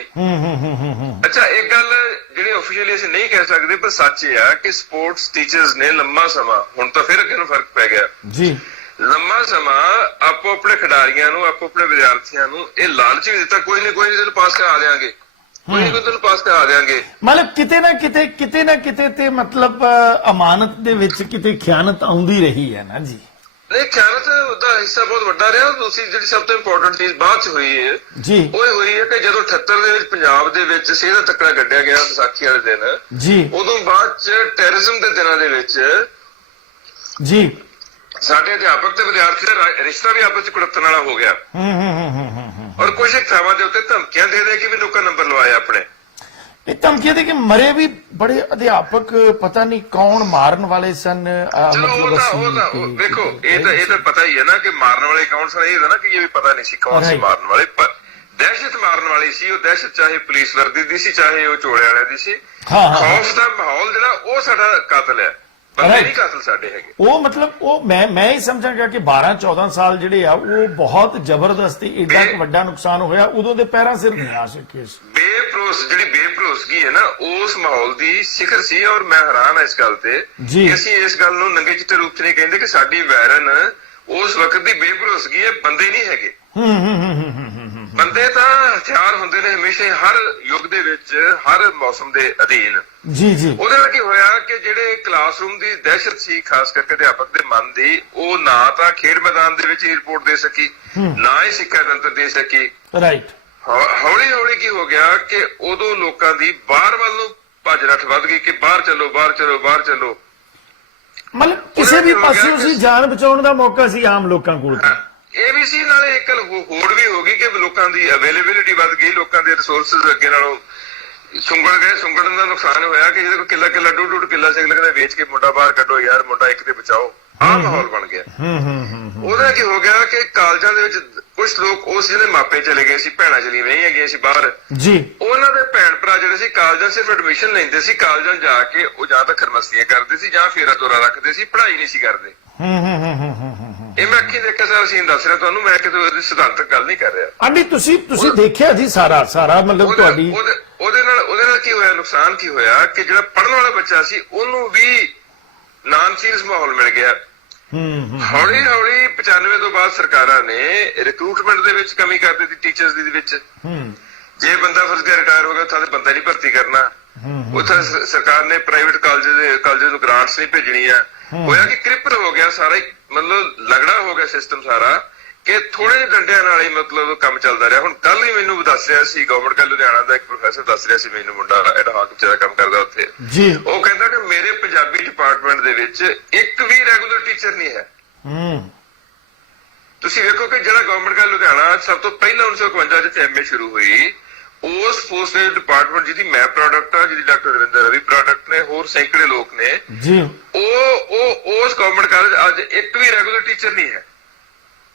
ਅੱਛਾ, ਇੱਕ ਗੱਲ ਜਿਹੜੀ ਆਫੀਸ਼ੀਅਲੀ ਅਸੀਂ ਨਹੀਂ ਕਹਿ ਸਕਦੇ ਪਰ ਸੱਚ ਇਹ ਆ ਕਿ ਸਪੋਰਟਸ ਟੀਚਰਸ ਨੇ ਲੰਮਾ ਸਮਾਂ, ਹੁਣ ਤਾਂ ਫਿਰ ਅੱਗੇ ਨੂੰ ਫਰਕ ਪੈ ਗਿਆ ਜੀ, ਲੰਮਾ ਸਮਾਂ ਆਪੋ ਆਪਣੇ ਖਿਡਾਰੀਆਂ ਨੂੰ, ਆਪੋ ਆਪਣੇ ਵਿਦਿਆਰਥੀਆਂ ਨੂੰ ਇਹ ਲਾਲਚ ਵੀ ਦਿੱਤਾ, ਕੋਈ ਨਹੀਂ ਤੈਨੂੰ ਪਾਸ ਕਰਾ ਦੇਾਂਗੇ, ਕੋਈ ਨਹੀਂ ਤੈਨੂੰ ਪਾਸ ਕਰਾ ਦੇਾਂਗੇ। ਮਤਲਬ ਕਿਤੇ ਨਾ ਕਿਤੇ ਤੇ ਮਤਲਬ ਅਮਾਨਤ ਦੇ ਵਿੱਚ ਕਿਤੇ ਖਿਆਨਤ ਆਉਂਦੀ ਰਹੀ ਹੈ ਨਾ ਜੀ। ਨਹੀਂ, ਖਿਆਨਤ ਦਾ ਹਿੱਸਾ ਬਹੁਤ ਵੱਡਾ ਰਿਹਾ। ਦੂਸਰੀ ਜਿਹੜੀ ਸਭ ਤੋਂ ਇੰਪੋਰਟੈਂਟ ਚੀਜ਼ ਬਾਅਦ ਚ ਹੋਈ ਹੈ ਜੀ, ਉਹ ਹੋਈ ਹੈ ਕਿ ਜਦੋਂ 78 ਦੇ ਵਿੱਚ ਪੰਜਾਬ ਦੇ ਵਿੱਚ ਸਿਹਤ ਦਾ ਤਕੜਾ ਕੱਢਿਆ ਗਿਆ ਵਿਸਾਖੀ ਵਾਲੇ ਦਿਨ ਜੀ, ਉਦੋਂ ਬਾਅਦ ਚ ਟੈਰਰਿਜ਼ਮ ਦੇ ਦਿਨਾਂ ਦੇ ਵਿੱਚ ਜੀ ਸਾਡੇ ਅਧਿਆਪਕ ਤੇ ਵਿਦਿਆਰਥੀ ਦਾ ਰਿਸ਼ਤਾ ਵੀ ਆਪਸ ਚ ਕੁੜੱਤਣ ਵਾਲਾ ਹੋ ਗਿਆ। ਔਰ ਕੁਝ ਥਾਵਾਂ ਦੇ ਉੱਤੇ ਧਮਕੀਆਂ ਦੇ ਕੇ ਵੀ ਲੋਕਾਂ ਨੰਬਰ ਲਵਾਏ ਆਪਣੇ। ਇਹ ਧਮਕੀਆਂ ਦੇ ਕੇ ਮਰੇ ਵੀ ਬੜੇ ਅਧਿਆਪਕ, ਪਤਾ ਨਹੀਂ ਕੌਣ ਮਾਰਨ ਵਾਲੇ ਸਨ। ਦੇਖੋ ਇਹ ਤਾਂ ਪਤਾ ਹੀ ਹੈ ਨਾ ਕਿ ਮਾਰਨ ਵਾਲੇ ਕੌਣ ਸਨ। ਇਹ ਨਾ ਕਿ ਇਹ ਵੀ ਪਤਾ ਨਹੀਂ ਸੀ ਕੌਣ ਸੀ ਮਾਰਨ ਵਾਲੇ, ਪਰ ਦਹਿਸ਼ਤ ਮਾਰਨ ਵਾਲੀ ਸੀ ਉਹ। ਦਹਿਸ਼ਤ ਚਾਹੇ ਪੁਲਿਸ ਵਰਦੀ ਦੀ ਸੀ, ਚਾਹੇ ਉਹ ਚੋੜੇ ਵਾਲਿਆਂ ਦੀ ਸੀ। ਖੌਫ ਦਾ ਮਾਹੌਲ ਜਿਹੜਾ ਉਹ ਸਾਡਾ ਕਾਤਲ ਹੈ, ਬੰਦੇ ਨਹੀਂ ਕਾਤਲ ਸਾਡੇ ਹੈਗੇ। ਉਹ ਮਤਲਬ ਉਹ ਮੈਂ ਹੀ ਸਮਝਾਂਗਾ ਕਿ 12-14 ਸਾਲ ਜਿਹੜੇ ਆ ਉਹ ਬਹੁਤ ਜ਼ਬਰਦਸਤ, ਏਡਾ ਵੱਡਾ ਨੁਕਸਾਨ ਹੋਇਆ, ਉਦੋਂ ਦੇ ਪੈਰਾਂ ਸਿਰ ਨਹੀਂ ਆ ਸਕੇ। ਜਿਹੜੀ ਬੇਭਰੋਸਗੀ ਹੈ ਨਾ, ਉਸ ਮਾਹੌਲ ਦੀ ਸਿਖਰ ਸੀ। ਔਰ ਮੈਂ ਹੈਰਾਨ ਹਾਂ ਇਸ ਗੱਲ ਤੇ ਕਿ ਅਸੀਂ ਇਸ ਗੱਲ ਨੂੰ ਨੰਗੇ ਚਿੱਟੇ ਰੂਪ ਚ ਨਹੀਂ ਕਹਿੰਦੇ ਕਿ ਸਾਡੀ ਵਾਇਰਨ ਉਸ ਵਕਤ ਦੀ ਬੇਭਰੋਸਗੀ ਹੈ, ਬੰਦੇ ਨਹੀਂ ਹੈਗੇ। ਬੰਦੇ ਤਾਂ ਹਥਿਆਰ ਹੁੰਦੇ ਨੇ ਹਮੇਸ਼ਾ, ਹਰ ਯੁੱਗ ਦੇ ਵਿੱਚ, ਹਰ ਮੌਸਮ ਦੇ ਅਧੀਨ ਜੀ। ਉਹਦੇ ਨਾਲ ਕੀ ਹੋਇਆ ਕਿ ਜਿਹੜੇ ਕਲਾਸਰੂਮ ਦੀ ਦਹਿਸ਼ਤ ਸੀ, ਖਾਸ ਕਰਕੇ ਅਧਿਆਪਕ ਦੇ ਮਨ ਦੀ, ਉਹ ਨਾ ਤਾਂ ਖੇਡ ਮੈਦਾਨ ਦੇ ਵਿੱਚ ਰਿਪੋਰਟ ਦੇ ਸਕੀ, ਨਾ ਹੀ ਸਿੱਖਿਆ ਤੰਤਰ ਦੇ ਸਕੀ। ਰਾਈਟ। ਹੌਲੀ ਹੌਲੀ ਕੀ ਹੋ ਗਿਆ ਕਿ ਉਦੋਂ ਲੋਕਾਂ ਦੀ ਬਾਹਰ ਵੱਲ ਨੂੰ ਭੱਜ ਰੱਠ ਵੱਧ ਗਈ ਕਿ ਬਾਹਰ ਚਲੋ, ਬਾਹਰ ਚਲੋ, ਬਾਹਰ ਚਲੋ। ਮਤਲਬ ਕਿਸੇ ਵੀ ਪਾਸੇ ਉਸੇ ਜਾਨ ਬਚਾਉਣ ਦਾ ਮੌਕਾ ਸੀ ਆਮ ਲੋਕਾਂ ਕੋਲ। ਇਹ ਵੀ ਸੀ, ਨਾਲੇ ਇੱਕ ਹੋਰ ਵੀ ਹੋ ਗਈ ਕਿ ਲੋਕਾਂ ਦੀ ਅਵੇਲੇਬਿਲਿਟੀ ਵੱਧ ਗਈ, ਲੋਕਾਂ ਦੇ ਰਿਸੋਰਸਿਸ ਅੱਗੇ ਨਾਲੋਂ ਸੁੰਗੜ ਗਏ। ਸੁੰਗੜਨ ਦਾ ਨੁਕਸਾਨ ਹੋਇਆ ਕਿ ਜਿਹਦੇ ਕੋਲ ਕਿੱਲਾ ਡੂਢ ਕਿੱਲਾ ਸੀ, ਲੱਗਦਾ ਵੇਚ ਕੇ ਮੁੰਡਾ ਬਾਹਰ ਕੱਢੋ ਯਾਰ, ਮੁੰਡਾ ਇੱਕ ਤੇ ਬਚਾਓ, ਆਹ ਮਾਹੌਲ ਬਣ ਗਿਆ। ਉਹਦਾ ਕੀ ਹੋ ਗਿਆ ਕਿ ਕਾਲਜਾਂ ਦੇ ਵਿੱਚ ਕੁਝ ਲੋਕ ਉਸ ਜਿਹਦੇ ਮਾਪੇ ਚਲੇ ਗਏ ਸੀ, ਭੈਣਾਂ ਚਲੀ ਵਹੀਆਂ ਗਈਆਂ ਸੀ ਬਾਹਰ ਜੀ, ਉਹਨਾਂ ਦੇ ਭੈਣ ਭਰਾ ਜਿਹੜੇ ਸੀ ਕਾਲਜਾਂ ਸਿਰਫ ਐਡਮਿਸ਼ਨ ਲੈਂਦੇ ਸੀ, ਕਾਲਜਾਂ ਜਾ ਕੇ ਉਹ ਜਾਂ ਤਾਂ ਖਰਮਸਤੀਆਂ ਕਰਦੇ ਸੀ ਜਾਂ ਫੇਰਾ ਤੋਰਾ ਰੱਖਦੇ ਸੀ, ਪੜ੍ਹਾਈ ਨਹੀਂ ਸੀ ਕਰਦੇ। ਇਹ ਮੈਂ ਅੱਖੀਂ ਦੇਖਿਆ ਸਾਰਾ ਸੀਨ ਦੱਸ ਰਿਹਾ ਤੁਹਾਨੂੰ, ਮੈਂ ਕਿਤੇ ਸਿਧਾਂਤਕ ਗੱਲ ਨਹੀਂ ਕਰ ਰਿਹਾ। ਆਂਟੀ ਤੁਸੀਂ ਦੇਖਿਆ ਜੀ ਸਾਰਾ ਮਤਲਬ ਤੁਹਾਡੀ ਉਹਦੇ ਨਾਲ ਕੀ ਹੋਇਆ, ਨੁਕਸਾਨ ਕੀ ਹੋਇਆ ਕਿ ਜਿਹੜਾ ਪੜ੍ਹਨ ਵਾਲਾ ਬੱਚਾ ਸੀ ਉਹਨੂੰ ਵੀ ਨਾਨ ਸੀਰੀਅਸ ਮਾਹੌਲ ਮਿਲ ਗਿਆ। ਹੌਲੀ ਹੌਲੀ 95 ਤੋਂ ਬਾਅਦ ਸਰਕਾਰਾਂ ਨੇ ਰਿਕਰੂਟਮੈਂਟ ਦੇ ਵਿੱਚ ਕਮੀ ਕਰ ਦਿੱਤੀ ਟੀਚਰਸ ਦੀ ਵਿੱਚ। ਜੇ ਬੰਦਾ ਫਰਜ਼ ਕੇ ਰਿਟਾਇਰ ਹੋ ਗਿਆ ਉੱਥੇ ਤੇ ਬੰਦਾ ਨਹੀਂ ਭਰਤੀ ਕਰਨਾ, ਉੱਥੇ ਸਰਕਾਰ ਨੇ ਪ੍ਰਾਈਵੇਟ ਕਾਲਜ ਨੂੰ ਗ੍ਰਾਂਟਸ ਨਹੀਂ ਭੇਜਣੀਆਂ। ਹੋਇਆ ਕਿ ਕ੍ਰਿਪਲ ਹੋ ਗਿਆ ਸਾਰਾ ਹੀ, ਮਤਲਬ ਲਗੜਾ ਹੋ ਗਿਆ ਸਿਸਟਮ ਸਾਰਾ, ਕਿ ਥੋੜੇ ਜਿਹੇ ਡੰਡਿਆਂ ਨਾਲ ਹੀ ਮਤਲਬ ਕੰਮ ਚੱਲਦਾ ਰਿਹਾ। ਹੁਣ ਕੱਲ ਹੀ ਮੈਨੂੰ ਦੱਸ ਰਿਹਾ ਸੀ ਗਵਰਨਮੈਂਟ ਕਾਲਜ ਲੁਧਿਆਣਾ ਦਾ ਇੱਕ ਪ੍ਰੋਫੈਸਰ ਦੱਸ ਰਿਹਾ ਸੀ ਮੈਨੂੰ, ਮੁੰਡਾ ਐਡਹਾਕ ਵਿਚਾਰਾ ਕੰਮ ਕਰਦਾ ਉੱਥੇ ਜੀ। ਉਹ ਕਹਿੰਦਾ ਕਿ ਮੇਰੇ ਪੰਜਾਬੀ ਡਿਪਾਰਟਮੈਂਟ ਦੇ ਵਿੱਚ ਇੱਕ ਵੀ ਰੈਗੂਲਰ ਟੀਚਰ ਨਹੀਂ ਹੈ। ਤੁਸੀਂ ਵੇਖੋ ਕਿ ਜਿਹੜਾ ਗਵਰਨਮੈਂਟ ਕਾਲਜ ਲੁਧਿਆਣਾ ਸਭ ਤੋਂ ਪਹਿਲਾਂ 1951 ਚ ਐਮਏ ਸ਼ੁਰੂ ਹੋਈ, ਉਸ ਪੋਸਟ ਡਿਪਾਰਟਮੈਂਟ ਜਿਹਦੀ ਮੈਂ ਪ੍ਰੋਡਕਟ ਆ, ਜਿਹਦੀ ਡਾਕਟਰ ਰਵਿੰਦਰ ਰਵੀ ਪ੍ਰੋਡਕਟ ਨੇ, ਹੋਰ ਸੈਂਕੜੇ ਲੋਕ ਨੇ ਜੀ, ਉਹ ਉਸ ਗਵਰਨਮੈਂਟ ਕਾਲਜ ਅੱਜ ਇੱਕ ਵੀ ਰੈਗੂਲਰ ਟੀਚਰ ਨਹੀਂ ਹੈ।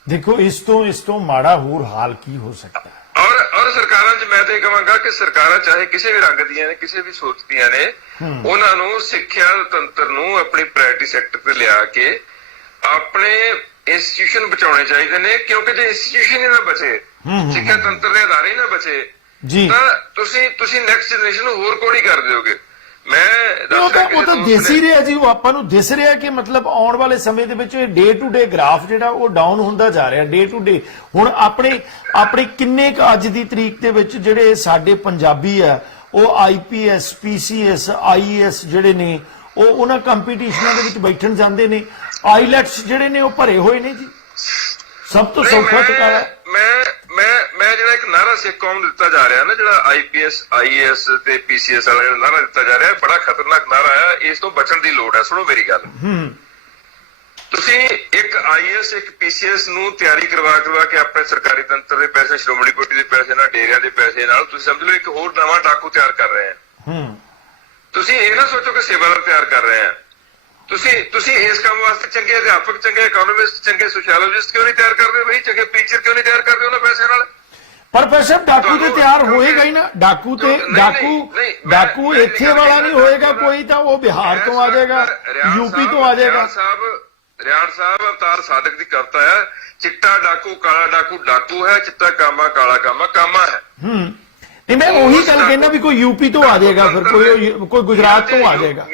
ਦੇਖੋ ਇਸ ਤੋਂ ਮਾੜਾ ਹੋਰ ਹਾਲ ਕੀ ਹੋ ਸਕਦਾ ਹੈ। ਔਰ ਸਰਕਾਰਾਂ 'ਚ ਮੈਂ ਤਾਂ ਇਹ ਕਹਾਂਗਾ ਕਿ ਸਰਕਾਰਾਂ ਚਾਹੇ ਕਿਸੇ ਵੀ ਰੰਗ ਦੀਆਂ ਨੇ, ਕਿਸੇ ਵੀ ਸੋਚ ਦੀਆਂ ਨੇ, ਉਹਨਾਂ ਨੂੰ ਸਿੱਖਿਆ ਤੰਤਰ ਨੂੰ ਆਪਣੀ ਪ੍ਰਾਇੋਰਟੀ ਸੈਕਟਰ ਤੇ ਲਿਆ ਕੇ ਆਪਣੇ ਇੰਸਟੀਟਿਊਸ਼ਨ ਬਚਾਉਣੇ ਚਾਹੀਦੇ ਨੇ, ਕਿਉਂਕਿ ਜੇ ਇੰਸਟੀਟਿਊਸ਼ਨ ਹੀ ਨਾ ਬਚੇ, ਸਿੱਖਿਆ ਤੰਤਰ ਦੇ ਅਦਾਰੇ ਹੀ ਨਾ ਬਚੇ ਤਾਂ ਤੁਸੀਂ ਨੈਕਸਟ ਜਨਰੇਸ਼ਨ ਨੂੰ ਹੋਰ ਕੋੜੀ ਕਰ ਦਿਓਗੇ। ਉਹ ਤਾਂ ਦਿਸ ਹੀ ਰਿਹਾ ਜੀ, ਉਹ ਆਪਾਂ ਨੂੰ ਦਿਸ ਰਿਹਾ ਕਿ ਮਤਲਬ ਆਉਣ ਵਾਲੇ ਸਮੇਂ ਦੇ ਵਿੱਚ ਡੇ ਟੂ ਡੇ ਗ੍ਰਾਫ ਜਿਹੜਾ ਉਹ ਡਾਊਨ ਹੁੰਦਾ ਜਾ ਰਿਹਾ ਡੇ ਟੂ ਡੇ। ਹੁਣ ਆਪਣੇ ਕਿੰਨੇ ਕੁ ਅੱਜ ਦੀ ਤਰੀਕ ਦੇ ਵਿੱਚ ਜਿਹੜੇ ਸਾਡੇ ਪੰਜਾਬੀ ਆ ਉਹ IPS PCS IAS ਜਿਹੜੇ ਨੇ ਉਹ ਉਹਨਾਂ ਕੰਪੀਟੀਸ਼ਨਾਂ ਦੇ ਵਿੱਚ ਬੈਠਣ ਜਾਂਦੇ ਨੇ। ਆਈਲੈਟਸ ਜਿਹੜੇ ਨੇ ਉਹ ਭਰੇ ਹੋਏ ਨੇ ਜੀ, ਸਭ ਤੋਂ ਸੌਖਾ ਟਿਕਾਣਾ। ਮੈਂ ਜਿਹੜਾ ਇੱਕ ਨਾਰਾ ਸਿੱਖ ਕੌਮ ਨੂੰ ਦਿੱਤਾ ਜਾ ਰਿਹਾ ਨਾ, ਜਿਹੜਾ IPS IAS ਤੇ PCS ਵਾਲਾ ਜਿਹੜਾ ਨਾਰਾ ਦਿੱਤਾ ਜਾ ਰਿਹਾ, ਬੜਾ ਖਤਰਨਾਕ ਨਾਰਾ ਹੈ। ਇਸ ਤੋਂ ਬਚਣ ਦੀ ਲੋੜ ਹੈ। ਸੁਣੋ ਮੇਰੀ ਗੱਲ, ਤੁਸੀਂ ਇੱਕ IAS ਇੱਕ PCS ਨੂੰ ਤਿਆਰੀ ਕਰਵਾ ਕੇ ਆਪਣੇ ਸਰਕਾਰੀ ਤੰਤਰ ਦੇ ਪੈਸੇ, ਸ਼੍ਰੋਮਣੀ ਕਮੇਟੀ ਦੇ ਪੈਸੇ ਨਾਲ, ਡੇਰਿਆਂ ਦੇ ਪੈਸੇ ਨਾਲ ਤੁਸੀਂ ਸਮਝ ਲਓ ਇੱਕ ਹੋਰ ਨਵਾਂ ਡਾਕੂ ਤਿਆਰ ਕਰ ਰਹੇ ਆ। ਤੁਸੀਂ ਇਹ ਨਾ ਸੋਚੋ ਕਿ ਸੇਵਾਦਾਰ ਤਿਆਰ ਕਰ ਰਹੇ ਆ। ਤੁਸੀਂ ਇਸ ਕੰਮ ਵਾਸਤੇ ਚੰਗੇ ਅਧਿਆਪਕ, ਚੰਗੇ ਇਕਨੋਮਿਸਟ, ਚੰਗੇ ਸੋਸ਼ੀਓਲੋਜਿਸਟ ਕਿਉਂ ਨਹੀਂ ਤਿਆਰ ਕਰਦੇ ਬਈ? ਚੰਗੇ ਟੀਚਰ ਕਿਉਂ ਨਹੀਂ ਤਿਆਰ ਕਰਦੇ ਉਹਨਾਂ ਪੈਸਿਆਂ ਨਾਲ? ਪਰ ਪ੍ਰੋਫੈਸਰ ਡਾਕੂ ਤੇ ਤਿਆਰ ਹੋਏਗਾ ਹੀ ਨਾ। ਡਾਕੂ ਇੱਥੇ ਵਾਲਾ ਨਹੀਂ ਹੋਏਗਾ ਕੋਈ, ਤਾਂ ਉਹ ਬਿਹਾਰ ਤੋਂ ਆ ਜਾਏਗਾ, UP ਤੋਂ ਆ ਜਾਏਗਾ। ਰਿਆੜ ਸਾਹਿਬ ਅਵਤਾਰ ਸਾਦਕ ਦੀ ਕਵਿਤਾ ਹੈ, ਚਿੱਟਾ ਡਾਕੂ ਕਾਲਾ ਡਾਕੂ ਡਾਕੂ ਹੈ, ਚਿੱਟਾ ਕਾਮਾ ਕਾਲਾ ਕਾਮਾ ਕਾਮਾ ਹੈ। ਨਹੀਂ, ਮੈਂ ਉਹੀ ਗੱਲ ਕਹਿੰਦਾ ਵੀ ਕੋਈ UP ਤੋਂ ਆ ਜਾਏਗਾ, ਫਿਰ ਕੋਈ ਗੁਜਰਾਤ ਤੋਂ ਆ ਜਾਏਗਾ।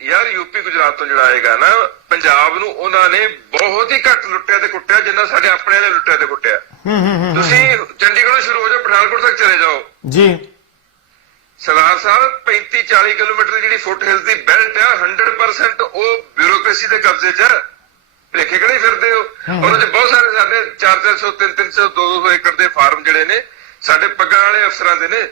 ਯਾਰ UP ਗੁਜਰਾਤ ਤੋਂ ਜਿਹੜਾ ਆਏਗਾ ਨਾ, ਪੰਜਾਬ ਨੂੰ ਉਹਨਾਂ ਨੇ ਬਹੁਤ ਹੀ ਘੱਟ ਲੁੱਟਿਆ ਤੇ ਕੁੱਟਿਆ ਜਿੰਨਾ ਸਾਡੇ ਆਪਣੇ ਨੇ ਲੁੱਟਿਆ ਤੇ ਕੁੱਟਿਆ। ਤੁਸੀਂ ਚੰਡੀਗੜ੍ਹੋਂ ਸ਼ੁਰੂ ਹੋ ਜਾਓ, ਪਠਾਨਕੋਟ ਤੱਕ ਚਲੇ ਜਾਓ ਜੀ। ਸਰਦਾਰ ਸਾਹਿਬ 35-40 ਕਿਲੋਮੀਟਰ ਦੀ ਜਿਹੜੀ ਫੁੱਟ ਹਿਲਸ ਦੀ ਬੈਲਟ ਆ, 100% ਉਹ ਬਿਊਰੋਕ੍ਰੇਸੀ ਦੇ ਕਬਜ਼ੇ 'ਚ। ਭਲੇਖੇ ਕਿਹੜੇ ਫਿਰਦੇ ਹੋ? ਉਹਨਾਂ 'ਚ ਬਹੁਤ ਸਾਰੇ ਸਾਡੇ 400-300 300 200 ਏਕੜ ਦੇ ਫਾਰਮ ਜਿਹੜੇ ਨੇ ਸਾਡੇ ਪੱਗਾਂ ਵਾਲੇ ਅਫਸਰਾਂ ਦੇ ਨੇ,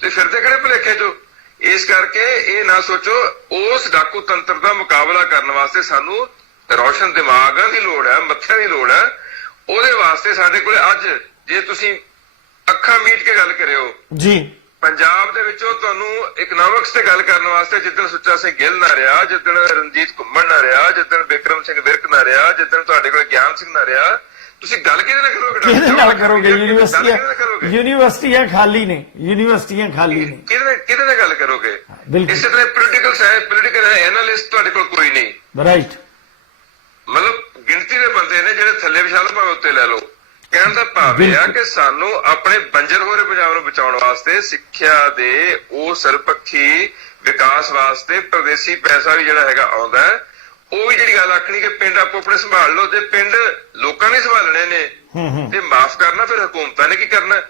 ਤੇ ਫਿਰਦੇ ਕਿਹੜੇ ਭਲੇਖੇ 'ਚੋਂ? ਇਸ ਕਰਕੇ ਇਹ ਨਾ ਸੋਚੋ। ਉਸ ਡਾਕੂ ਤੰਤਰ ਦਾ ਮੁਕਾਬਲਾ ਕਰਨ ਵਾਸਤੇ ਸਾਨੂੰ ਰੌਸ਼ਨ ਦਿਮਾਗਾਂ ਦੀ ਲੋੜ ਹੈ, ਮੱਥਿਆਂ ਦੀ ਲੋੜ ਹੈ। ਉਹਦੇ ਵਾਸਤੇ ਸਾਡੇ ਕੋਲੇ ਅੱਜ, ਜੇ ਤੁਸੀਂ ਅੱਖਾਂ ਮੀਟ ਕੇ ਗੱਲ ਕਰਿਓ ਜੀ, ਪੰਜਾਬ ਦੇ ਵਿੱਚੋਂ ਤੁਹਾਨੂੰ ਇਕਨੋਮਿਕਸ ਤੇ ਗੱਲ ਕਰਨ ਵਾਸਤੇ ਜਿੱਦਣ ਸੁੱਚਾ ਸਿੰਘ ਗਿੱਲ ਨਾ ਰਿਹਾ, ਜਿੱਦਣ ਰਣਜੀਤ ਘੁੰਮਣ ਨਾ ਰਿਹਾ, ਜਿੱਦਣ ਬਿਕਰਮ ਸਿੰਘ ਵਿਰਕ ਨਾ ਰਿਹਾ, ਜਿੱਦਣ ਤੁਹਾਡੇ ਕੋਲ ਗਿਆਨ ਸਿੰਘ ਨਾ ਰਿਹਾ, ਤੁਸੀਂ ਗੱਲ ਕਿਹਦੇ ਨਾਲ ਕਰੋਗੇ? ਕਿਹਦੇ ਨਾਲ ਕਰੋਗੇ? ਯੂਨੀਵਰਸਿਟੀਆਂ ਖਾਲੀ ਨੇ, ਯੂਨੀਵਰਸਿਟੀਆਂ ਖਾਲੀ ਨੇ, ਕਿਹਦੇ ਨਾਲ ਗੱਲ ਕਰੋਗੇ? ਇਸੇ ਤਰ੍ਹਾਂ ਪੋਲੀਟੀਕਲ ਐਨਾਲਿਸਟ ਤੁਹਾਡੇ ਕੋਲ ਕੋਈ ਨਹੀਂ। ਰਾਈਟ, ਮਤਲਬ ਗਿਣਤੀ ਦੇ ਬੰਦੇ ਨੇ ਜਿਹੜੇ ਥੱਲੇ ਵਿਸ਼ਾਲ ਭਾਵੇਂ ਉੱਤੇ ਲੈ ਲਓ। ਕਹਿਣ ਦਾ ਭਾਵ ਇਹ ਆ ਕਿ ਸਾਨੂੰ ਆਪਣੇ ਬੰਜਰ ਹੋ ਰਹੇ ਪੰਜਾਬ ਨੂੰ ਬਚਾਉਣ ਵਾਸਤੇ ਸਿੱਖਿਆ ਦੇ ਉਹ ਸਰਪੱਖੀ ਵਿਕਾਸ ਵਾਸਤੇ ਪ੍ਰਦੇਸੀ ਪੈਸਾ ਵੀ ਜਿਹੜਾ ਹੈਗਾ ਆਉਂਦਾ ਹੈ। ਉਹ ਵੀ ਜਿਹੜੀ ਗੱਲ ਆਖਣੀ ਕਿ ਪਿੰਡ ਆਪੋ ਆਪਣੇ ਸੰਭਾਲ ਲਓ, ਤੇ ਪਿੰਡ ਲੋਕਾਂ ਨੇ ਸੰਭਾਲਣੇ ਨੇ ਤੇ ਮਾਫ ਕਰਨਾ, ਫਿਰ ਹਕੂਮਤਾਂ ਨੇ ਕੀ ਕਰਨਾ?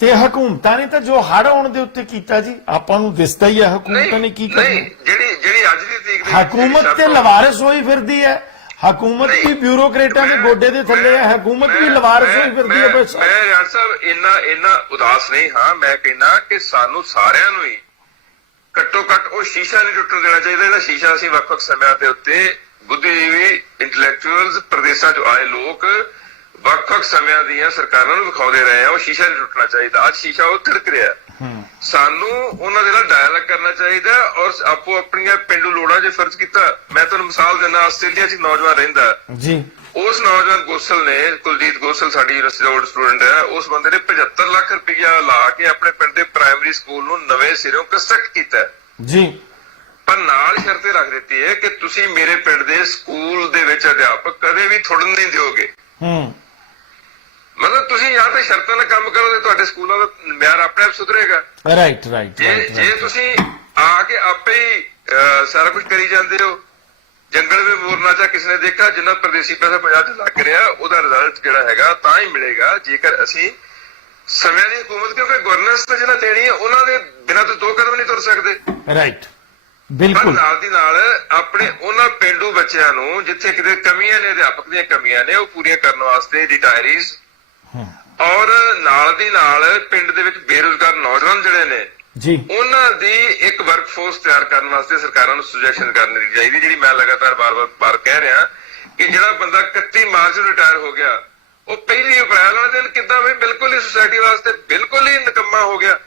ਤੇ ਹਕੂਮਤਾਂ ਨੇ ਤਾਂ ਜੋ ਹੜ੍ਹ ਆਉਣ ਦੇ ਉੱਤੇ ਕੀਤਾ ਜੀ, ਆਪਾਂ ਨੂੰ ਦਿਸਦਾ ਹੀ ਹੈ ਹਕੂਮਤਾਂ ਨੇ ਕੀ ਕਰਨਾ। ਜਿਹੜੀ ਅੱਜ ਦੀ ਤਰੀਕ ਦੇ ਹਕੂਮਤ ਤੇ ਲਵਾਰਿਸ ਹੋਈ ਫਿਰਦੀ ਹੈ, ਹਕੂਮਤ ਵੀ ਬਿਊਰੋਕਰੇਟਾਂ ਦੇ ਗੋਡੇ ਦੇ ਥੱਲੇ ਹੈ, ਹਕੂਮਤ ਵੀ ਲਵਾਰਿਸ ਹੋਈ ਫਿਰਦੀ ਹੈ। ਮੈਂ ਯਾਰ ਸਾਹਿਬ ਇੰਨਾ ਉਦਾਸ ਨਹੀਂ ਹਾਂ। ਮੈਂ ਕਹਿੰਦਾ ਕਿ ਸਾਨੂੰ ਸਾਰਿਆਂ ਨੂੰ ਹੀ ਘੱਟੋ ਘੱਟ ਉਹ ਸ਼ੀਸ਼ਾ ਨਹੀਂ ਟੁੱਟਣ ਦੇਣਾ ਚਾਹੀਦਾ। ਇਹਦਾ ਸ਼ੀਸ਼ਾ ਅਸੀਂ ਵੱਖ-ਵੱਖ ਸਮਿਆਂ ਦੇ ਉੱਤੇ ਬੁੱਧੀਜੀਵੀ, ਇੰਟੈਲੈਕਚੁਅਲਸ, ਪ੍ਰਦੇਸ਼ਾਂ 'ਚੋਂ ਆਏ ਲੋਕ ਵੱਖ-ਵੱਖ ਸਮਿਆਂ ਦੀਆਂ ਸਰਕਾਰਾਂ ਨੂੰ ਵਿਖਾਉਂਦੇ ਰਹੇ ਆ। ਉਹ ਸ਼ੀਸ਼ਾ ਨਹੀਂ ਟੁੱਟਣਾ ਚਾਹੀਦਾ। ਅੱਜ ਸ਼ੀਸ਼ਾ ਉਹ ਤਿੜਕ ਰਿਹਾ। ਸਾਨੂੰ ਉਹਨਾਂ ਦੇ ਨਾਲ ਡਾਇਲਾਗ ਕਰਨਾ ਚਾਹੀਦਾ ਔਰ ਆਪੋ ਆਪਣੀਆਂ ਪਿੰਡੂ ਲੋੜਾਂ 'ਚ ਫਰਜ਼ ਕੀਤਾ। ਮੈਂ ਤੁਹਾਨੂੰ ਮਿਸਾਲ ਦਿੰਦਾ, ਆਸਟ੍ਰੇਲੀਆ 'ਚ ਨੌਜਵਾਨ ਰਹਿੰਦਾ ਜੀ, ਉਸ ਨੌਜਵਾਨ ਗੋਸਲ ਨੇ, ਕੁਲਜੀਤ ਗੋਸਲ ਸਾਡੀ ਯੂਨੀਵਰਸਿਟੀ ਦਾ ਓਲਡ ਸਟੂਡੈਂਟ ਹੈ, ਉਸ ਬੰਦੇ ਨੇ 75 ਲੱਖ ਰੁਪਇਆ ਲਾ ਕੇ ਆਪਣੇ ਪਿੰਡ ਦੇ ਪ੍ਰਾਇਮਰੀ ਸਕੂਲ ਨੂੰ ਨਵੇਂ ਸਿਰੋਂ ਕੰਸਟਰਕਟ ਕੀਤਾ ਜੀ। ਪਰ ਨਾਲ ਸ਼ਰਤੇ ਰੱਖ ਦਿੱਤੀ ਹੈ ਕਿ ਤੁਸੀਂ ਮੇਰੇ ਪਿੰਡ ਦੇ ਸਕੂਲ ਦੇ ਵਿੱਚ ਅਧਿਆਪਕ ਕਦੇ ਵੀ ਥੁੜਨ ਨਹੀਂ ਦਿਓਗੇ। ਮਤਲਬ ਤੁਸੀਂ ਜਾਂ ਤਾਂ ਸ਼ਰਤਾਂ ਨਾਲ ਕੰਮ ਕਰੋ ਤੇ ਤੁਹਾਡੇ ਸਕੂਲਾਂ ਦਾ ਮਿਆਰ ਆਪਣੇ ਆਪ ਸੁਧਰੇਗਾ। ਰਾਈਟ। ਜੇ ਤੁਸੀਂ ਆ ਕੇ ਆਪੇ ਹੀ ਸਾਰਾ ਕੁਝ ਕਰੀ ਜਾਂਦੇ ਹੋ। ਜੰਗਲ ਵਿੱਚ ਮੋਰਨਾਚਾ ਕਿਸ ਨੇ ਦੇਖਾ, ਜਿੰਨਾ ਪਰਦੇਸੀ ਪੈਸਾ ਪੰਜਾਬ 'ਚ ਲੱਗ ਰਿਹਾ ਉਹਦਾ ਰਿਜ਼ਲਟ ਜਿਹੜਾ ਹੈਗਾ ਤਾਂ ਹੀ ਮਿਲੇਗਾ ਜੇਕਰ ਅਸੀਂ ਸਮੇਂ ਦੀ ਹਕੂਮਤ, ਕਿਉਂਕਿ ਗਵਰਨੈਂਸ ਤਾਂ ਜਿਹਨਾਂ ਦੇਣੀ ਹੈ ਉਹਨਾਂ ਦੇ ਬਿਨਾਂ ਤਾਂ 2 ਕਦਮ ਨਹੀਂ ਤੁਰ ਸਕਦੇ। ਰਾਈਟ, ਪਰ ਬਿਲਕੁਲ ਨਾਲ ਦੀ ਨਾਲ ਆਪਣੇ ਉਹਨਾਂ ਪਿੰਡੂ ਬੱਚਿਆਂ ਨੂੰ ਜਿੱਥੇ ਕਿਤੇ ਕਮੀਆਂ ਨੇ, ਅਧਿਆਪਕ ਦੀਆਂ ਕਮੀਆਂ ਨੇ, ਉਹ ਪੂਰੀਆਂ ਕਰਨ ਵਾਸਤੇ ਰਿਟਾਇਰੀਜ਼ ਔਰ ਨਾਲ ਦੀ ਨਾਲ ਪਿੰਡ ਦੇ ਵਿੱਚ ਬੇਰੁਜ਼ਗਾਰ ਨੌਜਵਾਨ ਜਿਹੜੇ ਨੇ ਜੀ, ਉਹਨਾਂ ਦੀ ਇੱਕ ਵਰਕਫੋਰਸ ਤਿਆਰ ਕਰਨ ਵਾਸਤੇ ਸਰਕਾਰਾਂ ਨੂੰ ਸੁਜੈਸ਼ਨ ਕਰਨੀ ਚਾਹੀਦੀ, ਜਿਹੜੀ ਮੈਂ ਲਗਾਤਾਰ ਬਾਰ-ਬਾਰ ਕਹਿ ਰਿਹਾ ਕਿ ਜਿਹੜਾ ਬੰਦਾ 31 ਮਾਰਚ ਨੂੰ ਰਿਟਾਇਰ ਹੋ ਗਿਆ ਉਹ ਪਹਿਲੀ ਅਪ੍ਰੈਲ ਵਾਲੇ ਦਿਨ ਕਿੱਦਾਂ ਵੀ ਬਿਲਕੁਲ ਹੀ ਸੁਸਾਇਟੀ ਵਾਸਤੇ ਬਿਲਕੁਲ ਹੀ ਨਿਕੰਮਾ ਹੋ ਗਿਆ।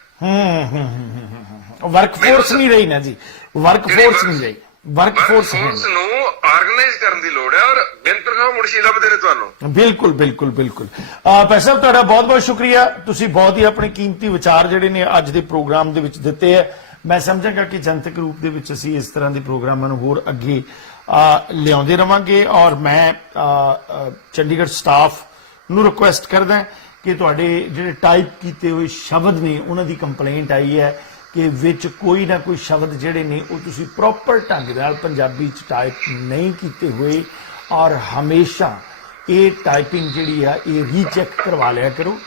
ਵਰਕਫੋਰਸ ਨਹੀਂ ਰਹੀ ਨਾ ਜੀ, ਵਰਕਫੋਰਸ ਨਹੀਂ ਰਹੀ, ਵਰਕਫੋਰਸ ਨੂੰ ਆਰਗੇਨਾਈਜ਼ ਕਰਨ ਦੀ ਲੋੜ ਹੈ ਔਰ ਬਿਨ ਤਨਖਾਹ ਮੁਨਸ਼ੀ ਲੱਭਦੇ ਨੇ ਤੁਹਾਨੂੰ। ਬਿਲਕੁਲ ਬਿਲਕੁਲ ਬਿਲਕੁਲ। ਭਾਈ ਸਾਹਿਬ ਤੁਹਾਡਾ ਬਹੁਤ ਬਹੁਤ ਸ਼ੁਕਰੀਆ, ਤੁਸੀਂ ਬਹੁਤ ਹੀ ਆਪਣੇ ਕੀਮਤੀ ਵਿਚਾਰ ਜਿਹੜੇ ਨੇ ਅੱਜ ਦੇ ਪ੍ਰੋਗਰਾਮ ਦੇ ਵਿੱਚ ਦਿੱਤੇ ਹੈ। ਮੈਂ ਸਮਝਾਂਗਾ ਕਿ ਜਨਤਕ ਰੂਪ ਦੇ ਵਿੱਚ ਅਸੀਂ ਇਸ ਤਰ੍ਹਾਂ ਦੇ ਪ੍ਰੋਗਰਾਮਾਂ ਨੂੰ ਹੋਰ ਅੱਗੇ ਲਿਆਉਂਦੇ ਰਵਾਂਗੇ ਔਰ ਮੈਂ ਚੰਡੀਗੜ੍ਹ ਸਟਾਫ ਨੂੰ ਰਿਕੁਐਸਟ ਕਰਦਾ ਕਿ ਤੁਹਾਡੇ ਜਿਹੜੇ ਟਾਈਪ ਕੀਤੇ ਹੋਏ ਸ਼ਬਦ ਨੇ ਉਹਨਾਂ ਦੀ ਕੰਪਲੇਂਟ ਆਈ ਹੈ ਕਿ ਵਿੱਚ ਕੋਈ ਨਾ ਕੋਈ ਸ਼ਬਦ ਜਿਹੜੇ ਨੇ ਉਹ ਤੁਸੀਂ ਪ੍ਰੋਪਰ ਢੰਗ ਨਾਲ ਪੰਜਾਬੀ ਚ ਟਾਈਪ ਨਹੀਂ ਕੀਤੇ ਹੋਏ ਔਰ ਹਮੇਸ਼ਾ ਇਹ ਟਾਈਪਿੰਗ ਜਿਹੜੀ ਆ ਇਹ ਰੀਚੈਕ ਕਰਵਾ ਲਿਆ ਕਰੋ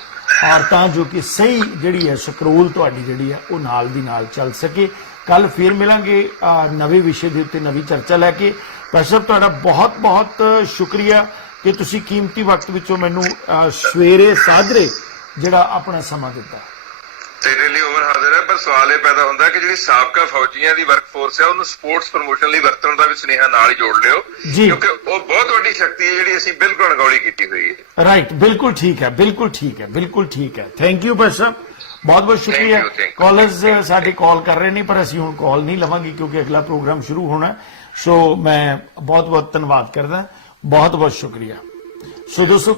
ਔਰ ਤਾਂ ਜੋ ਕਿ ਸਹੀ ਜਿਹੜੀ ਹੈ ਸਕਰੋਲ ਤੁਹਾਡੀ ਜਿਹੜੀ ਹੈ ਉਹ ਨਾਲ ਦੀ ਨਾਲ ਚੱਲ ਸਕੇ। ਕੱਲ ਫੇਰ ਮਿਲਾਂਗੇ ਨਵੇਂ ਵਿਸ਼ੇ ਦੇ ਉੱਤੇ ਨਵੀਂ ਚਰਚਾ ਲੈ ਕੇ। ਭਾਈ ਸਾਹਿਬ ਤੁਹਾਡਾ ਬਹੁਤ ਬਹੁਤ ਸ਼ੁਕਰੀਆ ਕਿ ਤੁਸੀਂ ਕੀਮਤੀ ਵਕਤ ਵਿੱਚੋਂ ਮੈਨੂੰ ਸਵੇਰੇ ਸਾਜਰੇ ਜਿਹੜਾ ਆਪਣਾ ਸਮਾਂ ਦਿੱਤਾ। ਤੇਰੇ ਲਈ ਉਮਰ ਹਾਜ਼ਰ ਹੈ, ਪਰ ਸਵਾਲ ਇਹ ਪੈਦਾ ਹੁੰਦਾ ਕਿ ਜਿਹੜੀ ਸਾਬਕਾ ਫੌਜੀਆਂ ਦੀ ਵਰਕਫੋਰਸ ਹੈ ਉਹਨੂੰ ਸਪੋਰਟਸ ਪ੍ਰਮੋਸ਼ਨ ਲਈ ਵਰਤਣ ਦਾ ਵੀ ਸੁਨੇਹਾ ਨਾਲ ਹੀ ਜੋੜ ਲਿਓ, ਕਿਉਂਕਿ ਉਹ ਬਹੁਤ ਵੱਡੀ ਸ਼ਕਤੀ ਹੈ ਜਿਹੜੀ ਅਸੀਂ ਬਿਲਕੁਲ ਅਣਗੌਲੀ ਕੀਤੀ ਹੋਈ ਹੈ। ਰਾਈਟ, ਬਿਲਕੁਲ ਠੀਕ ਹੈ, ਬਿਲਕੁਲ ਠੀਕ ਹੈ, ਬਿਲਕੁਲ ਠੀਕ ਹੈ। ਥੈਂਕ ਯੂ ਭਾਈ ਸਾਹਿਬ, ਬਹੁਤ ਬਹੁਤ ਸ਼ੁਕਰੀਆ। ਕਾਲਰਸ ਸਾਡੇ ਕਾਲ ਕਰ ਰਹੇ ਨੇ ਪਰ ਅਸੀਂ ਹੁਣ ਕਾਲ ਨਹੀਂ ਲਵਾਂਗੇ ਕਿਉਂਕਿ ਅਗਲਾ ਪ੍ਰੋਗਰਾਮ ਸ਼ੁਰੂ ਹੋਣਾ। ਸੋ ਮੈਂ ਬਹੁਤ ਬਹੁਤ ਧੰਨਵਾਦ ਕਰਦਾ, ਬਹੁਤ ਬਹੁਤ ਸ਼ੁਕਰੀਆ। ਸੋ ਦੋਸਤੋ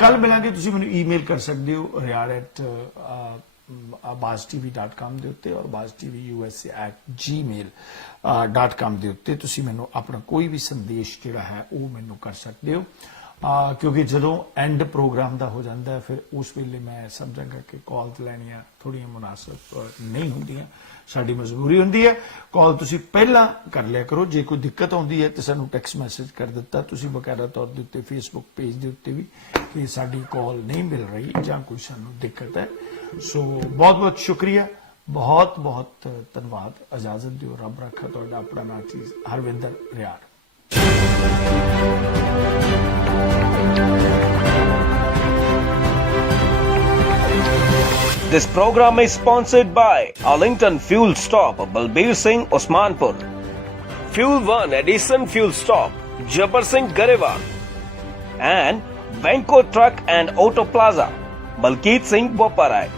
ਕੱਲ ਮਿਲਾਂਗੇ। ਤੁਸੀਂ ਮੈਨੂੰ ਈਮੇਲ ਕਰ ਸਕਦੇ ਹੋ riyad@baztv.com ਦੇ ਉੱਤੇ ਔਰ baztvusa@gmail.com ਦੇ ਉੱਤੇ ਤੁਸੀਂ ਮੈਨੂੰ ਆਪਣਾ ਕੋਈ ਵੀ ਸੰਦੇਸ਼ ਜਿਹੜਾ ਹੈ ਉਹ ਮੈਨੂੰ ਕਰ ਸਕਦੇ ਹੋ ਕਿਉਂਕਿ ਜਦੋਂ ਐਂਡ ਪ੍ਰੋਗਰਾਮ ਦਾ ਹੋ ਜਾਂਦਾ ਹੈ ਫਿਰ ਉਸ ਵੇਲੇ ਮੈਂ ਸਮਝਾਂਗਾ ਕਿ ਕਾਲ ਲੈਣੀਆਂ ਥੋੜੀਆਂ ਮੁਨਾਸਬ ਨਹੀਂ ਹੁੰਦੀਆਂ, ਸਾਡੀ ਮਜਬੂਰੀ ਹੁੰਦੀ ਹੈ। ਕਾਲ ਤੁਸੀਂ ਪਹਿਲਾਂ ਕਰ ਲਿਆ ਕਰੋ, ਜੇ ਕੋਈ ਦਿੱਕਤ ਆਉਂਦੀ ਹੈ ਤਾਂ ਸਾਨੂੰ ਟੈਕਸਟ ਮੈਸੇਜ ਕਰ ਦਿੱਤਾ ਤੁਸੀਂ ਬਕਾਇਦਾ ਤੌਰ ਦੇ ਉੱਤੇ ਫੇਸਬੁੱਕ ਪੇਜ ਦੇ ਉੱਤੇ ਵੀ ਕਿ ਸਾਡੀ ਕਾਲ ਨਹੀਂ ਮਿਲ ਰਹੀ ਜਾਂ ਕੋਈ ਸਾਨੂੰ ਦਿੱਕਤ ਹੈ। ਸੋ ਬਹੁਤ ਬਹੁਤ ਸ਼ੁਕਰੀਆ, ਬਹੁਤ ਬਹੁਤ ਧੰਨਵਾਦ। ਇਜਾਜ਼ਤ ਦਿਓ, ਰੱਬ ਰੱਖਾ ਤੁਹਾਡਾ ਆਪਣਾ ਨਾਚੀਜ਼ Harvinder Riar. This program is sponsored by Arlington Fuel Stop, Balbir Singh, Osmanpur. Fuel 1 Edison Fuel Stop, Jabbar Singh, Garewal. And Venko Truck and Auto Plaza, Balkeet Singh, Boparai.